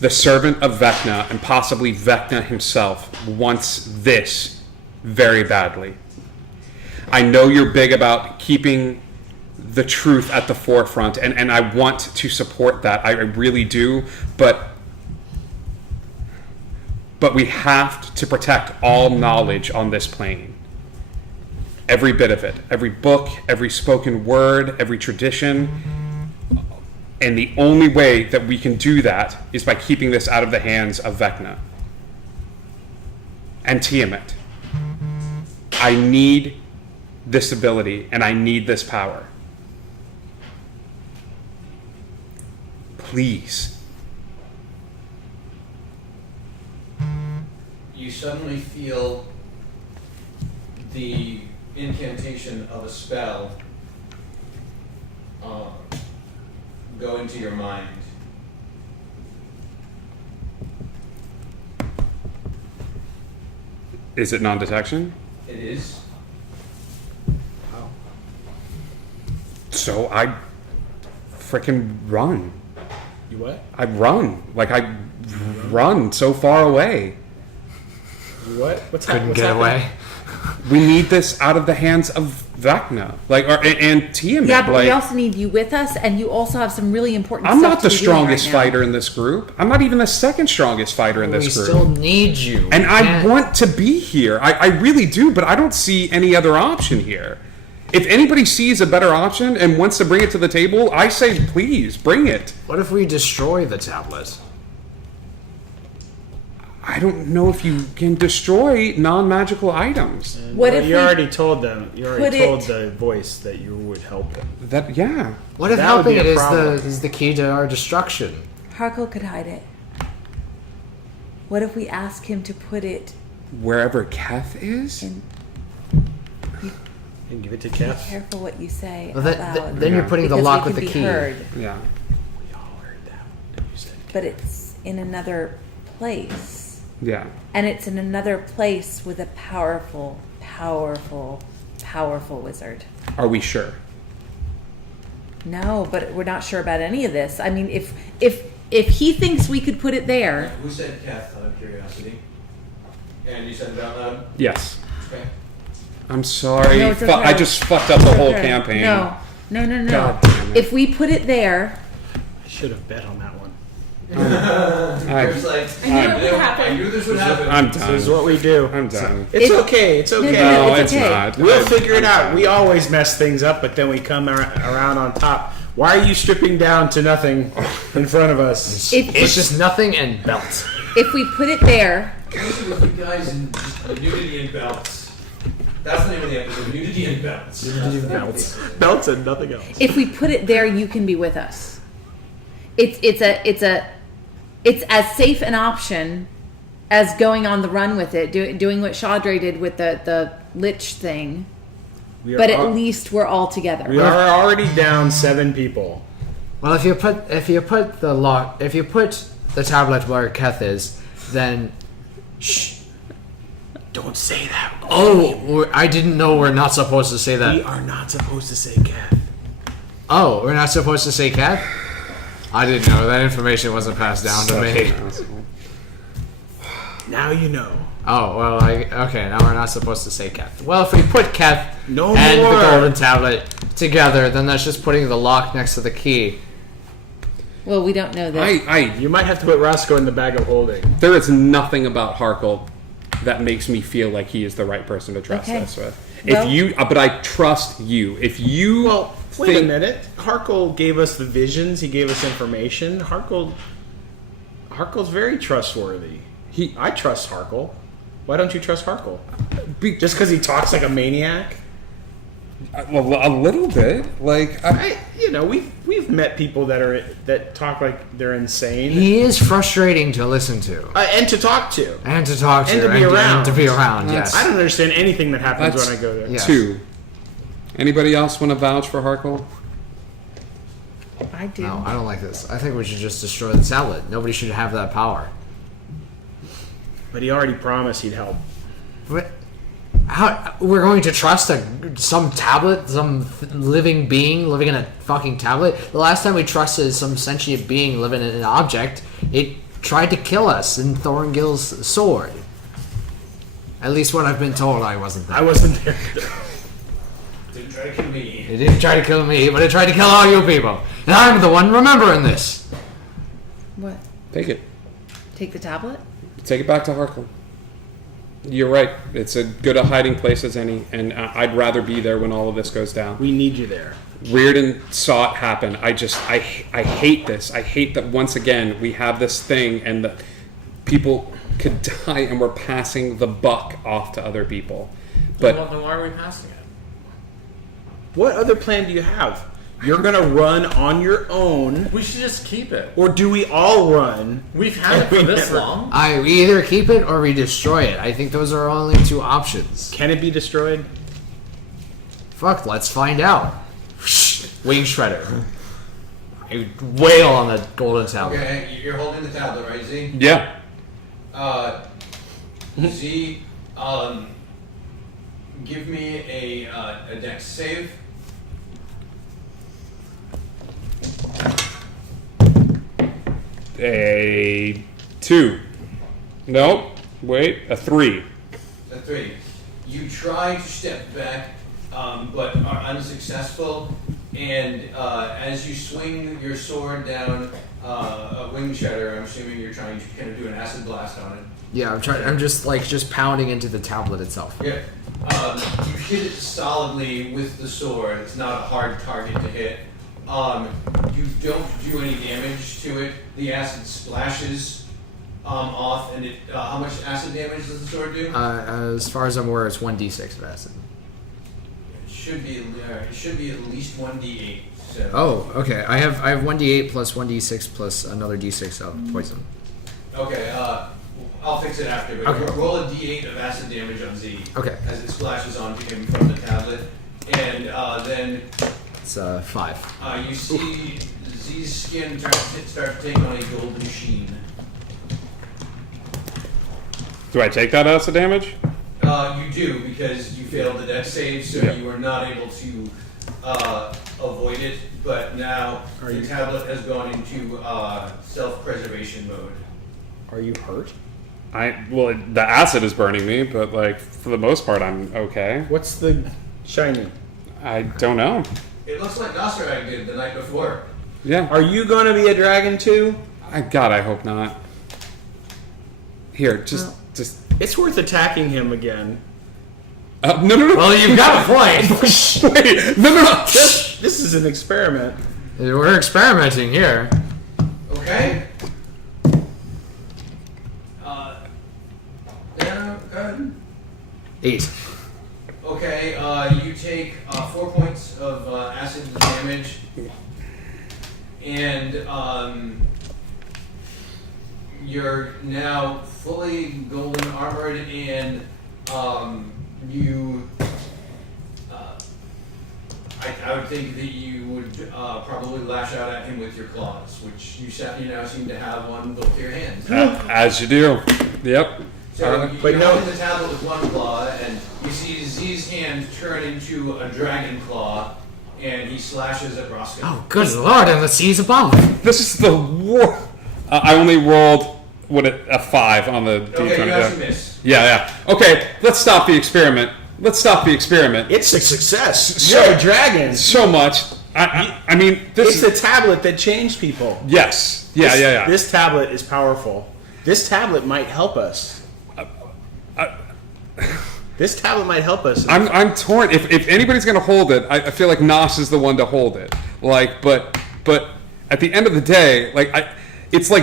The servant of Vecna, and possibly Vecna himself, wants this very badly. I know you're big about keeping the truth at the forefront, and I want to support that. I really do, but we have to protect all knowledge on this plane. Every bit of it. Every book, every spoken word, every tradition. And the only way that we can do that is by keeping this out of the hands of Vecna and Tiamat. I need this ability and I need this power. Please. You suddenly feel the incantation of a spell go into your mind. Is it non-detection? It is. So I frickin' run. You what? I run. Like, I run so far away. You what? What's Couldn't what's get happening? away. We need this out of the hands of Vecna. Like, and Tiamat. Yeah, but like, we also need you with us, and you also have some really important I'm stuff not the to be doing strongest right now. fighter in this group. I'm not even the second strongest fighter in We this group. still need you. And We I can't- want to be here. I really do, but I don't see any other option here. If anybody sees a better option and wants to bring it to the table, I say please, bring it. What if we destroy the tablet? I don't know if you can destroy non-magical items. What Well, if you we already told them? You already put told it- the voice that you would help them. That, yeah. What if That would helping be it a is problem. the key to our destruction? Harko could hide it? What if we ask him to put it Wherever Keth is? in? And give it to Be Keth. careful what you say Well, out loud. then you're putting the because lock we with can the be key. heard, Yeah. We all heard that. You said but it's in another place, Yeah. and it's in another place with a powerful, powerful, powerful wizard. Are we sure? No, but we're not sure about any of this. I mean, if he thinks we could put it there, Who said Kath, out of curiosity? And you said it out loud? Yes. Okay. I'm sorry. No, it's Fu- I okay. just fucked up the whole Okay. campaign. No. God damn it. If we put it there, I should have bet on that one. I, It was like, I knew it would happen. I knew this would happen. I'm This is done. what we do. I'm done. It's It- okay. It's okay. No, No, it's it's okay. not. We'll I'm- figure it I'm out. done. We always mess things up, but then we come around on top. Why are you stripping down to nothing in front of us? It's just nothing and belt. if we put it there, With you guys in nudity and belts. That's the name of the episode. Nudity and belts. Belts and nothing else. if we put it there, you can be with us. It's as safe an option as going on the run with it, doing what Chaudry did with the Lich thing. We are But at al- least we're all together. we are already down 7 people. Well, if you put the tablet where Keth is, then Don't say that. I didn't know we're not supposed to say We that. are not supposed to say Kath. Oh, we're not supposed to say Keth? I didn't know that information wasn't passed down to me. Now you know. Oh well, okay. Now we're not supposed to say Keth. Well, if we put Keth No and more. the golden tablet together, then that's just putting the lock next to the key. Well, we don't know that. You might have to put Roscoe in the bag of holding. There is nothing about Harkle that makes me feel like he is the right person to trust Okay. this with. Well- If you, but I trust you. If you, Well, wait a think- minute. Harkle gave us the visions. He gave us information. Harkle's very trustworthy. I trust Harkle. Why don't you trust Harkle? Just because he talks like a maniac? Well, a little bit. Like, We've met people that talk like they're insane. He is frustrating to listen to And to talk to. and to talk to And to be around. and to be around. Yes. I don't understand anything that happens That's- when I go there. Yeah. Yes. 2. Anybody else want to vouch for Harkle? I do. No, I don't like this. I think we should just destroy the tablet. Nobody should have that power. But he already promised he'd help. What? How we're going to trust some tablet, some living being living in a fucking tablet? The last time we trusted some sentient being living in an object, it tried to kill us in Thorngill's sword. At least what I've been told. I wasn't there. I wasn't there. Didn't try to kill me. It didn't try to kill me, but it tried to kill all you people. And I'm the one remembering this. What? Take it. Take the tablet? Take it back to Harkle. You're right. It's as good a hiding place as any, and I'd rather be there when all of this goes down. We need you there. Reardon saw it happen. I hate this. I hate that once again we have this thing and that people could die and we're passing the buck off to other people. But Then why are we passing it? What other plan do you have? You're going to run on your own, We should just keep it. or do we all run? We've had it for We this never- long. We either keep it or we destroy it. I think those are only 2 options. Can it be destroyed? Fuck, let's find out. Wing Shredder. I wail on the golden tablet. Okay, you're holding the tablet, right, Z? yeah, Z, give me a dex save. A 2. Nope. Wait. A 3. A 3. You try to step back, but are unsuccessful. And as you swing your sword down a wing shutter, I'm assuming you're trying to kind of do an acid blast on it. Yeah, I'm trying. I'm just pounding into the tablet itself. Yeah. You hit it solidly with the sword. It's not a hard target to hit. You don't do any damage to it. The acid splashes off, and it. How much acid damage does the sword do? As far as I'm aware, it's 1d6 of acid. It should be. It should be at least 1d8. So. Oh, okay. I have 1d8 plus 1d6 plus another d6 of poison. Okay. I'll fix it after. But Okay. roll a d8 of acid damage on Z. Okay. As it splashes onto him from the tablet, and then. It's 5. You see Z's skin start to take on a golden sheen. Do I take that acid damage? You do, because you failed the dex save, so Yeah. you were not able to avoid it, but now the tablet has gone into self-preservation mode. Are you hurt? Well, the acid is burning me, but like for the most part, I'm okay. What's the shiny? I don't know. It looks like Nosferag did the night before. Yeah. Are you going to be a dragon too? God, I hope not. Here, just. It's worth attacking him again. No. Well, you've got a point. Wait, no. This is an experiment. We're experimenting here. Okay. Yeah, good. 8. Okay, you take 4 points of acid damage, and you're now fully golden armored, and you. I would think that you would probably lash out at him with your claws, which you now seem to have on both your hands. As you do. Yep. So you but no- open the tablet with one claw, and you see Z's hand turn into a dragon claw, and he slashes at Roscoe. Oh, good lord! And the seas above. This is the war. I only rolled a 5 on the D20. Okay, you actually miss. Yeah. Okay, let's stop the experiment. It's a success. So- You're a dragon. So much. I mean, It's the tablet that changed people. Yes. Yeah. This tablet is powerful. This tablet might help us. This tablet might help us. I'm torn. If anybody's gonna hold it, I feel like Nos is the one to hold it. Like, but at the end of the day, it's like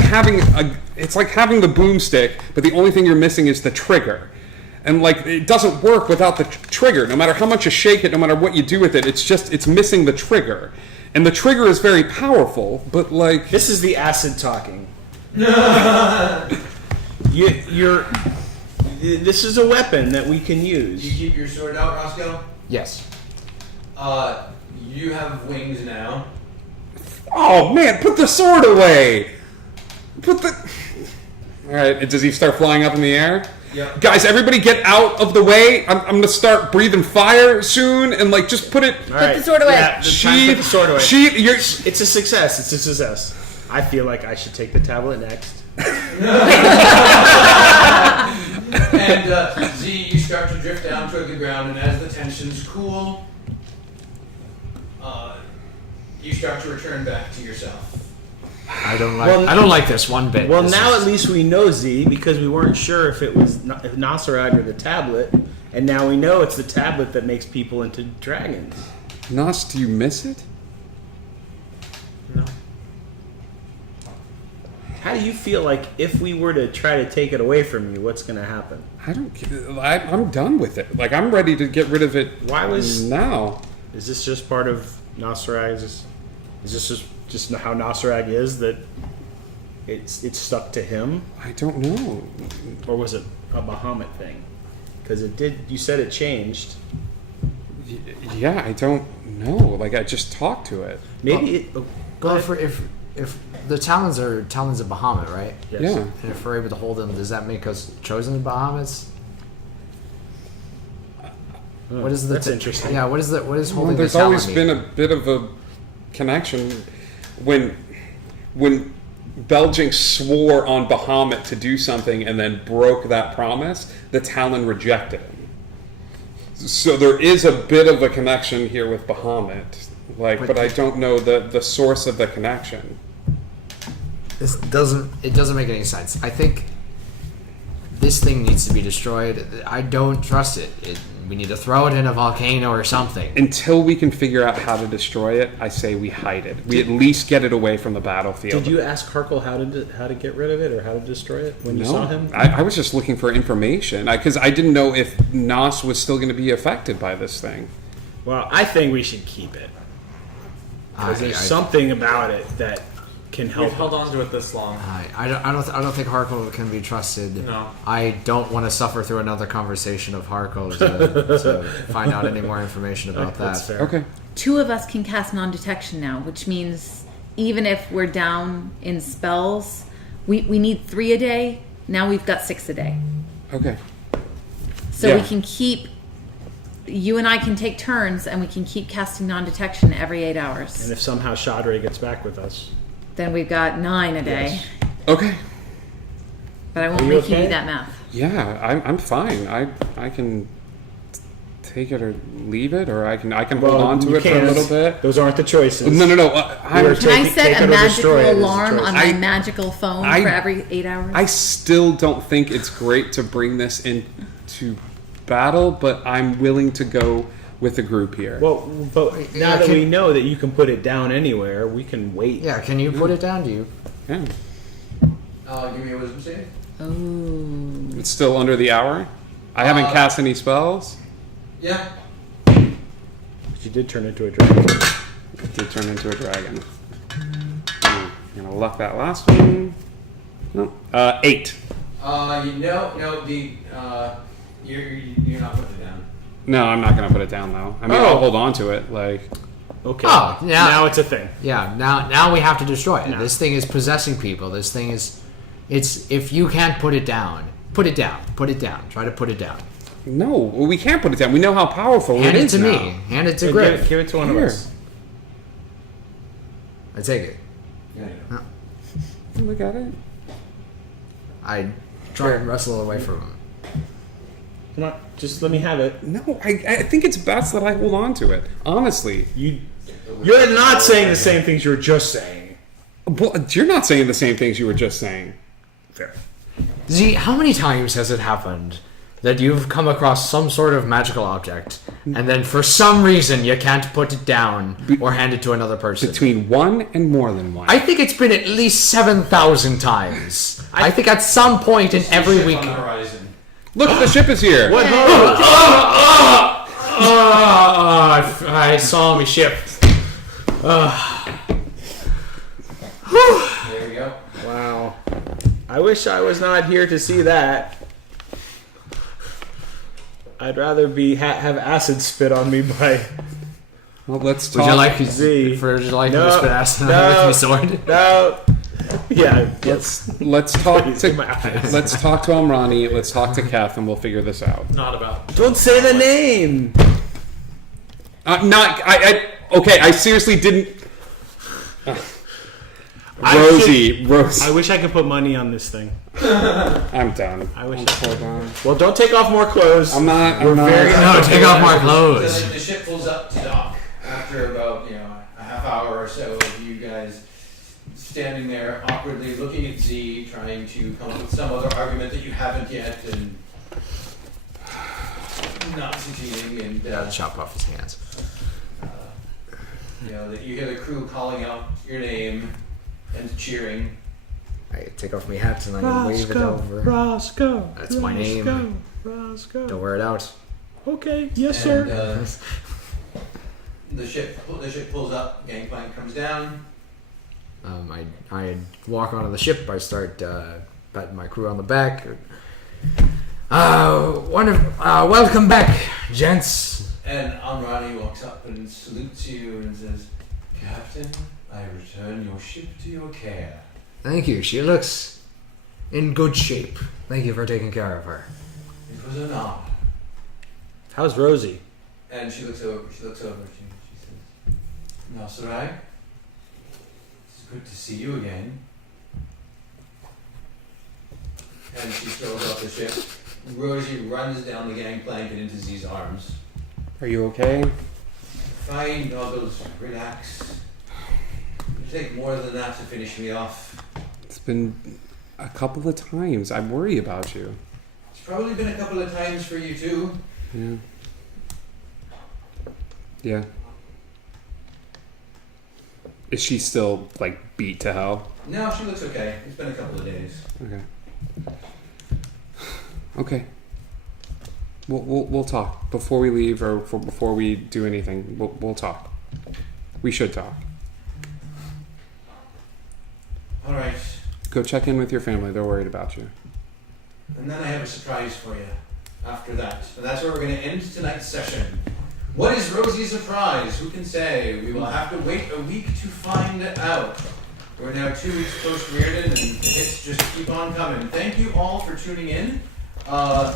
having the boomstick, but the only thing you're missing is the trigger. And like it doesn't work without the trigger. No matter how much you shake it, no matter what you do with it, it's missing the trigger. And the trigger is very powerful, but like This is the acid talking. This is a weapon that we can use. You keep your sword out, Roscoe? Yes. You have wings now. oh man, put the sword away. All right, does he start flying up in the air? Yep. Guys, everybody get out of the way. I'm gonna start breathing fire soon, and like just put it. All right. the sword away. Yeah, the time to put the sword away. You're, It's a success. It's a success. I feel like I should take the tablet next. And Z, you start to drift down toward the ground, and as the tensions cool, you start to return back to yourself. I don't like this one bit. Well, This now is- at least we know Z because we weren't sure if it was if Nosferag or the tablet, and now we know it's the tablet that makes people into dragons. Nos, do you miss it? No. How do you feel like if we were to try to take it away from you, what's going to happen? I'm done with it. Like I'm ready to get rid of it. Why was now? Is this just part of Nosferag's? Is this just how Nosferag is that it's stuck to him, I don't know. or was it a Bahamut thing? Because it did. You said it changed. Yeah, I don't know. Like I just talked to it. Maybe it. Oh, go Well, ahead. if the talons are talons of Bahamut, right? Yes. Yeah. And if we're able to hold them, does that make us chosen Bahamuts? What is the That's interesting. Yeah. What is Well, holding there's the talon always mean? been a bit of a connection when Belging swore on Bahamut to do something and then broke that promise, the Talon rejected him. So there is a bit of a connection here with Bahamut, but I don't know the source of the connection. This doesn't make any sense. I think this thing needs to be destroyed. I don't trust it. We need to throw it in a volcano or something. Until we can figure out how to destroy it, I say we hide it. We at least get it away from the battlefield. Did you ask Harkle how to get rid of it or how to destroy it when you saw him? I was just looking for information because I didn't know if Nos was still going to be affected by this thing. Well, I think we should keep it. Because there's something about it that can help. We've held on to it this long. I don't think Harkle can be trusted. No. I don't want to suffer through another conversation of Harkle to find out any more information about That's that. fair. Okay. 2 of us can cast non-detection now, which means even if we're down in spells, we need 3 a day. Now we've got 6 a day. Okay. So Yeah. we can keep... You and I can take turns, and we can keep casting non-detection every 8 hours. And if somehow Shadre gets back with us. Then we've got 9 a day. Yes. Okay. But I won't Are you make you okay? do that math. Yeah, I'm fine. I can take it or leave it, or I can hold on to you it for a can't. little bit. Those aren't the choices. No. You're Can I take set it a or destroy magical it is the alarm choice. on my magical phone I- for every 8 hours? I still don't think it's great to bring this into battle, but I'm willing to go with the group here. Well, but now Yeah, that we know that you can put it down anywhere, we can wait. Yeah, can you put it down? Do you? Yeah. Give me a wisdom save. Oh. It's still under the hour. I haven't cast any spells. Yeah. She did turn into a dragon. It did turn into a dragon. I'm gonna luck that last one. No. 8. You're not putting it down. No, I'm not gonna put it down though. I mean, I'll hold on to it. Like, Okay. Oh, yeah. Now it's a thing. Yeah. Now we have to destroy it. No. This thing is possessing people. This thing is. It's if you can't put it down, put it down. Put it down. Try to put it down. no, we can't put it down. We know how powerful Hand it it is to now. me. Hand it to Give Griff. it to one Here. of us. I take it. Look at it. I try and wrestle away from him. Come on, just let me have it. No, I think it's best that I hold on to it. Honestly. You're not saying the same things you were just saying. Well, you're not saying the same things you were just saying. Fair. Z, how many times has it happened that you've come across some sort of magical object and then for some reason you can't put it down or hand it to another person? Between 1 and more than 1. I think it's been at least 7,000 times. I think at some point in every week. Look, the ship is here. What? I saw me ship. There we go. Wow. I wish I was not here to see that. I'd rather have acid spit on me by. Well, let's Would talk. you like Z. me to No, spit acid on no. with my sword? No. Yeah. Let's talk Please, to in my eyes. let's talk to Amrani. Let's talk to Kath, and we'll figure this out. Not about. Don't say the name. Okay. I seriously didn't. Rosie. I wish I could put money on this thing. I'm done. I wish. Hold on. Well, don't take off more clothes. I'm not. We're very No, take off my clothes. The ship pulls up to dock after about a half hour or so of you guys standing there awkwardly looking at Z, trying to come up with some other argument that you haven't yet, and not succeeding. And Chop off his hands. that you hear the crew calling out your name and cheering. I take off my hat and I wave it over. Roscoe. That's my name. Roscoe. Don't wear it out. Okay. Yes, sir. The ship pulls up. Gangplank comes down. I walk onto the ship. I start patting my crew on the back. Welcome back, gents. And Amrani walks up and salutes you and says, "Captain, I return your ship to your care." Thank you. She looks in good shape. Thank you for taking care of her. It was an honor. How's Rosie? And she looks over. She says, "Nasrai, it's good to see you again. and she throws off the ship. Rosie runs down the gangplank and into Z's arms. Are you okay? Fine, Goggles, relax. It'll take more than that to finish me off. It's been a couple of times. I worry about you. It's probably been a couple of times for you too. Yeah. Yeah. Is she still like beat to hell? No, she looks okay. It's been a couple of days. Okay. Okay. We'll talk before we leave or before we do anything. We'll talk. We should talk. All right. Go check in with your family. They're worried about you. And then I have a surprise for you after that. And that's where we're going to end tonight's session. What is Rosie's surprise? Who can say? We will have to wait a week to find out. We're now 2 weeks post Reardon, and the hits just keep on coming. Thank you all for tuning in. I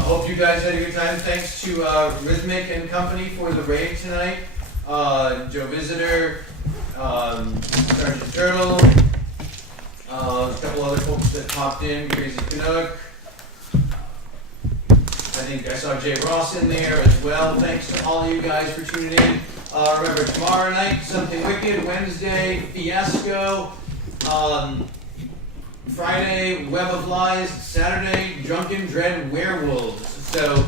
hope you guys had a good time. Thanks to Rhythmic and Company for the raid tonight. Joe Visitor, Sergeant Turtle, a couple other folks that popped in, Crazy Canuck. I think I saw Jay Ross in there as well. Thanks to all of you guys for tuning in. Remember, tomorrow night, Something Wicked. Wednesday, Fiasco. Friday, Web of Lies. Saturday, Drunken Dread Werewolves. So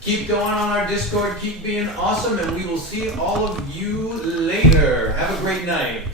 keep going on our Discord. Keep being awesome, and we will see all of you later. Have a great night.